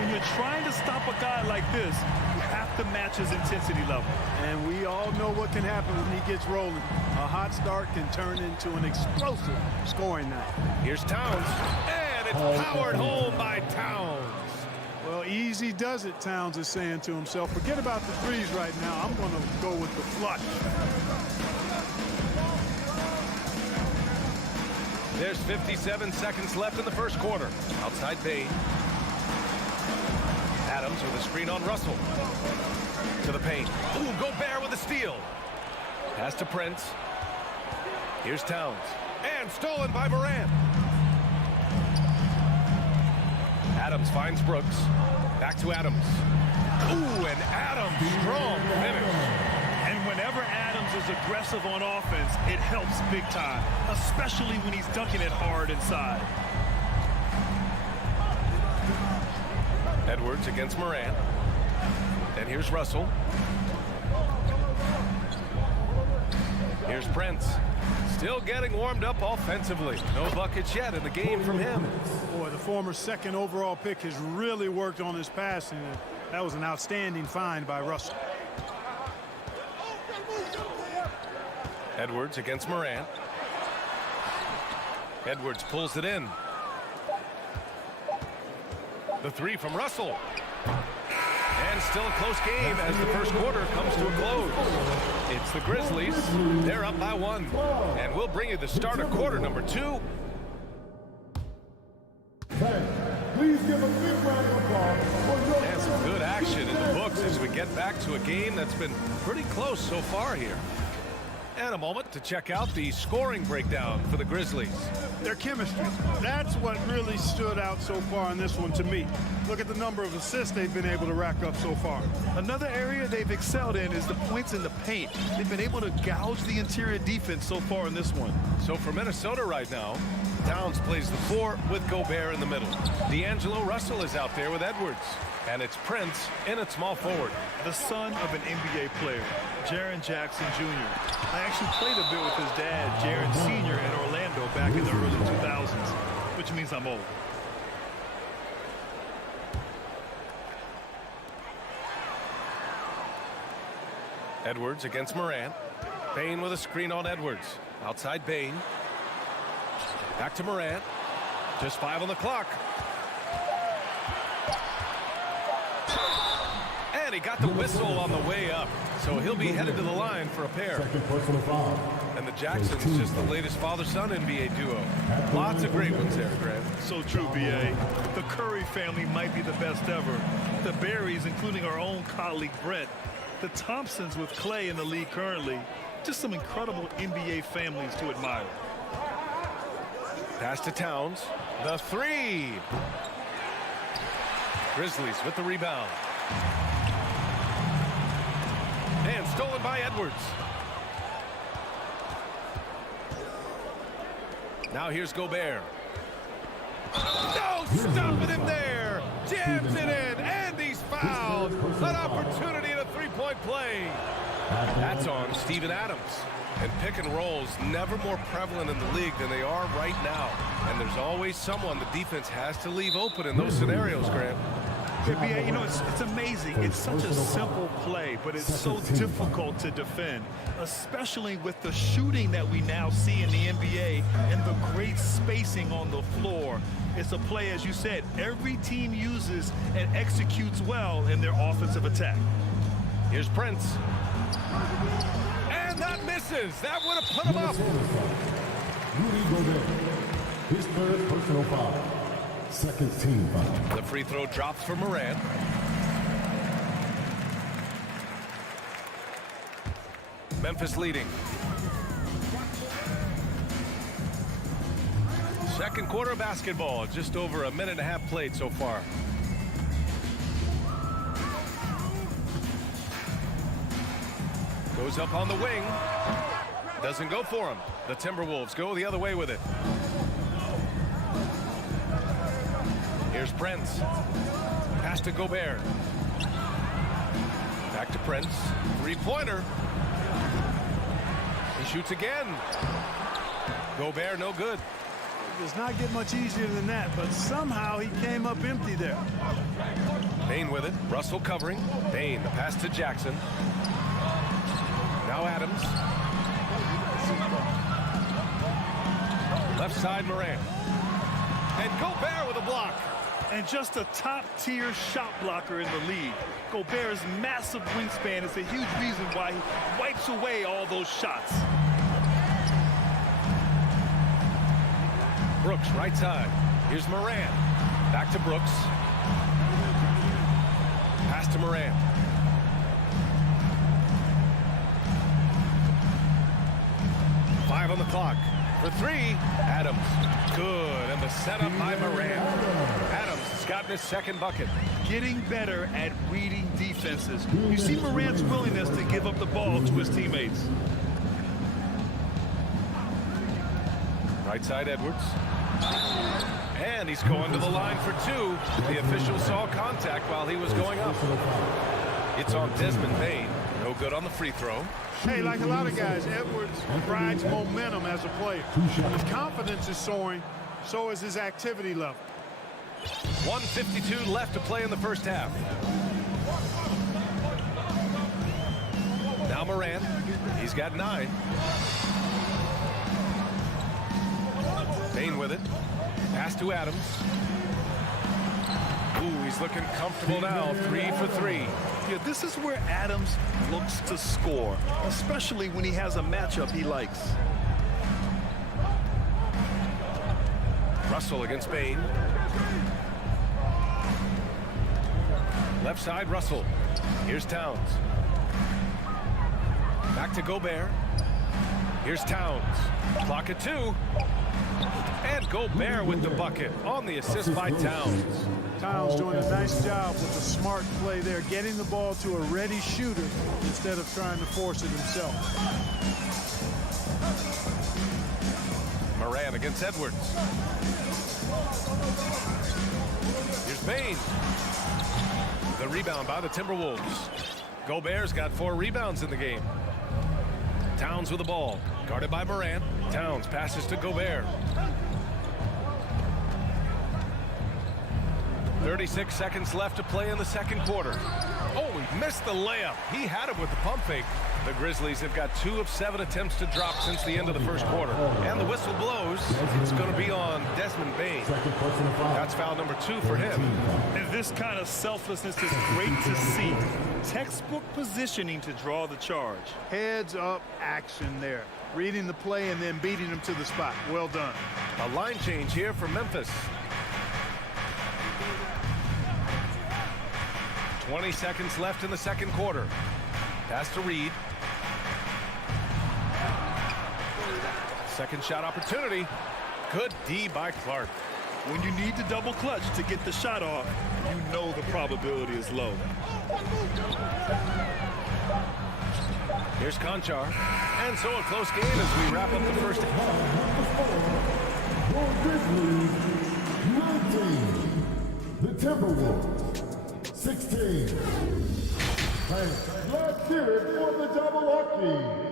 When you're trying to stop a guy like this, you have to match his intensity level. And we all know what can happen when he gets rolling. A hot start can turn into an explosive scoring night. Here's Towns. And it's powered home by Towns. Well, easy does it, Towns is saying to himself. Forget about the threes right now. I'm going to go with the flush. There's 57 seconds left in the first quarter. Outside Bain. Adams with a screen on Russell. To the paint. Ooh, Gobert with a steal. Pass to Prince. Here's Towns. And stolen by Morant. Adams finds Brooks. Back to Adams. Ooh, and Adams, strong finish. And whenever Adams is aggressive on offense, it helps big time, especially when he's dunking it hard inside. Edwards against Morant. And here's Russell. Here's Prince. Still getting warmed up offensively. No buckets yet in the game from him. Boy, the former second overall pick has really worked on his passing. That was an outstanding find by Russell. Edwards against Morant. Edwards pulls it in. The three from Russell. And still a close game as the first quarter comes to a close. It's the Grizzlies. They're up by 1. And we'll bring you the start of quarter number 2. Please give a big round of applause for And some good action in the books as we get back to a game that's been pretty close so far here. And a moment to check out the scoring breakdown for the Grizzlies. Their chemistry. That's what really stood out so far in this one to me. Look at the number of assists they've been able to rack up so far. Another area they've excelled in is the points in the paint. They've been able to gouge the interior defense so far in this one. So for Minnesota right now, Towns plays the 4 with Gobert in the middle. D'Angelo Russell is out there with Edwards. And it's Prince in at small forward. The son of an NBA player, Jaren Jackson Jr. I actually played a bit with his dad, Jaren Sr. in Orlando back in the early 2000s, which means I'm old. Edwards against Morant. Bain with a screen on Edwards. Outside Bain. Back to Morant. Just 5 on the clock. And he got the whistle on the way up. So he'll be headed to the line for a pair. And the Jacksons, just the latest father-son NBA duo. Lots of great ones there, Grant. So true, B.A. The Curry family might be the best ever. The Berries, including our own colleague Brett. The Thompsons with Clay in the league currently. Just some incredible NBA families to admire. Pass to Towns. The 3. Grizzlies with the rebound. And stolen by Edwards. Now here's Gobert. No, stopping him there. Jams it in, and he's fouled. An opportunity in a three-point play. That's on Steven Adams. And pick and rolls never more prevalent in the league than they are right now. And there's always someone the defense has to leave open in those scenarios, Grant. Yeah, you know, it's amazing. It's such a simple play, but it's so difficult to defend, especially with the shooting that we now see in the NBA and the great spacing on the floor. It's a play, as you said, every team uses and executes well in their offensive attack. Here's Prince. And that misses. That would have put him up. Rudy Gobert, his third personal foul. Second team foul. The free throw drops for Morant. Memphis leading. Second quarter of basketball. Just over a minute and a half played so far. Goes up on the wing. Doesn't go for him. The Timberwolves go the other way with it. Here's Prince. Pass to Gobert. Back to Prince. Three-pointer. He shoots again. Gobert, no good. It does not get much easier than that, but somehow he came up empty there. Bain with it. Russell covering. Bain, the pass to Jackson. Now Adams. Left side Morant. And Gobert with a block. And just a top-tier shot blocker in the league. Gobert's massive wingspan is a huge reason why he wipes away all those shots. Brooks, right side. Here's Morant. Back to Brooks. Pass to Morant. Five on the clock. For three, Adams. Good, and the setup by Morant. Adams has gotten his second bucket. Getting better at reading defenses. You see Morant's willingness to give up the ball to his teammates. Right side, Edwards. And he's going to the line for two. The official saw contact while he was going up. It's on Desmond Bane. No good on the free throw. Hey, like a lot of guys, Edwards rides momentum as a player. His confidence is soaring, so is his activity level. 1:52 left to play in the first half. Now Morant. He's got 9. Bane with it. Pass to Adams. Ooh, he's looking comfortable now. 3 for 3. Yeah, this is where Adams looks to score, especially when he has a matchup he likes. Russell against Bane. Left side, Russell. Here's Towns. Back to Gobert. Here's Towns. Clock at 2. And Gobert with the bucket on the assist by Towns. Towns doing a nice job with a smart play there, getting the ball to a ready shooter instead of trying to force it himself. Morant against Edwards. Here's Bane. The rebound by the Timberwolves. Gobert's got 4 rebounds in the game. Towns with the ball. Guarded by Morant. Towns passes to Gobert. 36 seconds left to play in the second quarter. Oh, he missed the layup. He had him with the pump fake. The Grizzlies have got 2 of 7 attempts to drop since the end of the first quarter. And the whistle blows. It's going to be on Desmond Bane. That's foul number 2 for him. And this kind of selflessness is great to see. Textbook positioning to draw the charge. Heads up action there. Reading the play and then beating him to the spot. Well done. A line change here for Memphis. 20 seconds left in the second quarter. Pass to Reed. Second shot opportunity. Good D by Clark. When you need to double clutch to get the shot off, you know the probability is low. Here's Conchar. And so a close game as we wrap up the first half. The Timberwolves, 16. Let's hear it for the Jabberwockies.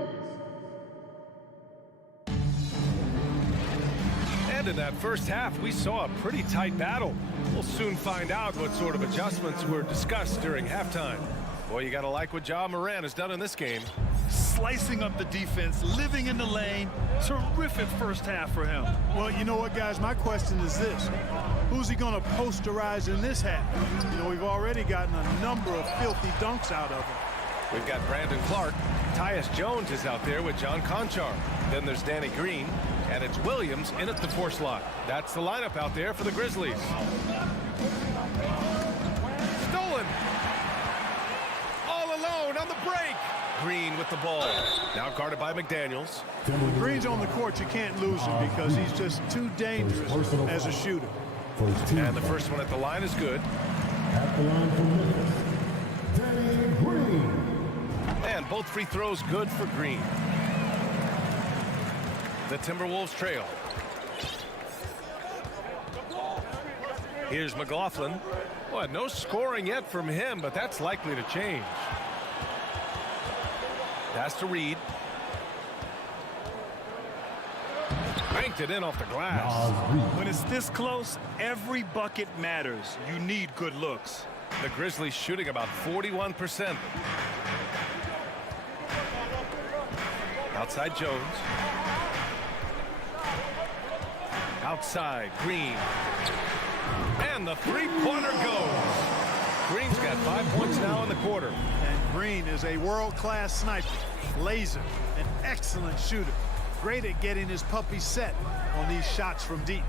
And in that first half, we saw a pretty tight battle. We'll soon find out what sort of adjustments were discussed during halftime. Boy, you got to like what Ja Morant has done in this game. Slicing up the defense, living in the lane. Terrific first half for him. Well, you know what, guys? My question is this. Who's he going to posterize in this half? You know, we've already gotten a number of filthy dunks out of him. We've got Brandon Clark. Tyus Jones is out there with John Conchar. Then there's Danny Green. And it's Williams in at the 4 slot. That's the lineup out there for the Grizzlies. Stolen. All alone on the break. Green with the ball. Now guarded by McDaniels. When Green's on the court, you can't lose him because he's just too dangerous as a shooter. And the first one at the line is good. At the line for Memphis, Danny Green. And both free throws good for Green. The Timberwolves trail. Here's McLaughlin. Boy, no scoring yet from him, but that's likely to change. Pass to Reed. Banked it in off the glass. When it's this close, every bucket matters. You need good looks. The Grizzlies shooting about 41%. Outside Jones. Outside Green. And the three-pointer goes. Green's got 5 points now in the quarter. And Green is a world-class sniper, laser, an excellent shooter. Great at getting his puppy set on these shots from deep.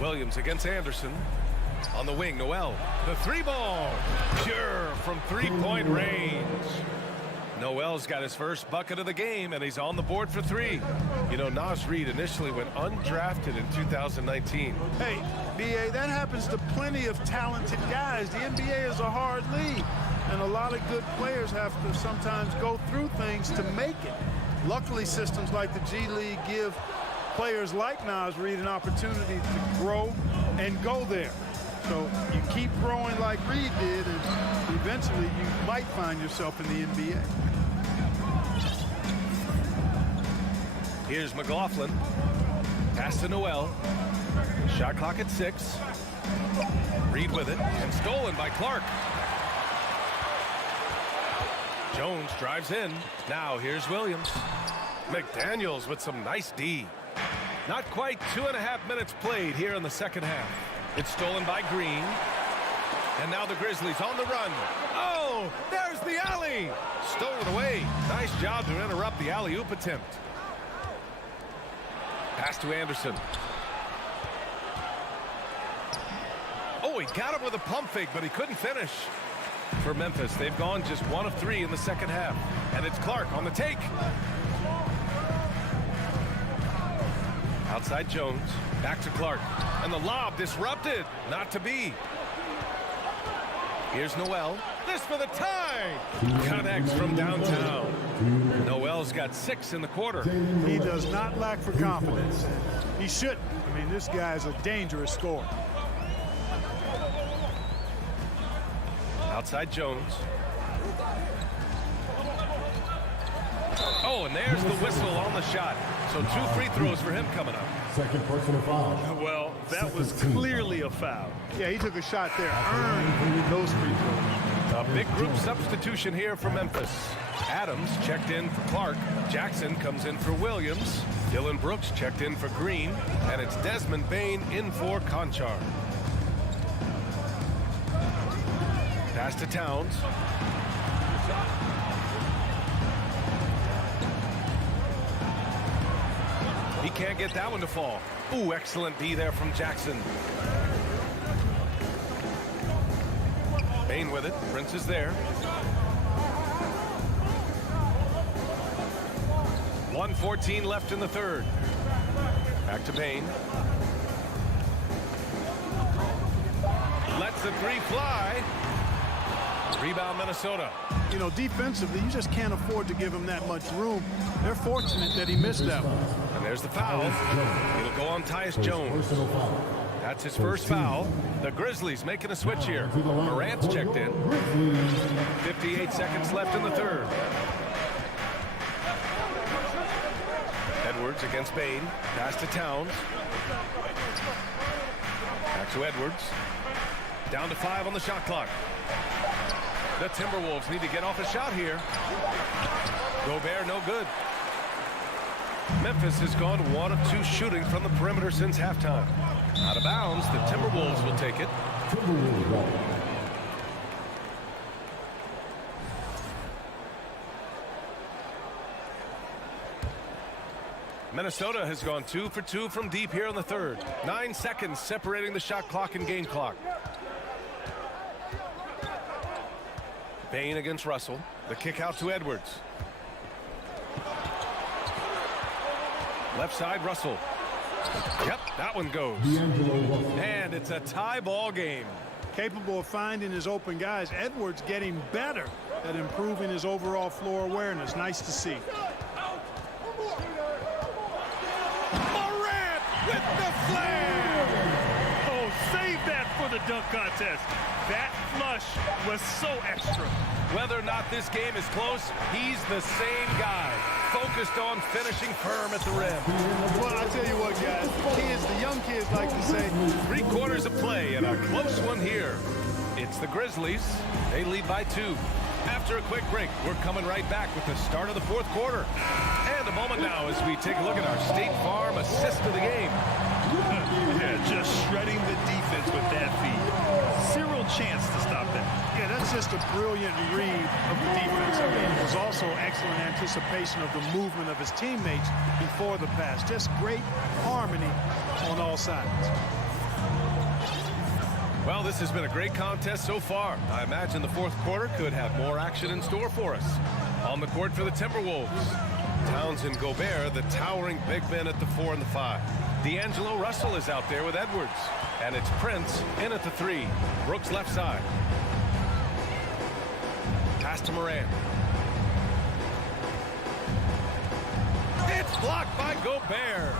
Williams against Anderson. On the wing, Noel. The three ball. Pure from three-point range. Noel's got his first bucket of the game, and he's on the board for three. You know, Naz Reid initially went undrafted in 2019. Hey, B.A., that happens to plenty of talented guys. The NBA is a hard league, and a lot of good players have to sometimes go through things to make it. Luckily, systems like the G League give players like Naz Reid an opportunity to grow and go there. So you keep growing like Reid did, and eventually you might find yourself in the NBA. Here's McLaughlin. Pass to Noel. Shot clock at 6. Reid with it, and stolen by Clark. Jones drives in. Now here's Williams. McDaniels with some nice D. Not quite 2.5 minutes played here in the second half. It's stolen by Green. And now the Grizzlies on the run. Oh, there's the alley. Stolen away. Nice job to interrupt the alley-oop attempt. Pass to Anderson. Oh, he got him with a pump fake, but he couldn't finish. For Memphis, they've gone just 1 of 3 in the second half. And it's Clark on the take. Outside Jones. Back to Clark. And the lob disrupted. Not to be. Here's Noel. This for the tie. Connects from downtown. Noel's got 6 in the quarter. He does not lack for confidence. He shouldn't. I mean, this guy's a dangerous scorer. Outside Jones. Oh, and there's the whistle on the shot. So 2 free throws for him coming up. Second personal foul. Well, that was clearly a foul. Yeah, he took a shot there. Earned those free throws. A big group substitution here for Memphis. Adams checked in for Clark. Jackson comes in for Williams. Dylan Brooks checked in for Green. And it's Desmond Bane in for Conchar. Pass to Towns. He can't get that one to fall. Ooh, excellent D there from Jackson. Bane with it. Prince is there. 1:14 left in the third. Back to Bane. Lets the three fly. Rebound Minnesota. You know, defensively, you just can't afford to give him that much room. They're fortunate that he missed that one. And there's the foul. It'll go on Tyus Jones. That's his first foul. The Grizzlies making a switch here. Morant's checked in. 58 seconds left in the third. Edwards against Bane. Pass to Towns. Back to Edwards. Down to 5 on the shot clock. The Timberwolves need to get off a shot here. Gobert, no good. Memphis has gone 1 of 2 shooting from the perimeter since halftime. Out of bounds, the Timberwolves will take it. Minnesota has gone 2 for 2 from deep here in the third. 9 seconds separating the shot clock and game clock. Bane against Russell. The kick out to Edwards. Left side, Russell. Yep, that one goes. And it's a tie ball game. Capable of finding his open guys. Edwards getting better at improving his overall floor awareness. Nice to see. Morant with the slam! Oh, save that for the dunk contest. That flush was so extra. Whether or not this game is close, he's the same guy, focused on finishing firm at the rim. Well, I tell you what, guys, the young kids like to say, 3/4 of play and a close one here. It's the Grizzlies. They lead by 2. After a quick break, we're coming right back with the start of the fourth quarter. And a moment now as we take a look at our State Farm assist of the game. Yeah, just shredding the defense with that feed. Zero chance to stop that. Yeah, that's just a brilliant read of the defense. I mean, it was also excellent anticipation of the movement of his teammates before the pass. Just great harmony on all sides. Well, this has been a great contest so far. I imagine the fourth quarter could have more action in store for us. On the court for the Timberwolves, Towns and Gobert, the towering big men at the 4 and the 5. D'Angelo Russell is out there with Edwards. And it's Prince in at the 3. Brooks left side. Pass to Morant. It's blocked by Gobert.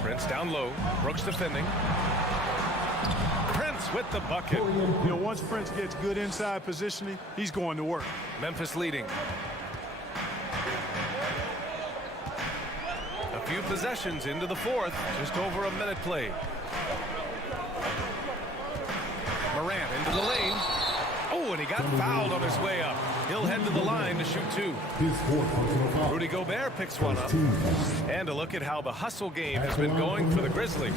Prince down low. Brooks defending. Prince with the bucket. You know, once Prince gets good inside positioning, he's going to work. Memphis leading. A few possessions into the fourth. Just over a minute played. Morant into the lane. Oh, and he got fouled on his way up. He'll head to the line to shoot 2. Rudy Gobert picks one up. And a look at how the hustle game has been going for the Grizzlies.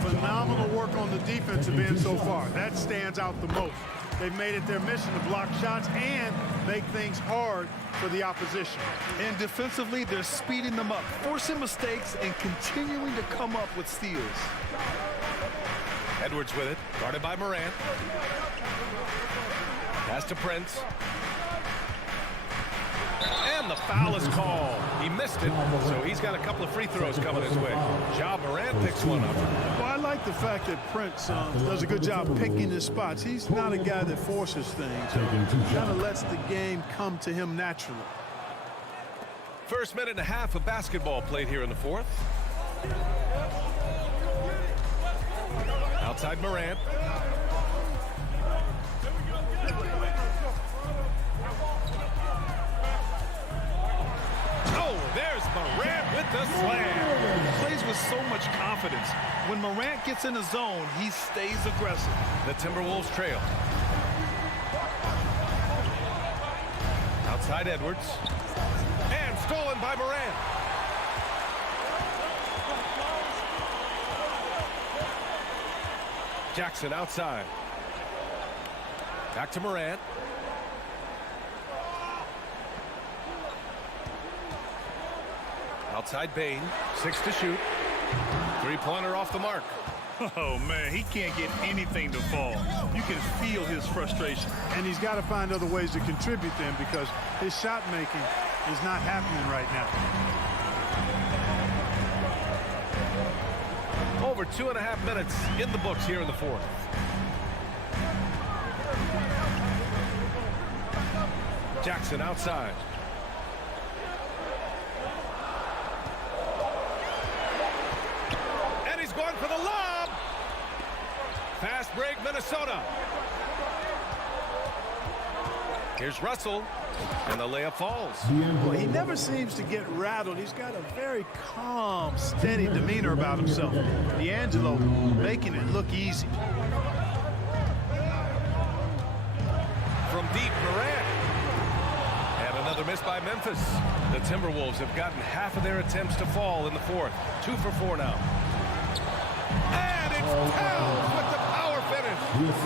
Phenomenal work on the defensive end so far. That stands out the most. They've made it their mission to block shots and make things hard for the opposition. And defensively, they're speeding them up, forcing mistakes, and continuing to come up with steals. Edwards with it, guarded by Morant. Pass to Prince. And the foul is called. He missed it, so he's got a couple of free throws coming his way. Ja Morant picks one up. Well, I like the fact that Prince does a good job picking his spots. He's not a guy that forces things. He kind of lets the game come to him naturally. First minute and a half of basketball played here in the fourth. Outside Morant. Oh, there's Morant with the slam. Plays with so much confidence. When Morant gets in the zone, he stays aggressive. The Timberwolves trail. Outside Edwards. And stolen by Morant. Jackson outside. Back to Morant. Outside Bane. 6 to shoot. Three-pointer off the mark. Oh, man, he can't get anything to fall. You can feel his frustration. And he's got to find other ways to contribute then because his shot making is not happening right now. Over 2.5 minutes in the books here in the fourth. Jackson outside. And he's going for the lob. Fast break, Minnesota. Here's Russell, and the layup falls. Well, he never seems to get rattled. He's got a very calm, steady demeanor about himself. D'Angelo making it look easy. From deep, Morant. And another miss by Memphis. The Timberwolves have gotten half of their attempts to fall in the fourth. 2 for 4 now. And it's Towns with the power finish.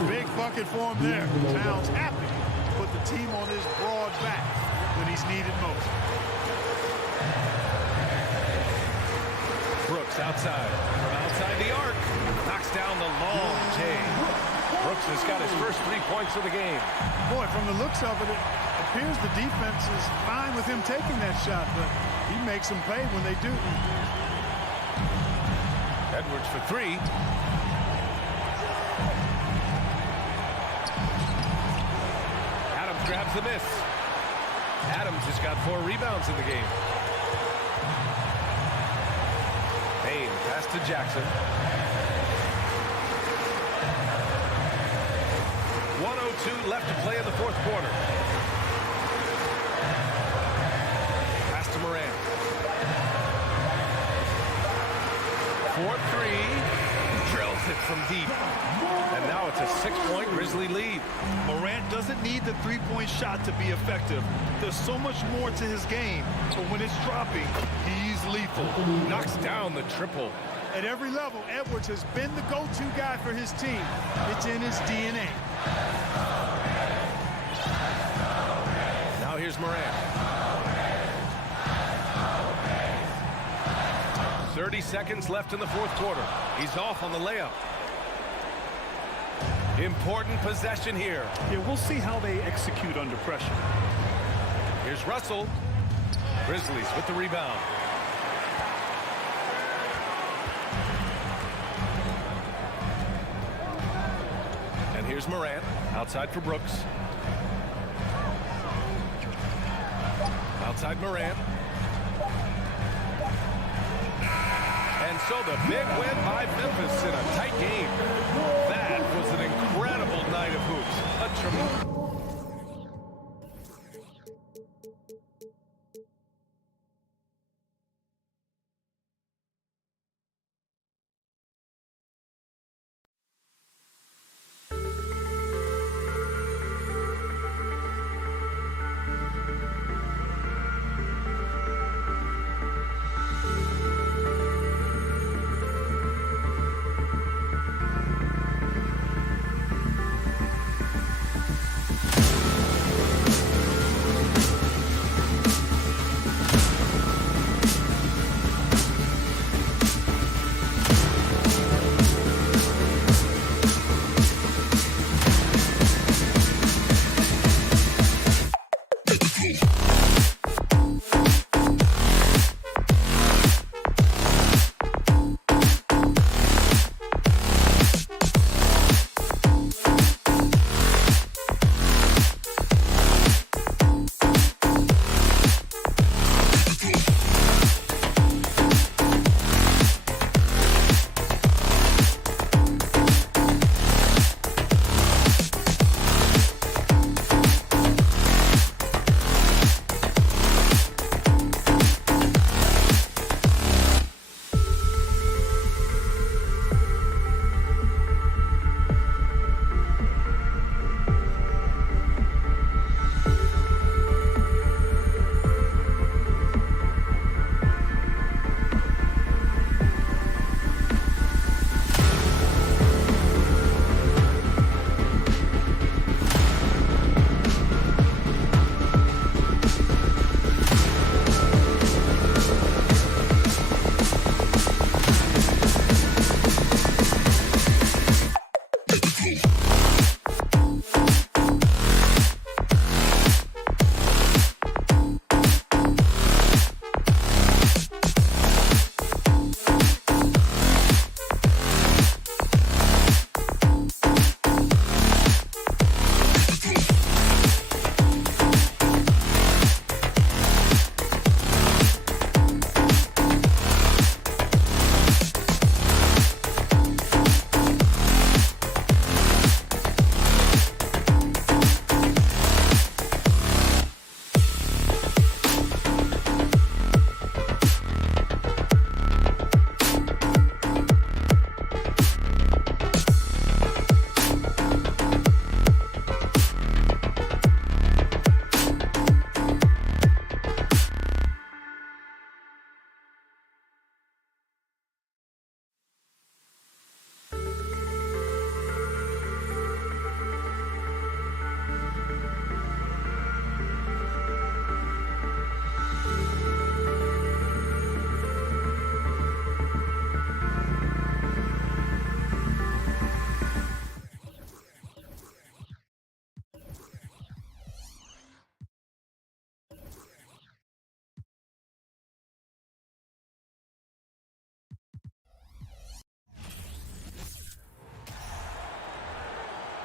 Big bucket for him there. Towns happy. Put the team on his broad back when he's needed most. Brooks outside. From outside the arc. Knocks down the long J. Brooks has got his first 3 points of the game. Boy, from the looks of it, it appears the defense is fine with him taking that shot, but he makes them pay when they do. Edwards for 3. Grabs the miss. Adams has got 4 rebounds in the game. Payne pass to Jackson. 1:02 left to play in the fourth quarter. Pass to Morant. 4-3. Drills it from deep. And now it's a 6-point Grizzly lead. Morant doesn't need the three-point shot to be effective. There's so much more to his game, but when it's dropping, he's lethal. Knocks down the triple. At every level, Edwards has been the go-to guy for his team. It's in his DNA. Now here's Morant. 30 seconds left in the fourth quarter. He's off on the layup. Important possession here. Yeah, we'll see how they execute under pressure. Here's Russell. Grizzlies with the rebound. And here's Morant. Outside for Brooks. Outside Morant. And so the big win by Memphis in a tight game. That was an incredible night of hoops. A tremendous.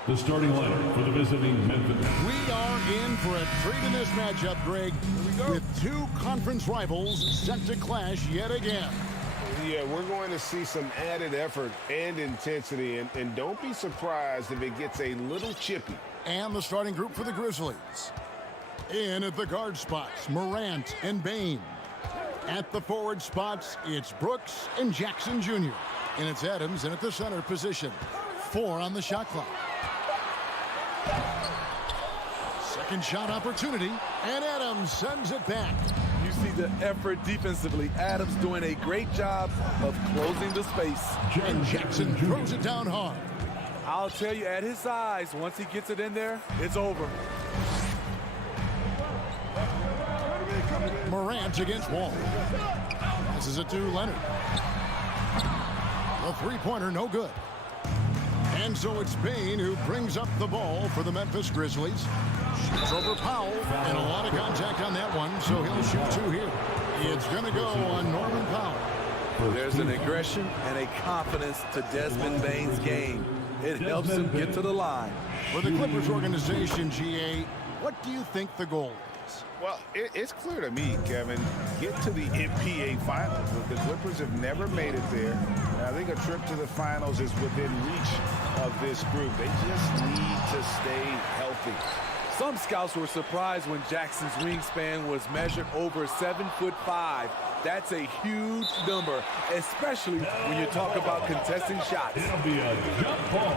The starting lineup for the visiting Memphis. We are in for a treat in this matchup, Greg, with two conference rivals set to clash yet again. Yeah, we're going to see some added effort and intensity, and don't be surprised if it gets a little chippy. And the starting group for the Grizzlies. In at the guard spots, Morant and Bane. At the forward spots, it's Brooks and Jackson Jr. And it's Adams in at the center position. 4 on the shot clock. Second shot opportunity, and Adams sends it back. You see the effort defensively. Adams doing a great job of closing the space. And Jackson throws it down hard. I'll tell you, at his size, once he gets it in there, it's over. Morant against Wall. Passes it to Leonard. The three-pointer, no good. And so it's Bane who brings up the ball for the Memphis Grizzlies. Shoots over Powell, and a lot of contact on that one, so he'll shoot 2 here. It's going to go on Norman Powell. There's an aggression and a confidence to Desmond Bane's game. It helps him get to the line. For the Clippers organization, GA, what do you think the goal is? Well, it's clear to me, Kevin, get to the NBA Finals. The Clippers have never made it there. And I think a trip to the Finals is within reach of this group. They just need to stay healthy. Some scouts were surprised when Jackson's wingspan was measured over 7'5". That's a huge number, especially when you talk about contesting shots. It'll be a jump ball.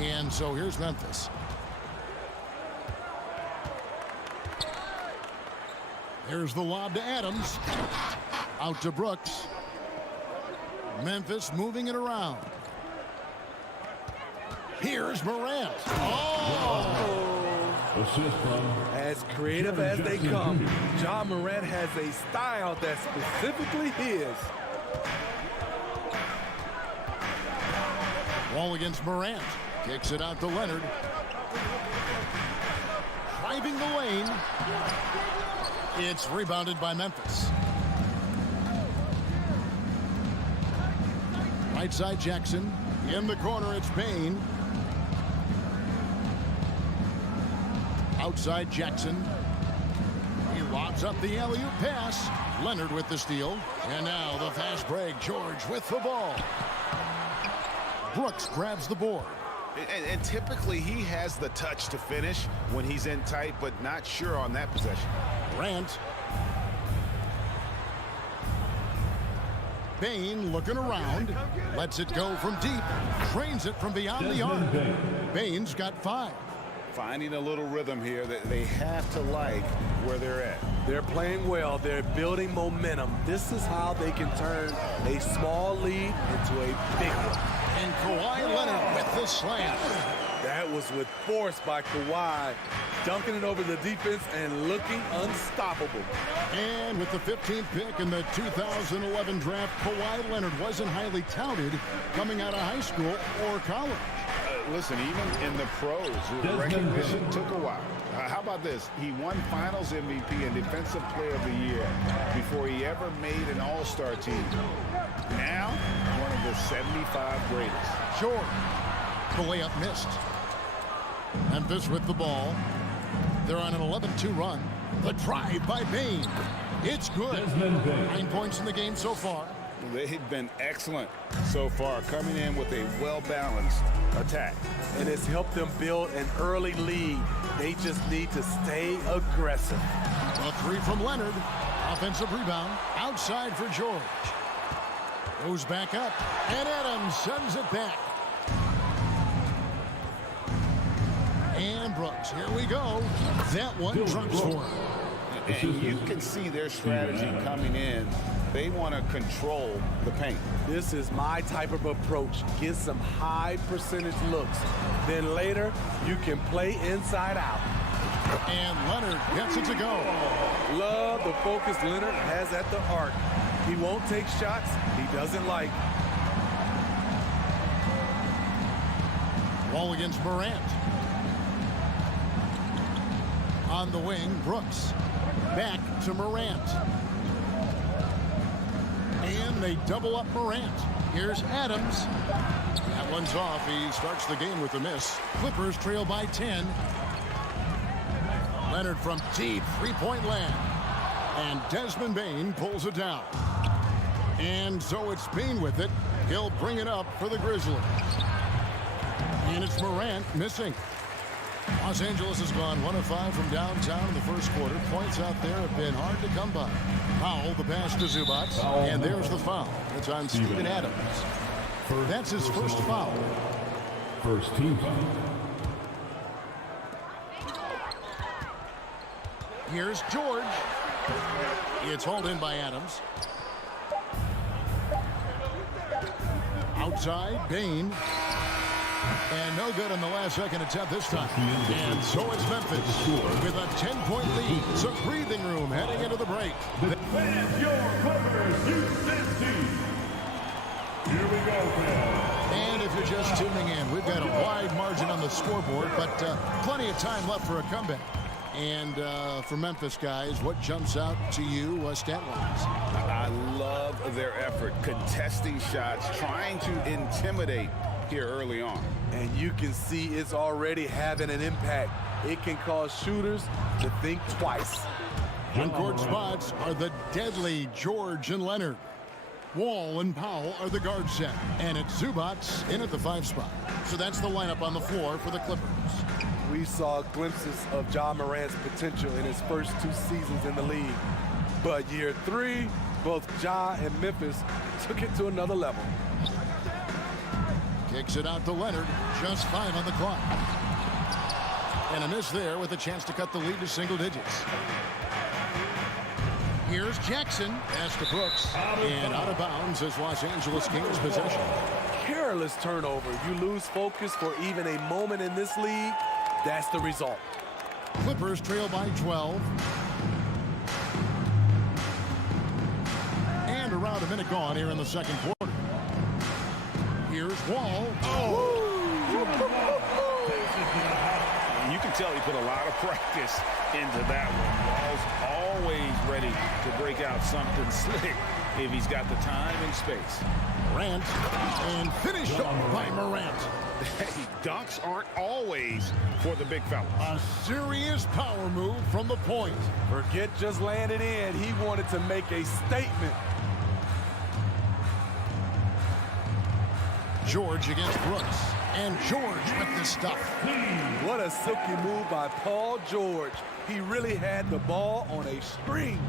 And so here's Memphis. Here's the lob to Adams. Out to Brooks. Memphis moving it around. Here's Morant. As creative as they come, Ja Morant has a style that's specifically his. Wall against Morant. Kicks it out to Leonard. Driving the lane. It's rebounded by Memphis. Right side Jackson. In the corner it's Bane. Outside Jackson. He lobs up the alley-oop pass. Leonard with the steal. And now the fast break. George with the ball. Brooks grabs the board. And typically he has the touch to finish when he's in tight, but not sure on that possession. Grant. Bane looking around. Lets it go from deep. Trains it from beyond the arc. Bane's got 5. Finding a little rhythm here that they have to like where they're at. They're playing well. They're building momentum. This is how they can turn a small lead into a big one. And Kawhi Leonard with the slam. That was with force by Kawhi, dunking it over the defense and looking unstoppable. And with the 15th pick in the 2011 draft, Kawhi Leonard wasn't highly touted coming out of high school or college. Listen, even in the pros, recognition took a while. How about this? He won Finals MVP and Defensive Player of the Year before he ever made an All-Star team. Now, one of the 75 greatest. Sure. The layup missed. Memphis with the ball. They're on an 11-2 run. The drive by Bane. It's good. 9 points in the game so far. They've been excellent so far, coming in with a well-balanced attack. And it's helped them build an early lead. They just need to stay aggressive. A 3 from Leonard. Offensive rebound. Outside for George. Goes back up. And Adams sends it back. And Brooks, here we go. That one drops for him. And you can see their strategy coming in. They want to control the paint. This is my type of approach. Get some high percentage looks. Then later, you can play inside out. And Leonard gets it to go. Love the focus Leonard has at the arc. He won't take shots he doesn't like. Wall against Morant. On the wing, Brooks. Back to Morant. And they double up Morant. Here's Adams. That one's off. He starts the game with a miss. Clippers trail by 10. Leonard from deep three-point land. And Desmond Bane pulls it down. And so it's Bane with it. He'll bring it up for the Grizzlies. And it's Morant missing. Los Angeles has gone 1 of 5 from downtown in the first quarter. Points out there have been hard to come by. Powell, the pass to Zubac. And there's the foul. It's on Steven Adams. That's his first foul. First team foul. Here's George. It's hauled in by Adams. Outside, Bain. And no good in the last second attempt this time. And so it's Memphis with a 10-point lead. Some breathing room heading into the break. Fans, your Clippers, Houston team. Here we go, fans. And if you're just tuning in, we've got a wide margin on the scoreboard, but plenty of time left for a comeback. And for Memphis guys, what jumps out to you stat-wise? I love their effort, contesting shots, trying to intimidate here early on. And you can see it's already having an impact. It can cause shooters to think twice. On-court spots are the deadly George and Leonard. Wall and Powell are the guard set. And it's Zubac in at the 5 spot. So that's the lineup on the floor for the Clippers. We saw glimpses of Ja Morant's potential in his first 2 seasons in the league. But year 3, both Ja and Memphis took it to another level. Kicks it out to Leonard. Just 5 on the clock. And a miss there with a chance to cut the lead to single digits. Here's Jackson. Pass to Brooks. And out of bounds as Los Angeles gains possession. Careless turnover. You lose focus for even a moment in this league. That's the result. Clippers trail by 12. And around a minute gone here in the second quarter. Here's Wall. You can tell he put a lot of practice into that one. Wall's always ready to break out something slick if he's got the time and space. Morant, and finished off by Morant. Hey, dunks aren't always for the big fella. A serious power move from the point. Forget just laying it in. He wanted to make a statement. George against Brooks. And George with the stuff. What a silky move by Paul George. He really had the ball on a string.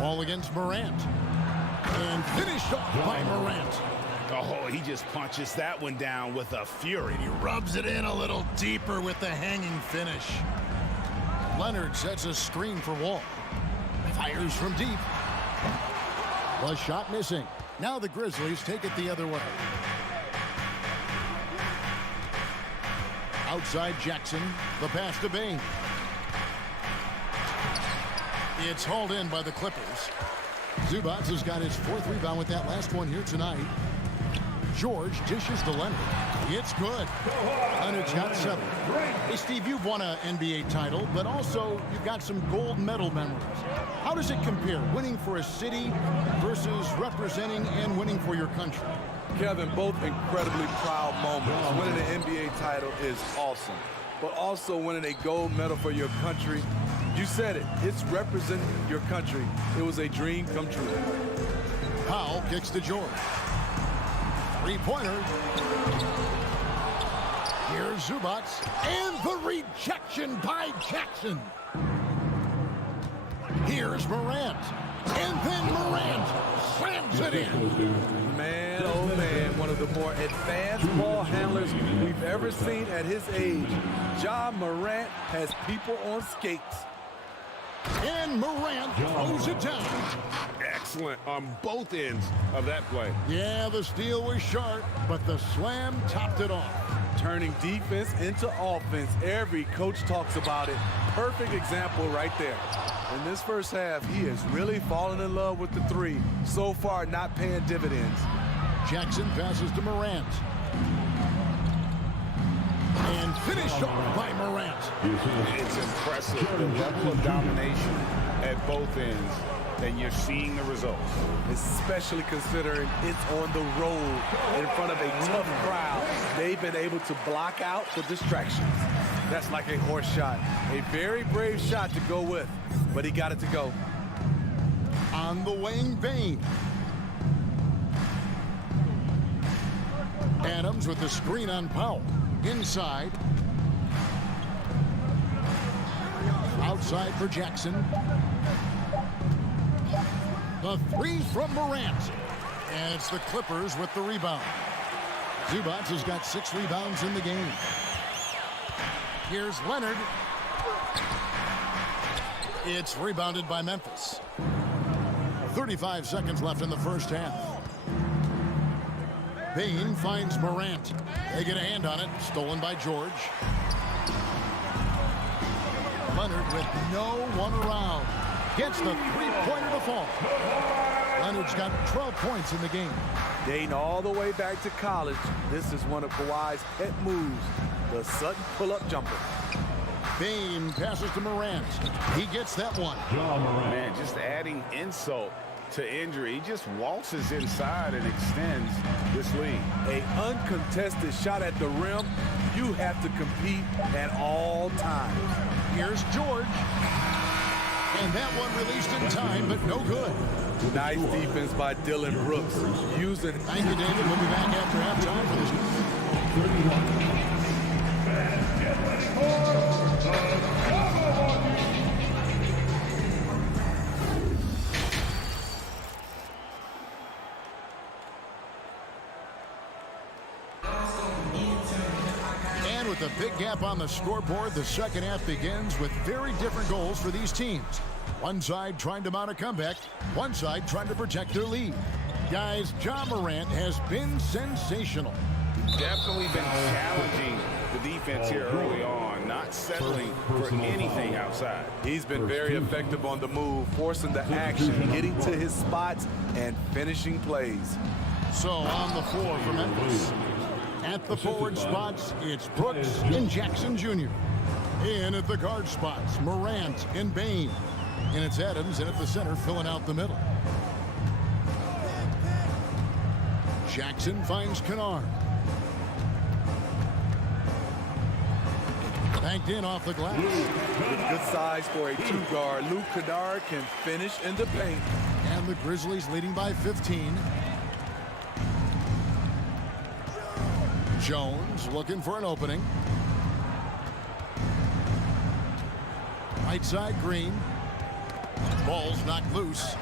Wall against Morant. And finished off by Morant. Oh, he just punches that one down with a fury. He rubs it in a little deeper with the hanging finish. Leonard sets a screen for Wall. Fires from deep. The shot missing. Now the Grizzlies take it the other way. Outside Jackson. The pass to Bain. It's hauled in by the Clippers. Zubac has got his 4th rebound with that last one here tonight. George dishes to Leonard. It's good. Leonard's got 7. Hey, Steve, you've won an NBA title, but also you've got some gold medal memories. How does it compare, winning for a city versus representing and winning for your country? Kevin, both incredibly proud moments. Winning an NBA title is awesome, but also winning a gold medal for your country, you said it, it's representing your country. It was a dream come true. Powell kicks to George. 3-pointer. Here's Zubac. And the rejection by Jackson. Here's Morant. And then Morant slams it in. Man, oh man, one of the more advanced ball handlers we've ever seen at his age. Ja Morant has people on skates. And Morant throws it down. Excellent on both ends of that play. Yeah, the steal was sharp, but the slam topped it off. Turning defense into offense. Every coach talks about it. Perfect example right there. In this first half, he has really fallen in love with the 3. So far, not paying dividends. Jackson passes to Morant. And finished off by Morant. It's impressive, the level of domination at both ends, and you're seeing the results. Especially considering it's on the road in front of a tough crowd. They've been able to block out the distractions. That's like a horse shot. A very brave shot to go with, but he got it to go. On the wing, Bain. Adams with the screen on Powell. Inside. Outside for Jackson. The three from Morant. And it's the Clippers with the rebound. Zubac has got 6 rebounds in the game. Here's Leonard. It's rebounded by Memphis. 35 seconds left in the first half. Bane finds Morant. They get a hand on it. Stolen by George. Leonard with no one around. Gets the three-pointer to fall. Leonard's got 12 points in the game. Dating all the way back to college, this is one of Kawhi's pet moves, the Sutton pull-up jumper. Bane passes to Morant. He gets that one. Man, just adding insult to injury. He just waltzes inside and extends this lead. An uncontested shot at the rim, you have to compete at all times. Here's George. And that one released in time, but no good. Nice defense by Dylan Brooks. Using. Thank you, David. We'll be back after halftime for this. And with a big gap on the scoreboard, the second half begins with very different goals for these teams. One side trying to mount a comeback, one side trying to protect their lead. Guys, Ja Morant has been sensational. Definitely been challenging the defense here early on, not settling for anything outside. He's been very effective on the move, forcing the action, getting to his spots, and finishing plays. So on the floor for Memphis. At the forward spots, it's Brooks and Jackson Jr. In at the guard spots, Morant and Bane. And it's Adams in at the center, filling out the middle. Jackson finds Kennard. Banked in off the glass. With good size for a two-guard, Luke Kennard can finish in the paint. And the Grizzlies leading by 15. Jones looking for an opening. Right side, Green. Ball's knocked loose.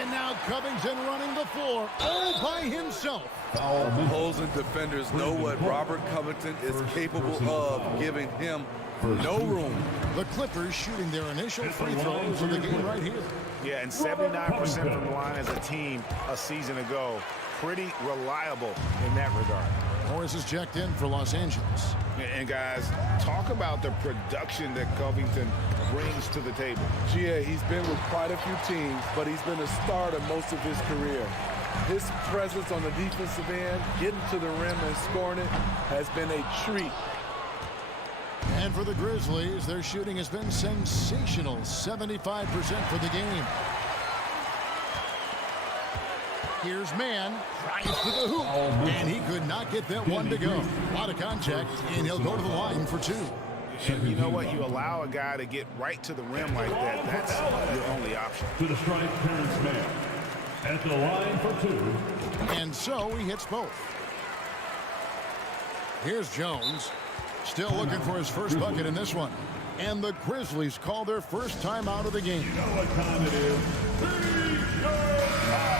And now Covington running the floor all by himself. Opposing defenders know what Robert Covington is capable of, giving him no room. The Clippers shooting their initial free throws of the game right here. Yeah, and 79% from the line as a team a season ago. Pretty reliable in that regard. Morris is checked in for Los Angeles. And guys, talk about the production that Covington brings to the table. Yeah, he's been with quite a few teams, but he's been a starter most of his career. His presence on the defensive end, getting to the rim and scoring it, has been a treat. And for the Grizzlies, their shooting has been sensational, 75% for the game. Here's Mann, tries to the hoop, and he could not get that one to go. A lot of contact, and he'll go to the line for two. And you know what? You allow a guy to get right to the rim like that, that's your only option. To the strike, Terrence Mann at the line for two. And so he hits both. Here's Jones, still looking for his first bucket in this one. And the Grizzlies call their first time out of the game. You know what time it is. Three-shot time.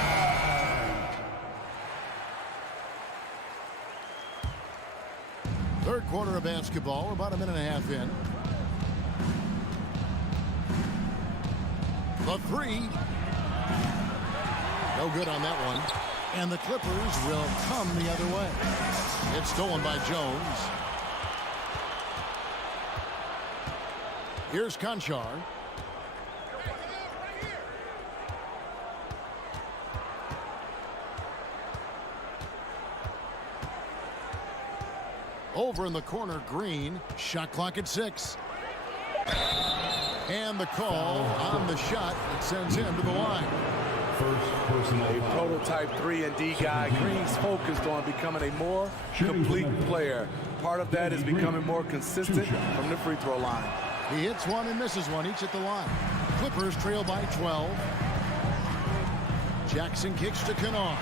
Third quarter of basketball, about a minute and a half in. The three. No good on that one. And the Clippers will come the other way. It's stolen by Jones. Here's Conchar. Over in the corner, Green. Shot clock at 6. And the call on the shot that sends him to the line. A prototype 3-and-D guy. Green's focused on becoming a more complete player. Part of that is becoming more consistent from the free throw line. He hits one and misses one, each at the line. Clippers trail by 12. Jackson kicks to Kennard.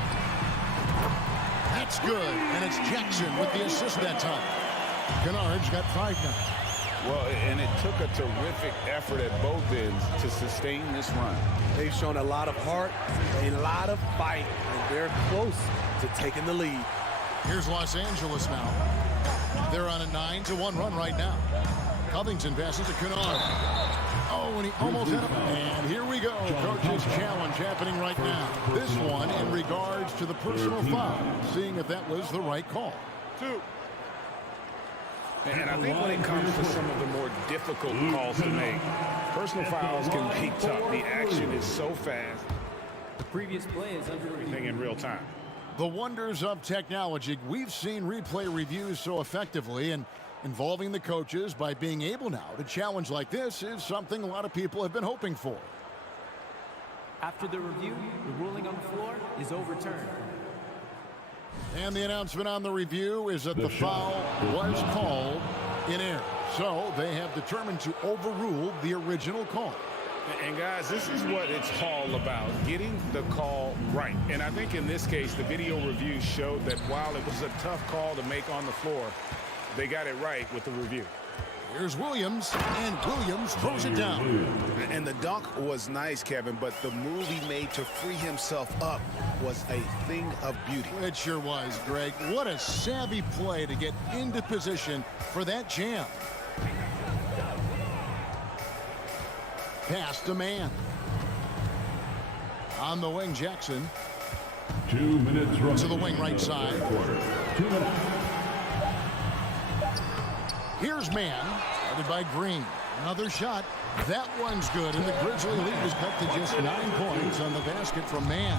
That's good, and it's Jackson with the assist that time. Kennard's got 5 now. Well, and it took a terrific effort at both ends to sustain this run. They've shown a lot of heart, a lot of fight, and they're close to taking the lead. Here's Los Angeles now. They're on a 9-1 run right now. Covington passes to Kennard. Oh, and he almost had it. And here we go. Coach's challenge happening right now. This one in regards to the personal foul, seeing if that was the right call. 2. And I think when it comes to some of the more difficult calls to make, personal fouls can be tough. The action is so fast. The previous play is under everything in real time. The wonders of technology. We've seen replay reviews so effectively, and involving the coaches by being able now to challenge like this is something a lot of people have been hoping for. After the review, the ruling on the floor is overturned. And the announcement on the review is that the foul was called in error. So they have determined to overrule the original call. And guys, this is what it's all about, getting the call right. And I think in this case, the video review showed that while it was a tough call to make on the floor, they got it right with the review. Here's Williams, and Williams throws it down. And the dunk was nice, Kevin, but the move he made to free himself up was a thing of beauty. It sure was, Greg. What a savvy play to get into position for that jam. Pass to man. On the wing, Jackson. 2 minutes running. To the wing right side. 2 minutes. Here's man, started by Green. Another shot. That one's good, and the Grizzly lead is cut to just 9 points on the basket from man.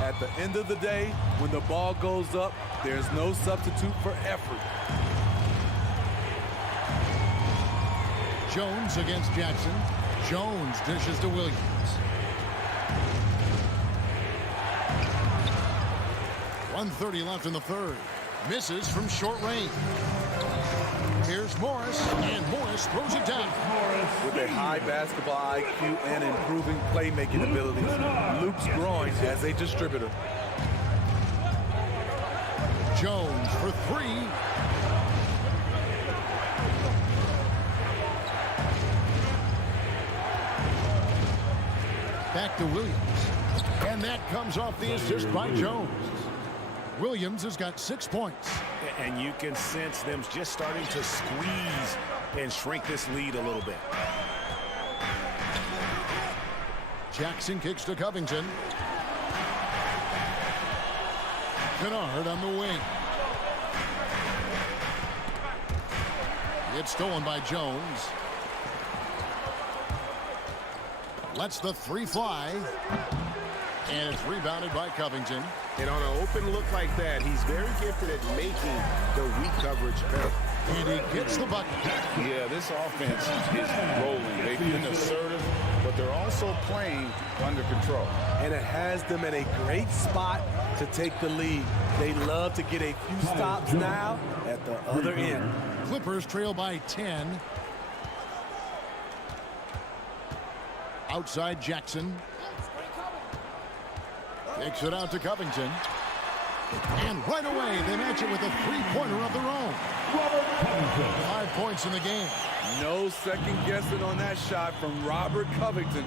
At the end of the day, when the ball goes up, there's no substitute for effort. Jones against Jackson. Jones dishes to Williams. .130 left in the third. Misses from short range. Here's Morris, and Morris throws it down. With a high basketball IQ and improving playmaking abilities, Luke's growing as a distributor. Jones for 3. Back to Williams. And that comes off the assist by Jones. Williams has got 6 points. And you can sense them just starting to squeeze and shrink this lead a little bit. Jackson kicks to Covington. Kennard on the wing. It's stolen by Jones. Lets the 3 fly. And it's rebounded by Covington. And on an open look like that, he's very gifted at making the weak coverage better. And he gets the bucket. Yeah, this offense is rolling. They've been assertive, but they're also playing under control. And it has them in a great spot to take the lead. They love to get a few stops now at the other end. Clippers trail by 10. Outside Jackson. Takes it out to Covington. And right away, they match it with a 3-pointer of their own. 5 points in the game. No second guessing on that shot from Robert Covington.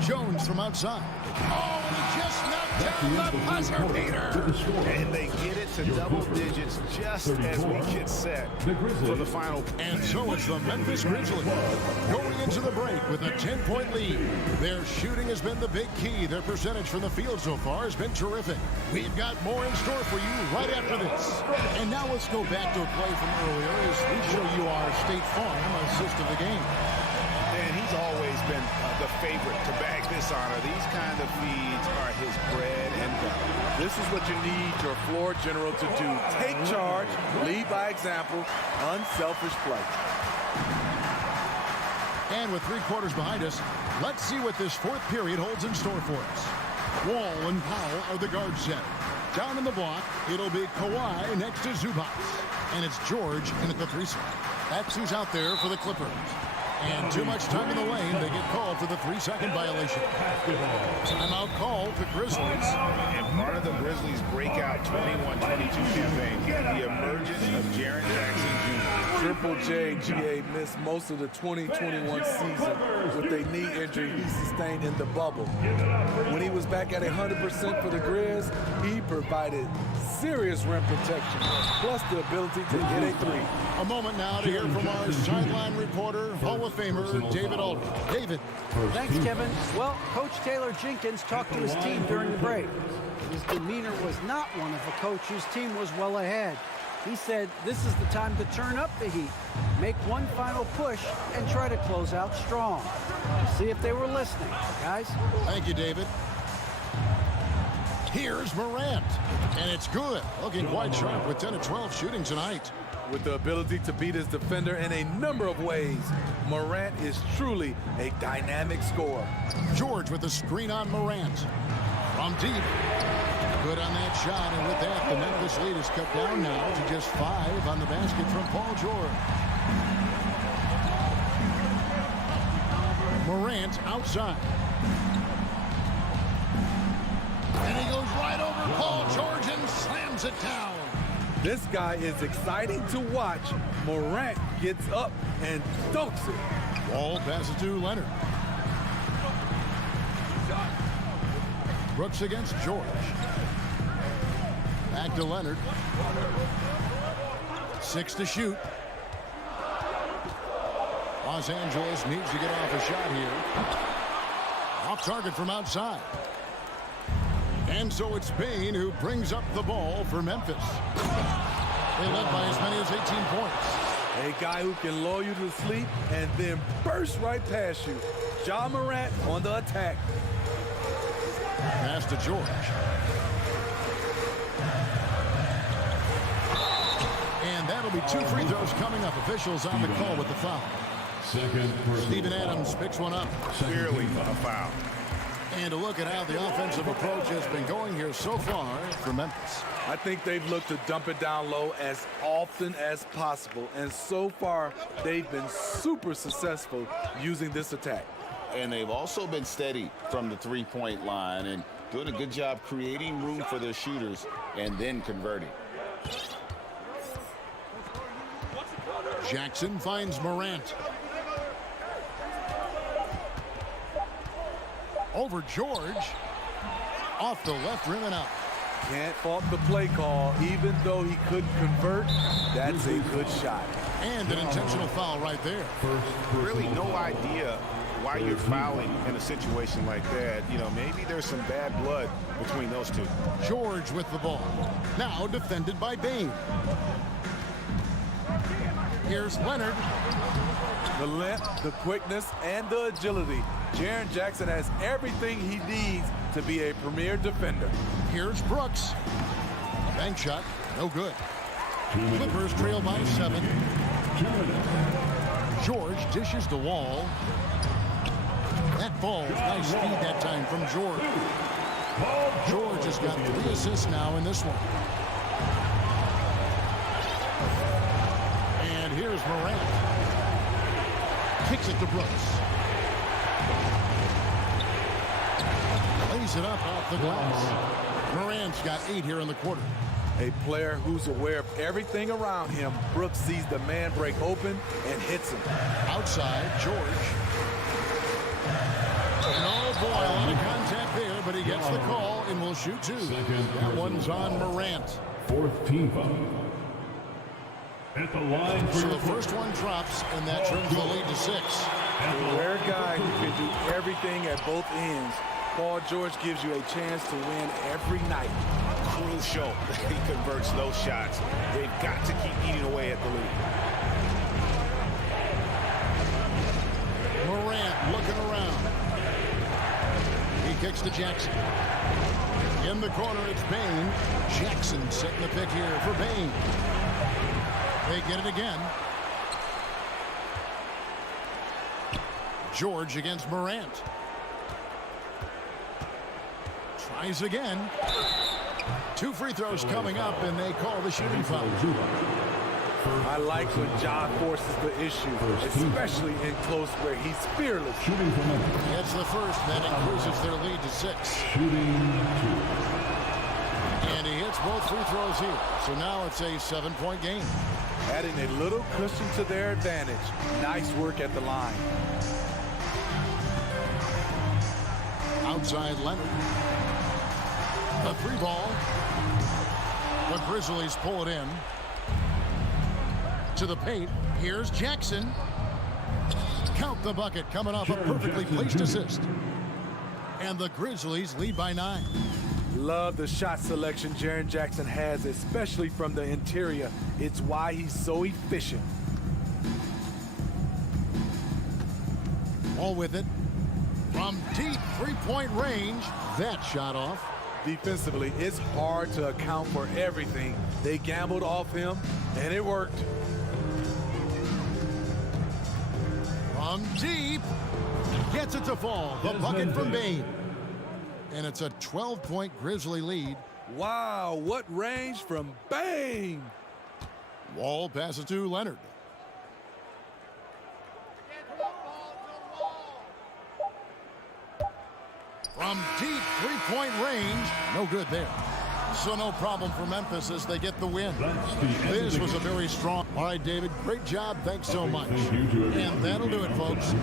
Jones from outside. Oh, and he just knocked down the buzzer beater. And they get it to double digits just as we get set for the final. And so it's the Memphis Grizzlies going into the break with a 10-point lead. Their shooting has been the big key. Their percentage from the field so far has been terrific. We've got more in store for you right after this. And now let's go back to a play from earlier as we show you our State Farm assist of the game. And he's always been the favorite to bag this honor. These kind of feeds are his bread and butter. This is what you need your floor general to do. Take charge, lead by example, unselfish play. And with 3 quarters behind us, let's see what this 4th period holds in store for us. Wall and Powell are the guard set. Down in the block, it'll be Kawhi next to Zubac. And it's George in at the 3 spot. That's who's out there for the Clippers. And too much time in the lane. They get called for the 3-second violation. Timeout call to Grizzlies. And part of the Grizzlies' breakout 21-22 campaign, the emergence of Jaren Jackson Jr. Triple J, GA, missed most of the 2021 season with a knee injury he sustained in the bubble. When he was back at 100% for the Grizz, he provided serious rim protection, plus the ability to hit a three. A moment now to hear from our sideline reporter, Hall of Famer David Aldridge. David. Thanks, Kevin. Well, Coach Taylor Jenkins talked to his team during the break. His demeanor was not one of a coach whose team was well ahead. He said this is the time to turn up the heat, make one final push, and try to close out strong. See if they were listening, guys. Thank you, David. Here's Morant, and it's good. Looking quite sharp with 10 of 12 shooting tonight. With the ability to beat his defender in a number of ways, Morant is truly a dynamic scorer. George with the screen on Morant. From deep. Good on that shot, and with that, the Memphis lead is cut down now to just 5 on the basket from Paul George. Morant outside. And he goes right over Paul George and slams it down. This guy is exciting to watch. Morant gets up and dunks it. Ball passes to Leonard. Brooks against George. Back to Leonard. 6 to shoot. Los Angeles needs to get off a shot here. Off target from outside. And so it's Bane who brings up the ball for Memphis. They led by as many as 18 points. A guy who can lull you to sleep and then burst right past you. Ja Morant on the attack. Pass to George. And that'll be 2 free throws coming up. Officials on the call with the foul. Steven Adams picks one up. Clearly a foul. And a look at how the offensive approach has been going here so far for Memphis. I think they've looked to dump it down low as often as possible. And so far, they've been super successful using this attack. And they've also been steady from the three-point line and doing a good job creating room for their shooters and then converting. Jackson finds Morant. Over George. Off the left rim and out. Can't fault the play call. Even though he couldn't convert, that's a good shot. And an intentional foul right there. Really no idea why you're fouling in a situation like that. You know, maybe there's some bad blood between those two. George with the ball. Now defended by Bane. Here's Leonard. The length, the quickness, and the agility. Jaren Jackson has everything he needs to be a premier defender. Here's Brooks. Bank shot, no good. Clippers trail by 7. George dishes the wall. That ball, nice speed that time from George. George has got 3 assists now in this one. And here's Morant. Kicks it to Brooks. Lays it up off the glass. Morant's got 8 here in the quarter. A player who's aware of everything around him. Brooks sees the man break open and hits him. Outside, George. And oh boy, a lot of contact there, but he gets the call and will shoot 2. That one's on Morant. 4th team foul. At the line for so the first one drops, and that trims the lead to 6. A rare guy who can do everything at both ends. Paul George gives you a chance to win every night. Crucial that he converts those shots. They've got to keep eating away at the lead. Morant looking around. He kicks to Jackson. In the corner, it's Bane. Jackson setting the pick here for Bane. They get it again. George against Morant. Tries again. 2 free throws coming up, and they call the shooting foul. I like when John forces the issue, especially in close where he's fearless. Gets the first, then increases their lead to 6. And he hits both free throws here. So now it's a 7-point game. Adding a little cushion to their advantage. Nice work at the line. Outside Leonard. The 3 ball. The Grizzlies pull it in. To the paint. Here's Jackson. Count the bucket coming off a perfectly placed assist. And the Grizzlies lead by 9. Love the shot selection Jaren Jackson has, especially from the interior. It's why he's so efficient. All with it. From deep 3-point range. That shot off. Defensively, it's hard to account for everything. They gambled off him, and it worked. From deep. Gets it to fall. The bucket from Bane. And it's a 12-point Grizzly lead. Wow, what range from Bane! Wall passes to Leonard. From deep 3-point range, no good there. So no problem for Memphis as they get the win. This was a very strong. All right, David, great job. Thanks so much. And that'll do it, folks.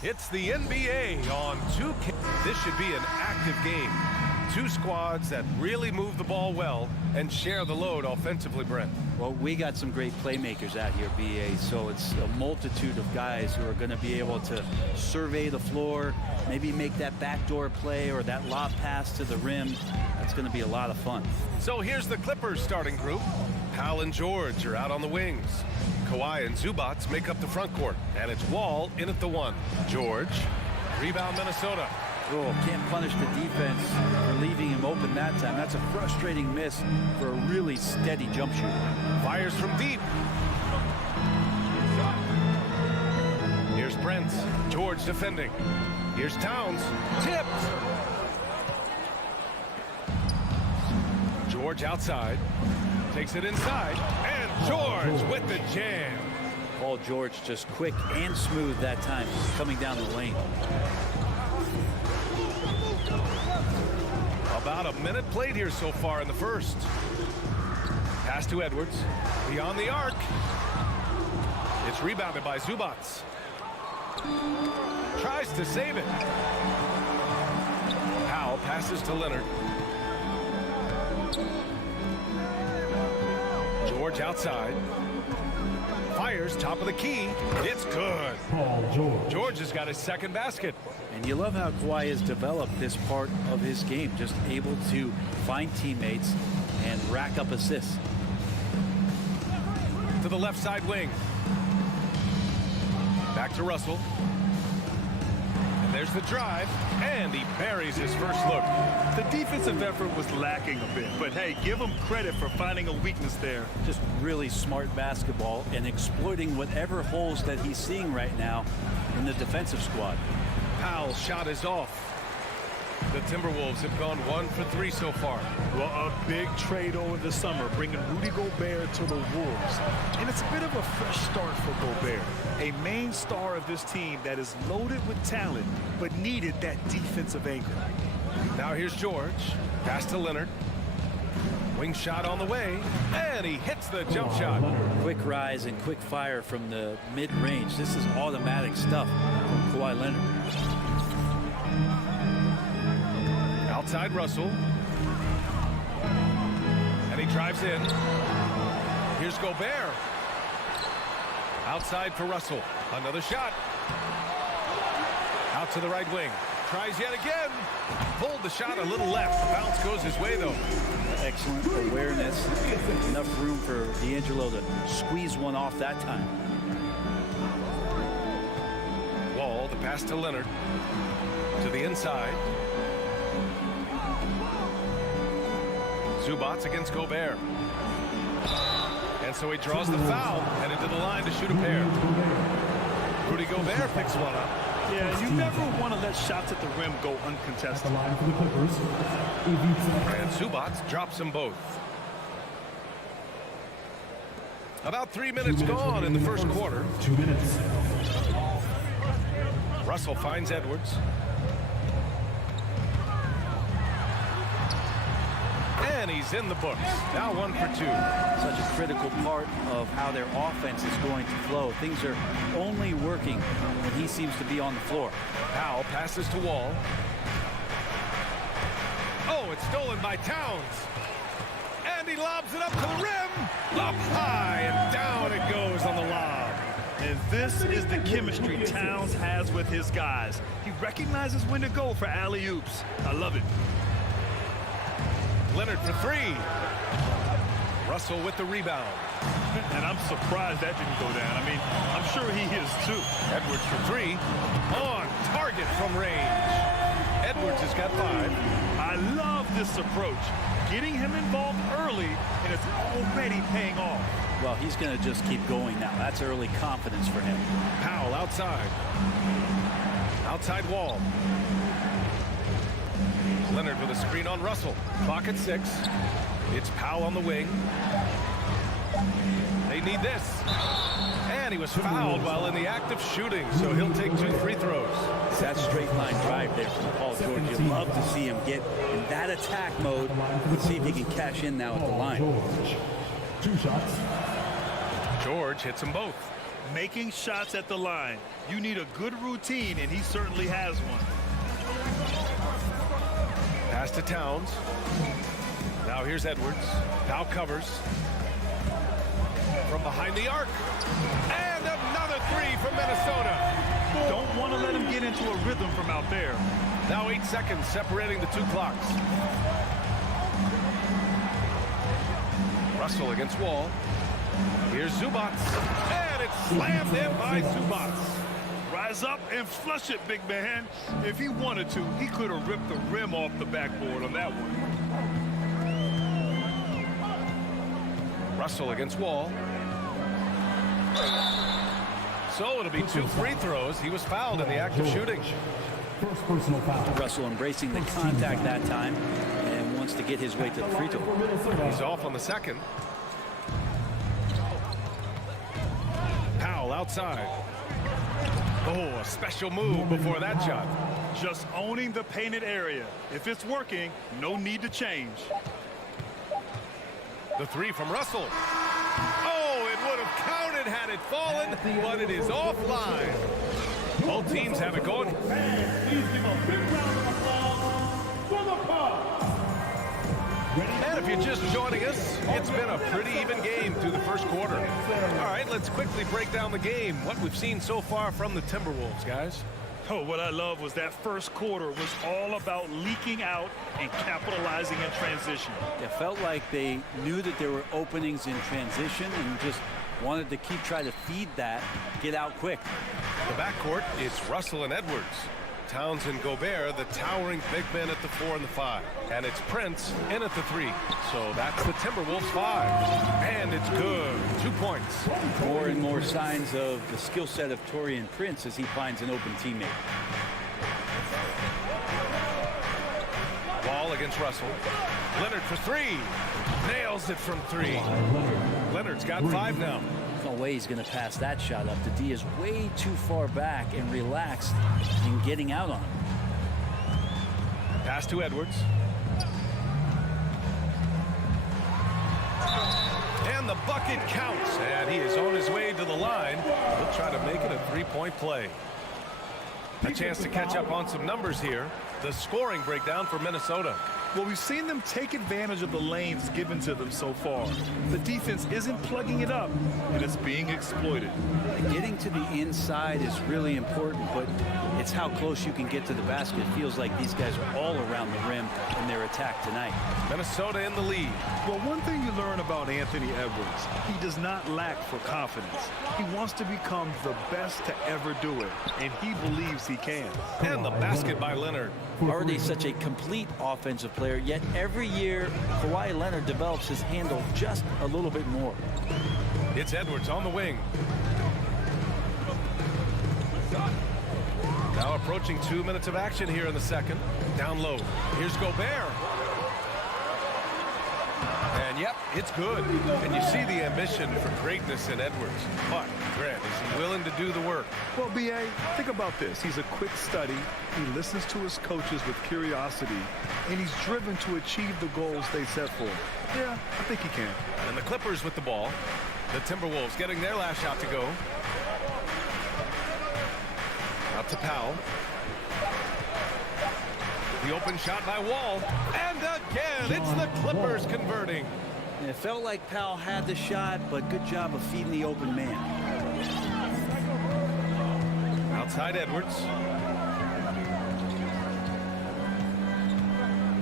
It's the NBA on 2K. This should be an active game. Two squads that really move the ball well and share the load offensively, Brent. Well, we got some great playmakers out here, BA, so it's a multitude of guys who are going to be able to survey the floor, maybe make that backdoor play or that lob pass to the rim. That's going to be a lot of fun. So here's the Clippers starting group. Powell and George are out on the wings. Kawhi and Zubats make up the front court, and it's Wall in at the 1. George, rebound Minnesota. Oh, can't punish the defense for leaving him open that time. That's a frustrating miss for a really steady jump shooter. Fires from deep. Here's Brent. George defending. Here's Towns. Tipped. George outside. Takes it inside. And George with the jam. Paul George just quick and smooth that time coming down the lane. About a minute played here so far in the first. Pass to Edwards. Beyond the arc. It's rebounded by Zubats. Tries to save it. Powell passes to Leonard. George outside. Fires top of the key. It's good. George has got his second basket. And you love how Kawhi has developed this part of his game, just able to find teammates and rack up assists. To the left side wing. Back to Russell. And there's the drive, and he buries his first look. The defensive effort was lacking a bit, but hey, give him credit for finding a weakness there. Just really smart basketball and exploiting whatever holes that he's seeing right now in the defensive squad. Powell's shot is off. The Timberwolves have gone 1 for 3 so far. Well, a big trade over the summer, bringing Rudy Gobert to the Wolves. And it's a bit of a fresh start for Gobert, a main star of this team that is loaded with talent, but needed that defensive anchor. Now here's George. Pass to Leonard. Wing shot on the way, and he hits the jump shot. Quick rise and quick fire from the mid-range. This is automatic stuff from Kawhi Leonard. Outside Russell. And he drives in. Here's Gobert. Outside for Russell. Another shot. Out to the right wing. Tries yet again. Pulled the shot a little left. Bounce goes his way, though. Excellent awareness. Enough room for D'Angelo to squeeze one off that time. Wall, the pass to Leonard. To the inside. Zubats against Gobert. And so he draws the foul, headed to the line to shoot a pair. Rudy Gobert picks one up. Yeah, you never want to let shots at the rim go uncontested. And Zubats drops them both. About 3 minutes gone in the first quarter. 2 minutes. Russell finds Edwards. And he's in the books. Now 1 for 2. Such a critical part of how their offense is going to flow. Things are only working when he seems to be on the floor. Powell passes to Wall. Oh, it's stolen by Towns. And he lobs it up to the rim. Up high and down it goes on the lob. And this is the chemistry Towns has with his guys. He recognizes when to go for alley-oops. I love it. Leonard for 3. Russell with the rebound. And I'm surprised that didn't go down. I mean, I'm sure he is too. Edwards for 3. On target from range. Edwards has got 5. I love this approach. Getting him involved early, and it's already paying off. Well, he's going to just keep going now. That's early confidence for him. Powell outside. Outside Wall. Leonard with a screen on Russell. Clock at 6. It's Powell on the wing. They need this. And he was fouled while in the act of shooting, so he'll take 2 free throws. That straight line drive there from Paul George. You'd love to see him get in that attack mode and see if he can cash in now at the line. George. 2 shots. George hits them both. Making shots at the line. You need a good routine, and he certainly has one. Pass to Towns. Now here's Edwards. Powell covers. From behind the arc. And another three from Minnesota. Don't want to let him get into a rhythm from out there. Now 8 seconds separating the two clocks. Russell against Wall. Here's Zubats. And it's slammed in by Zubats. Rise up and flush it, big man. If he wanted to, he could have ripped the rim off the backboard on that one. Russell against Wall. So it'll be 2 free throws. He was fouled in the act of shooting. First personal foul. Russell embracing the contact that time and wants to get his way to the free throw. He's off on the second. Powell outside. Oh, a special move before that shot. Just owning the painted area. If it's working, no need to change. The three from Russell. Oh, it would have counted had it fallen, but it is offline. Both teams have it going. Please give a big round of applause for the Bucks. And if you're just joining us, it's been a pretty even game through the first quarter. All right, let's quickly break down the game. What we've seen so far from the Timberwolves, guys. Oh, what I love was that first quarter was all about leaking out and capitalizing in transition. It felt like they knew that there were openings in transition and just wanted to keep trying to feed that, get out quick. The backcourt is Russell and Edwards. Towns and Gobert, the towering big men at the 4 and the 5. And it's Prince in at the 3. So that's the Timberwolves 5. And it's good. 2 points. More and more signs of the skill set of Taurean Prince as he finds an open teammate. Ball against Russell. Leonard for 3. Nails it from 3. Leonard's got 5 now. No way he's going to pass that shot up. The D is way too far back and relaxed in getting out on him. Pass to Edwards. And the bucket counts. And he is on his way to the line. He'll try to make it a 3-point play. A chance to catch up on some numbers here. The scoring breakdown for Minnesota. Well, we've seen them take advantage of the lanes given to them so far. The defense isn't plugging it up, and it's being exploited. Getting to the inside is really important, but it's how close you can get to the basket. It feels like these guys are all around the rim in their attack tonight. Minnesota in the lead. Well, one thing you learn about Anthony Edwards, he does not lack for confidence. He wants to become the best to ever do it, and he believes he can. And the basket by Leonard. Already such a complete offensive player, yet every year Kawhi Leonard develops his handle just a little bit more. It's Edwards on the wing. Now approaching 2 minutes of action here in the second. Down low. Here's Gobert. And yep, it's good. And you see the ambition for greatness in Edwards. But, Grant, is he willing to do the work? Well, B.A., think about this. He's a quick study. He listens to his coaches with curiosity, and he's driven to achieve the goals they set for him. Yeah, I think he can. And the Clippers with the ball. The Timberwolves getting their last shot to go. Up to Powell. The open shot by Wall. And again, it's the Clippers converting. And it felt like Powell had the shot, but good job of feeding the open man. Outside Edwards.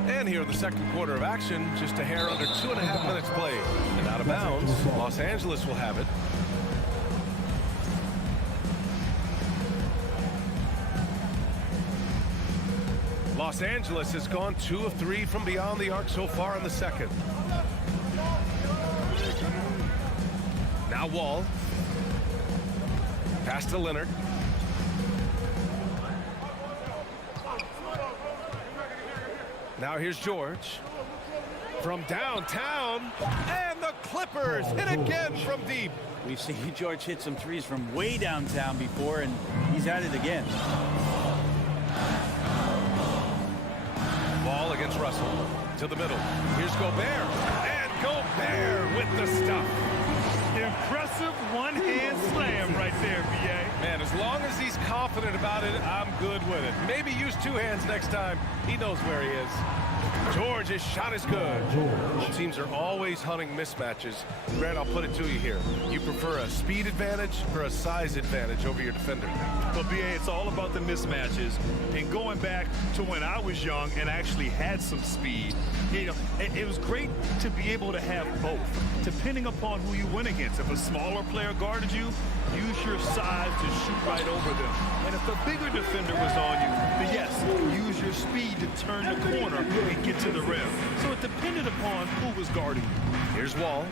And here in the second quarter of action, just a hair under 2.5 minutes played. And out of bounds, Los Angeles will have it. Los Angeles has gone 2 of 3 from beyond the arc so far in the second. Now Wall. Pass to Leonard. Now here's George. From downtown. And the Clippers hit again from deep. We've seen George hit some threes from way downtown before, and he's at it again. Ball against Russell. To the middle. Here's Gobert. And Gobert with the stuff. Impressive one-hand slam right there, B.A. Man, as long as he's confident about it, I'm good with it. Maybe use two hands next time. He knows where he is. George's shot is good. Both teams are always hunting mismatches. Grant, I'll put it to you here. You prefer a speed advantage or a size advantage over your defender? Well, BA, it's all about the mismatches. And going back to when I was young and actually had some speed, you know, it was great to be able to have both, depending upon who you went against. If a smaller player guarded you, use your size to shoot right over them. And if a bigger defender was on you, then yes, use your speed to turn the corner and get to the rim. So it depended upon who was guarding you. Here's Wall.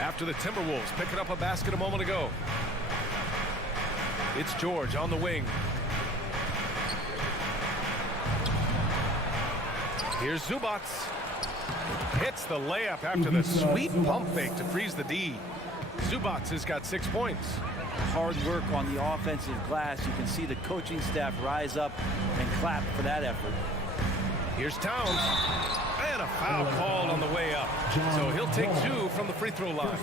After the Timberwolves picking up a basket a moment ago. It's George on the wing. Here's Zubac. Hits the layup after the sweet pump fake to freeze the D. Zubac has got 6 points. Hard work on the offensive glass. You can see the coaching staff rise up and clap for that effort. Here's Towns. And a foul called on the way up. So he'll take 2 from the free throw line.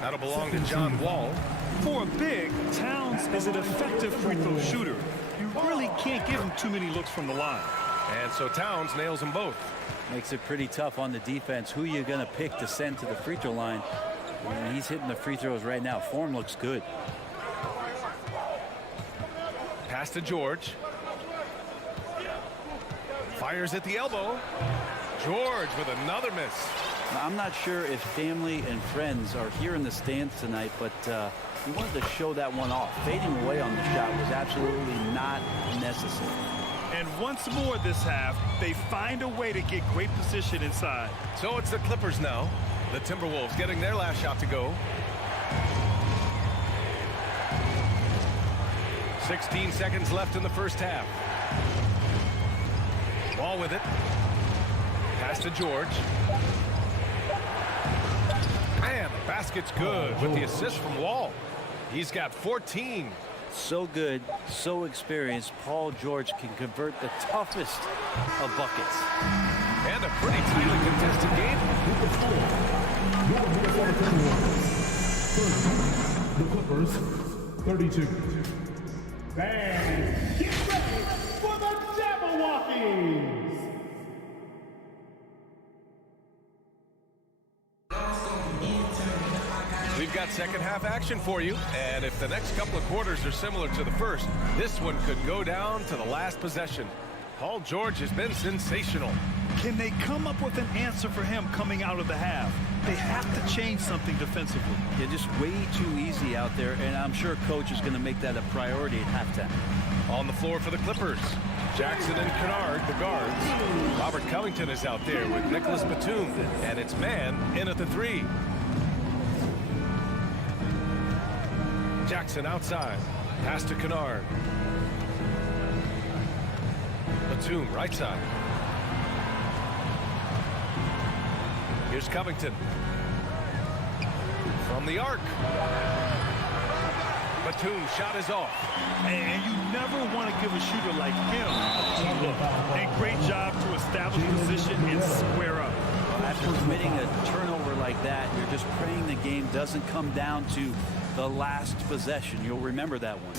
That'll belong to John Wall. For a big, Towns is an effective free throw shooter. You really can't give him too many looks from the line. And so Towns nails them both. Makes it pretty tough on the defense. Who you're going to pick to send to the free throw line. And he's hitting the free throws right now. Form looks good. Pass to George. Fires at the elbow. George with another miss. Now, I'm not sure if family and friends are here in the stands tonight, but he wanted to show that one off. Fading away on the shot was absolutely not necessary. And once more this half, they find a way to get great position inside. So it's the Clippers now. The Timberwolves getting their last shot to go. 16 seconds left in the first half. Ball with it. Pass to George. And the basket's good with the assist from Wall. He's got 14. So good, so experienced. Paul George can convert the toughest of buckets. And a pretty tightly contested game. The Clippers, 32. And get ready for the Jabberwockies! We've got second half action for you, and if the next couple of quarters are similar to the first, this one could go down to the last possession. Paul George has been sensational. Can they come up with an answer for him coming out of the half? They have to change something defensively. They're just way too easy out there, and I'm sure coach is going to make that a priority at halftime. On the floor for the Clippers, Jackson and Kennard, the guards. Robert Covington is out there with Nicholas Batum, and it's man in at the 3. Jackson outside. Pass to Kennard. Batum right side. Here's Covington. From the arc. Batum shot is off. And you never want to give a shooter like him a key look. And great job to establish position and square up. After committing a turnover like that, you're just praying the game doesn't come down to the last possession. You'll remember that one.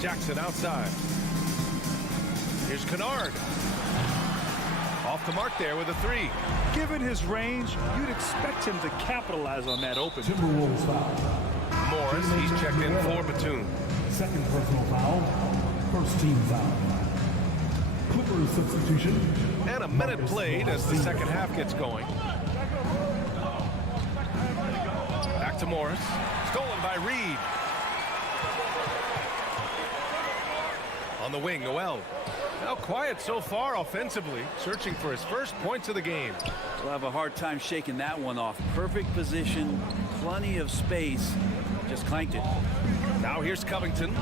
Jackson outside. Here's Kennard. Off the mark there with a 3. Given his range, you'd expect him to capitalize on that open. Timberwolves foul. Morris, he's checked in for Batum. Second personal foul. First team foul. Clippers substitution. And a minute played as the second half gets going. Back to Morris. Stolen by Reed. On the wing, Noel. Now quiet so far offensively, searching for his first points of the game. We'll have a hard time shaking that one off. Perfect position, plenty of space. Just clanked it. Now here's Covington.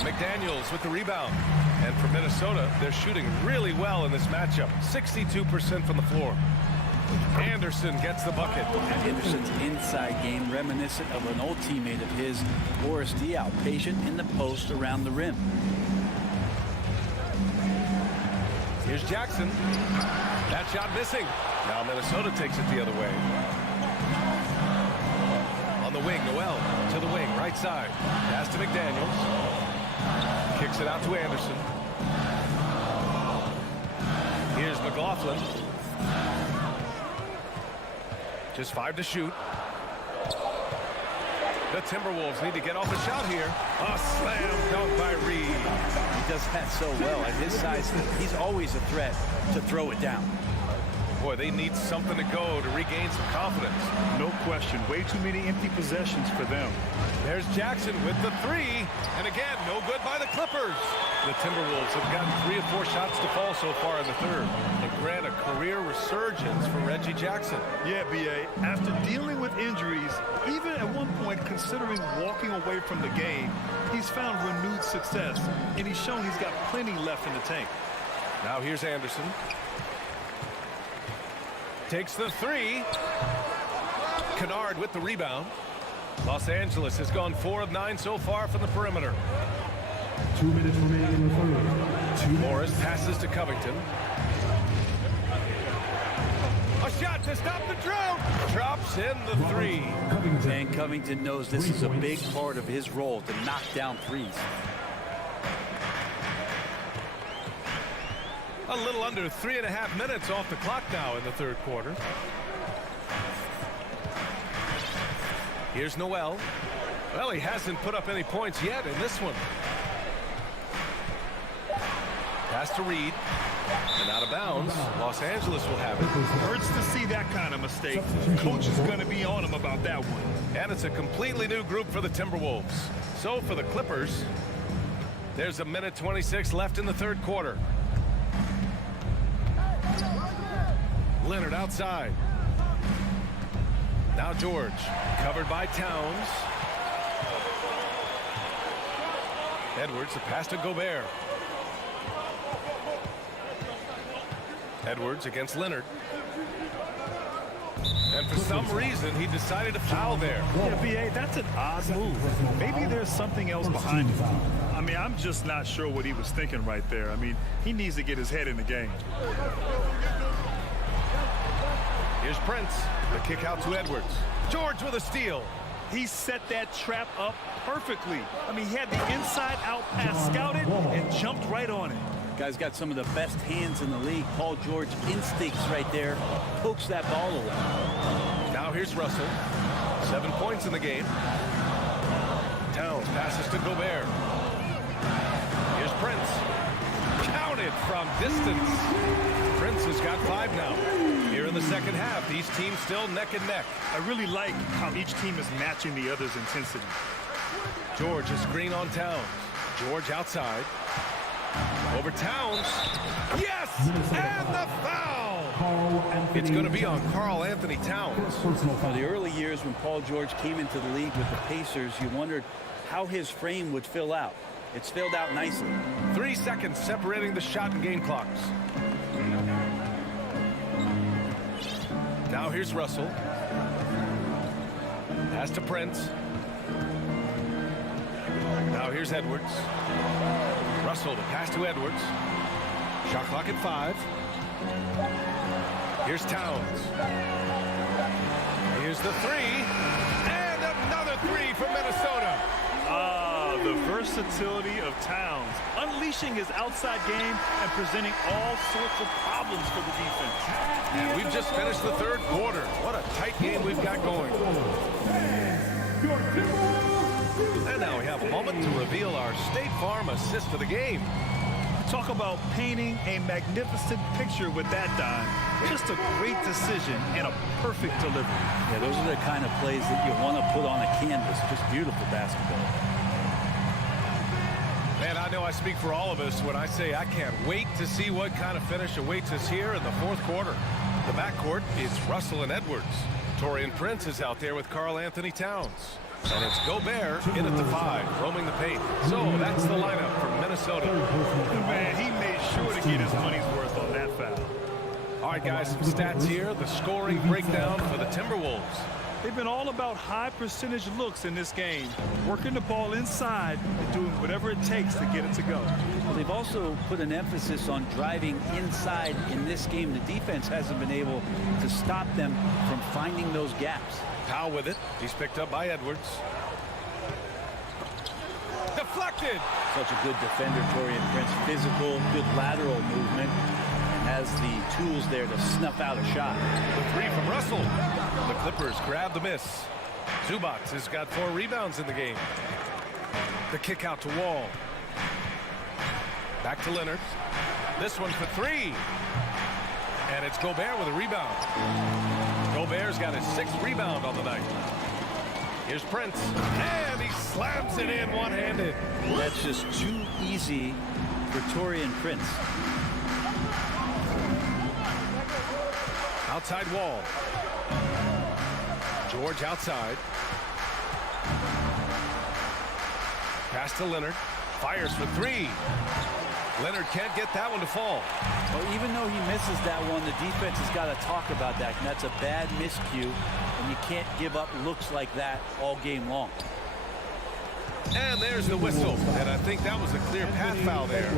McDaniels with the rebound. And for Minnesota, they're shooting really well in this matchup. 62% from the floor. Anderson gets the bucket. Anderson's inside game reminiscent of an old teammate of his, Boris Diaw, patient in the post around the rim. Here's Jackson. That shot missing. Now Minnesota takes it the other way. On the wing, Noel to the wing, right side. Pass to McDaniels. Kicks it out to Anderson. Here's McLaughlin. Just 5 to shoot. The Timberwolves need to get off a shot here. A slam dunk by Reed. He does that so well. At his size, he's always a threat to throw it down. Boy, they need something to go to regain some confidence. No question. Way too many empty possessions for them. There's Jackson with the 3. And again, no good by the Clippers. The Timberwolves have gotten 3 or 4 shots to fall so far in the third. And grant a career resurgence for Reggie Jackson. Yeah, B.A. After dealing with injuries, even at one point considering walking away from the game, he's found renewed success. And he's shown he's got plenty left in the tank. Now here's Anderson. Takes the 3. Kennard with the rebound. Los Angeles has gone 4 of 9 so far from the perimeter. 2 minutes remaining in the third. Morris passes to Covington. A shot to stop the drought. Drops in the 3. And Covington knows this is a big part of his role to knock down threes. A little under 3.5 minutes off the clock now in the third quarter. Here's Noel. Well, he hasn't put up any points yet in this one. Pass to Reed. And out of bounds. Los Angeles will have it. Hurts to see that kind of mistake. Coach is going to be on him about that one. And it's a completely new group for the Timberwolves. So for the Clippers, there's a minute 26 left in the third quarter. Leonard outside. Now George, covered by Towns. Edwards, the pass to Gobert. Edwards against Leonard. And for some reason, he decided to foul there. Yeah, B.A., that's an odd move. Maybe there's something else behind it. I mean, I'm just not sure what he was thinking right there. I mean, he needs to get his head in the game. Here's Prince. The kick out to Edwards. George with a steal. He set that trap up perfectly. I mean, he had the inside-out pass scouted and jumped right on it. Guy's got some of the best hands in the league. Paul George instincts right there. Pokes that ball away. Now here's Russell. 7 points in the game. Towns passes to Gobert. Here's Prince. Counted from distance. Prince has got 5 now. Here in the second half, these teams still neck and neck. I really like how each team is matching the other's intensity. George is screen on Towns. George outside. Over Towns. Yes! And the foul! It's going to be on Karl Anthony Towns. Now, the early years when Paul George came into the league with the Pacers, you wondered how his frame would fill out. It's filled out nicely. 3 seconds separating the shot and game clocks. Now here's Russell. Pass to Prince. Now here's Edwards. Russell, the pass to Edwards. Shot clock at 5. Here's Towns. Here's the 3. And another 3 for Minnesota. The versatility of Towns, unleashing his outside game and presenting all sorts of problems for the defense. And we've just finished the third quarter. What a tight game we've got going. And now we have a moment to reveal our State Farm assist of the game. Talk about painting a magnificent picture with that dime. Just a great decision and a perfect delivery. Yeah, those are the kind of plays that you want to put on a canvas. Just beautiful basketball. Man, I know I speak for all of us when I say I can't wait to see what kind of finish awaits us here in the fourth quarter. The backcourt is Russell and Edwards. Torian Prince is out there with Karl Anthony Towns. And it's Gobert in at the 5, roaming the paint. So that's the lineup for Minnesota. Man, he made sure to get his money's worth on that foul. All right, guys, some stats here. The scoring breakdown for the Timberwolves. They've been all about high percentage looks in this game, working the ball inside and doing whatever it takes to get it to go. Well, they've also put an emphasis on driving inside in this game. The defense hasn't been able to stop them from finding those gaps. Powell with it. He's picked up by Edwards. Deflected. Such a good defender, Taurean Prince. Physical, good lateral movement. Has the tools there to snuff out a shot. The three from Russell. The Clippers grab the miss. Zubac has got 4 rebounds in the game. The kick out to Wall. Back to Leonard. This one for 3. And it's Gobert with a rebound. Gobert's got his 6th rebound on the night. Here's Prince. And he slams it in one-handed. That's just too easy for Taurean Prince. Outside Wall. George outside. Pass to Leonard. Fires for 3. Leonard can't get that one to fall. Well, even though he misses that one, the defense has got to talk about that. And that's a bad miscue, and you can't give up looks like that all game long. And there's the whistle. And I think that was a clear path foul there.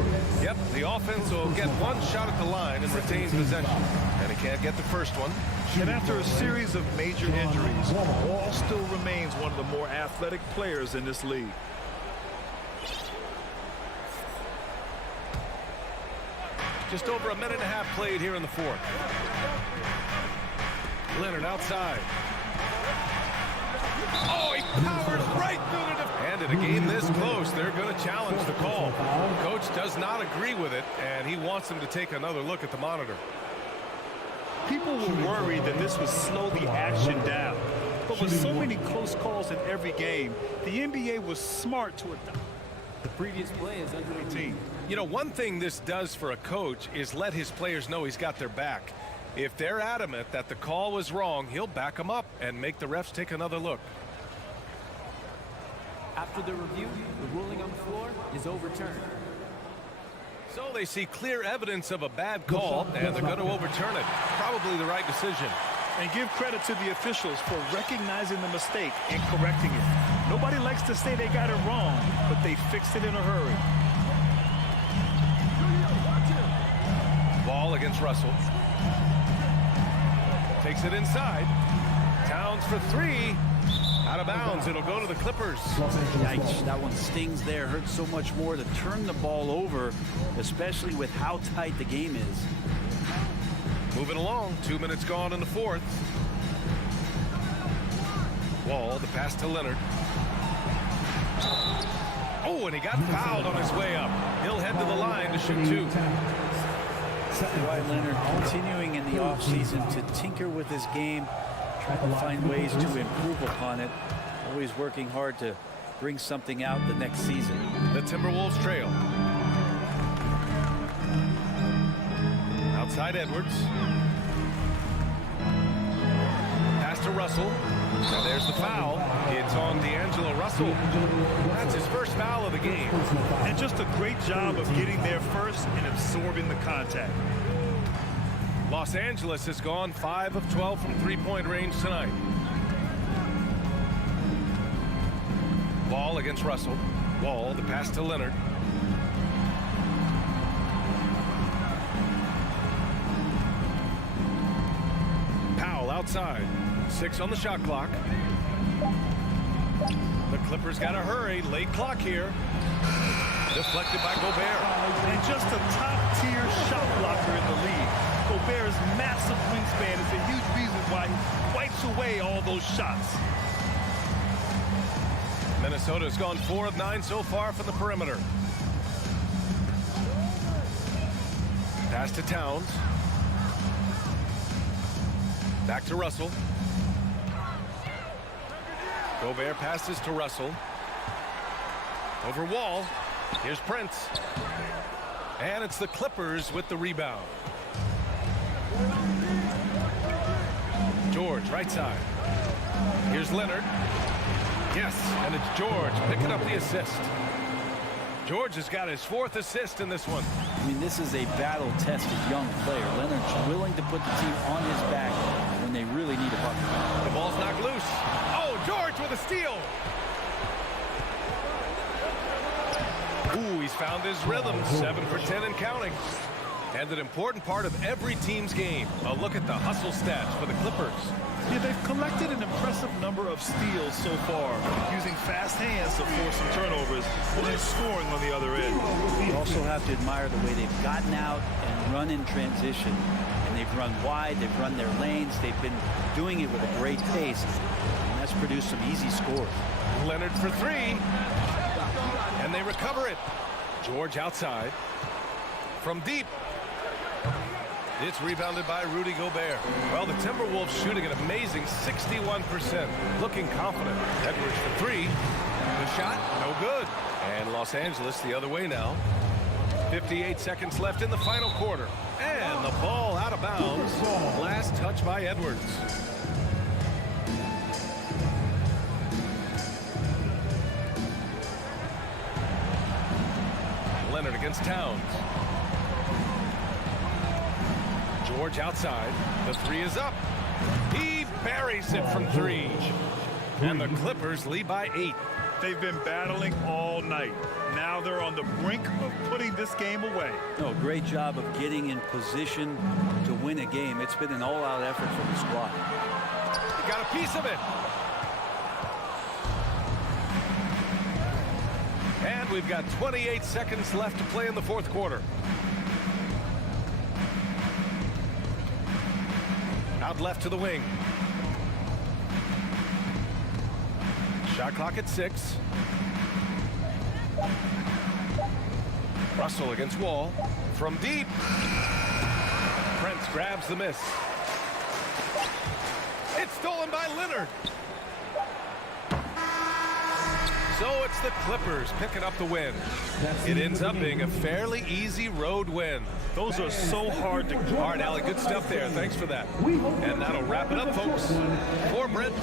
Yep, the offense will get one shot at the line and retain possession. And he can't get the first one. And after a series of major injuries, Wall still remains one of the more athletic players in this league. Just over a minute and a half played here in the 4th. Leonard outside. Oh, he powers right through the defense. And in a game this close, they're going to challenge the call. Coach does not agree with it, and he wants him to take another look at the monitor. People were worried that this would slow the action down. But with so many close calls in every game, the NBA was smart to adopt. The previous play is under 18. You know, one thing this does for a coach is let his players know he's got their back. If they're adamant that the call was wrong, he'll back them up and make the refs take another look. After the review, the ruling on the floor is overturned. So they see clear evidence of a bad call, and they're going to overturn it. Probably the right decision. And give credit to the officials for recognizing the mistake and correcting it. Nobody likes to say they got it wrong, but they fixed it in a hurry. Ball against Russell. Takes it inside. Towns for 3. Out of bounds. It'll go to the Clippers. Yikes, that one stings there. Hurts so much more to turn the ball over, especially with how tight the game is. Moving along. 2 minutes gone in the 4th. Wall, the pass to Leonard. Oh, and he got fouled on his way up. He'll head to the line to shoot 2. Kawhi Leonard continuing in the offseason to tinker with his game, trying to find ways to improve upon it. Always working hard to bring something out the next season. The Timberwolves trail. Outside Edwards. Pass to Russell. And there's the foul. It's on D'Angelo Russell. That's his first foul of the game. And just a great job of getting there first and absorbing the contact. Los Angeles has gone 5 of 12 from three-point range tonight. Ball against Russell. Wall, the pass to Leonard. Powell outside. 6 on the shot clock. The Clippers got to hurry. Late clock here. Deflected by Gobert. And just a top-tier shot blocker in the league. Gobert's massive wingspan is a huge reason why he wipes away all those shots. Minnesota's gone 4 of 9 so far from the perimeter. Pass to Towns. Back to Russell. Gobert passes to Russell. Over Wall. Here's Prince. And it's the Clippers with the rebound. George, right side. Here's Leonard. Yes, and it's George picking up the assist. George has got his 4th assist in this one. I mean, this is a battle-tested young player. Leonard's willing to put the team on his back when when they really need a bucket. The ball's knocked loose. Oh, George with a steal. Ooh, he's found his rhythm. 7 for 10 and counting. And an important part of every team's game. A look at the hustle stats for the Clippers. Yeah, they've collected an impressive number of steals so far, using fast hands to force some turnovers and then scoring on the other end. You also have to admire the way they've gotten out and run in transition. And they've run wide, they've run their lanes, they've been doing it with a great pace. And that's produced some easy scores. Leonard for 3. And they recover it. George outside. From deep. It's rebounded by Rudy Gobert. Well, the Timberwolves shooting an amazing 61%. Looking confident. Edwards for 3. The shot, no good. And Los Angeles the other way now. 58 seconds left in the final quarter. And the ball out of bounds. Last touch by Edwards. Leonard against Towns. George outside. The 3 is up. He buries it from 3. And the Clippers lead by 8. They've been battling all night. Now they're on the brink of putting this game away. No, great job of getting in position to win a game. It's been an all-out effort from the squad. He got a piece of it. And we've got 28 seconds left to play in the fourth quarter. Out left to the wing. Shot clock at 6. Russell against Wall. From deep. Prince grabs the miss. It's stolen by Leonard. So it's the Clippers picking up the win. It ends up being a fairly easy road win. Those are so hard to guard. All right, Allie, good stuff there. Thanks for that. And that'll wrap it up, folks. For Brent.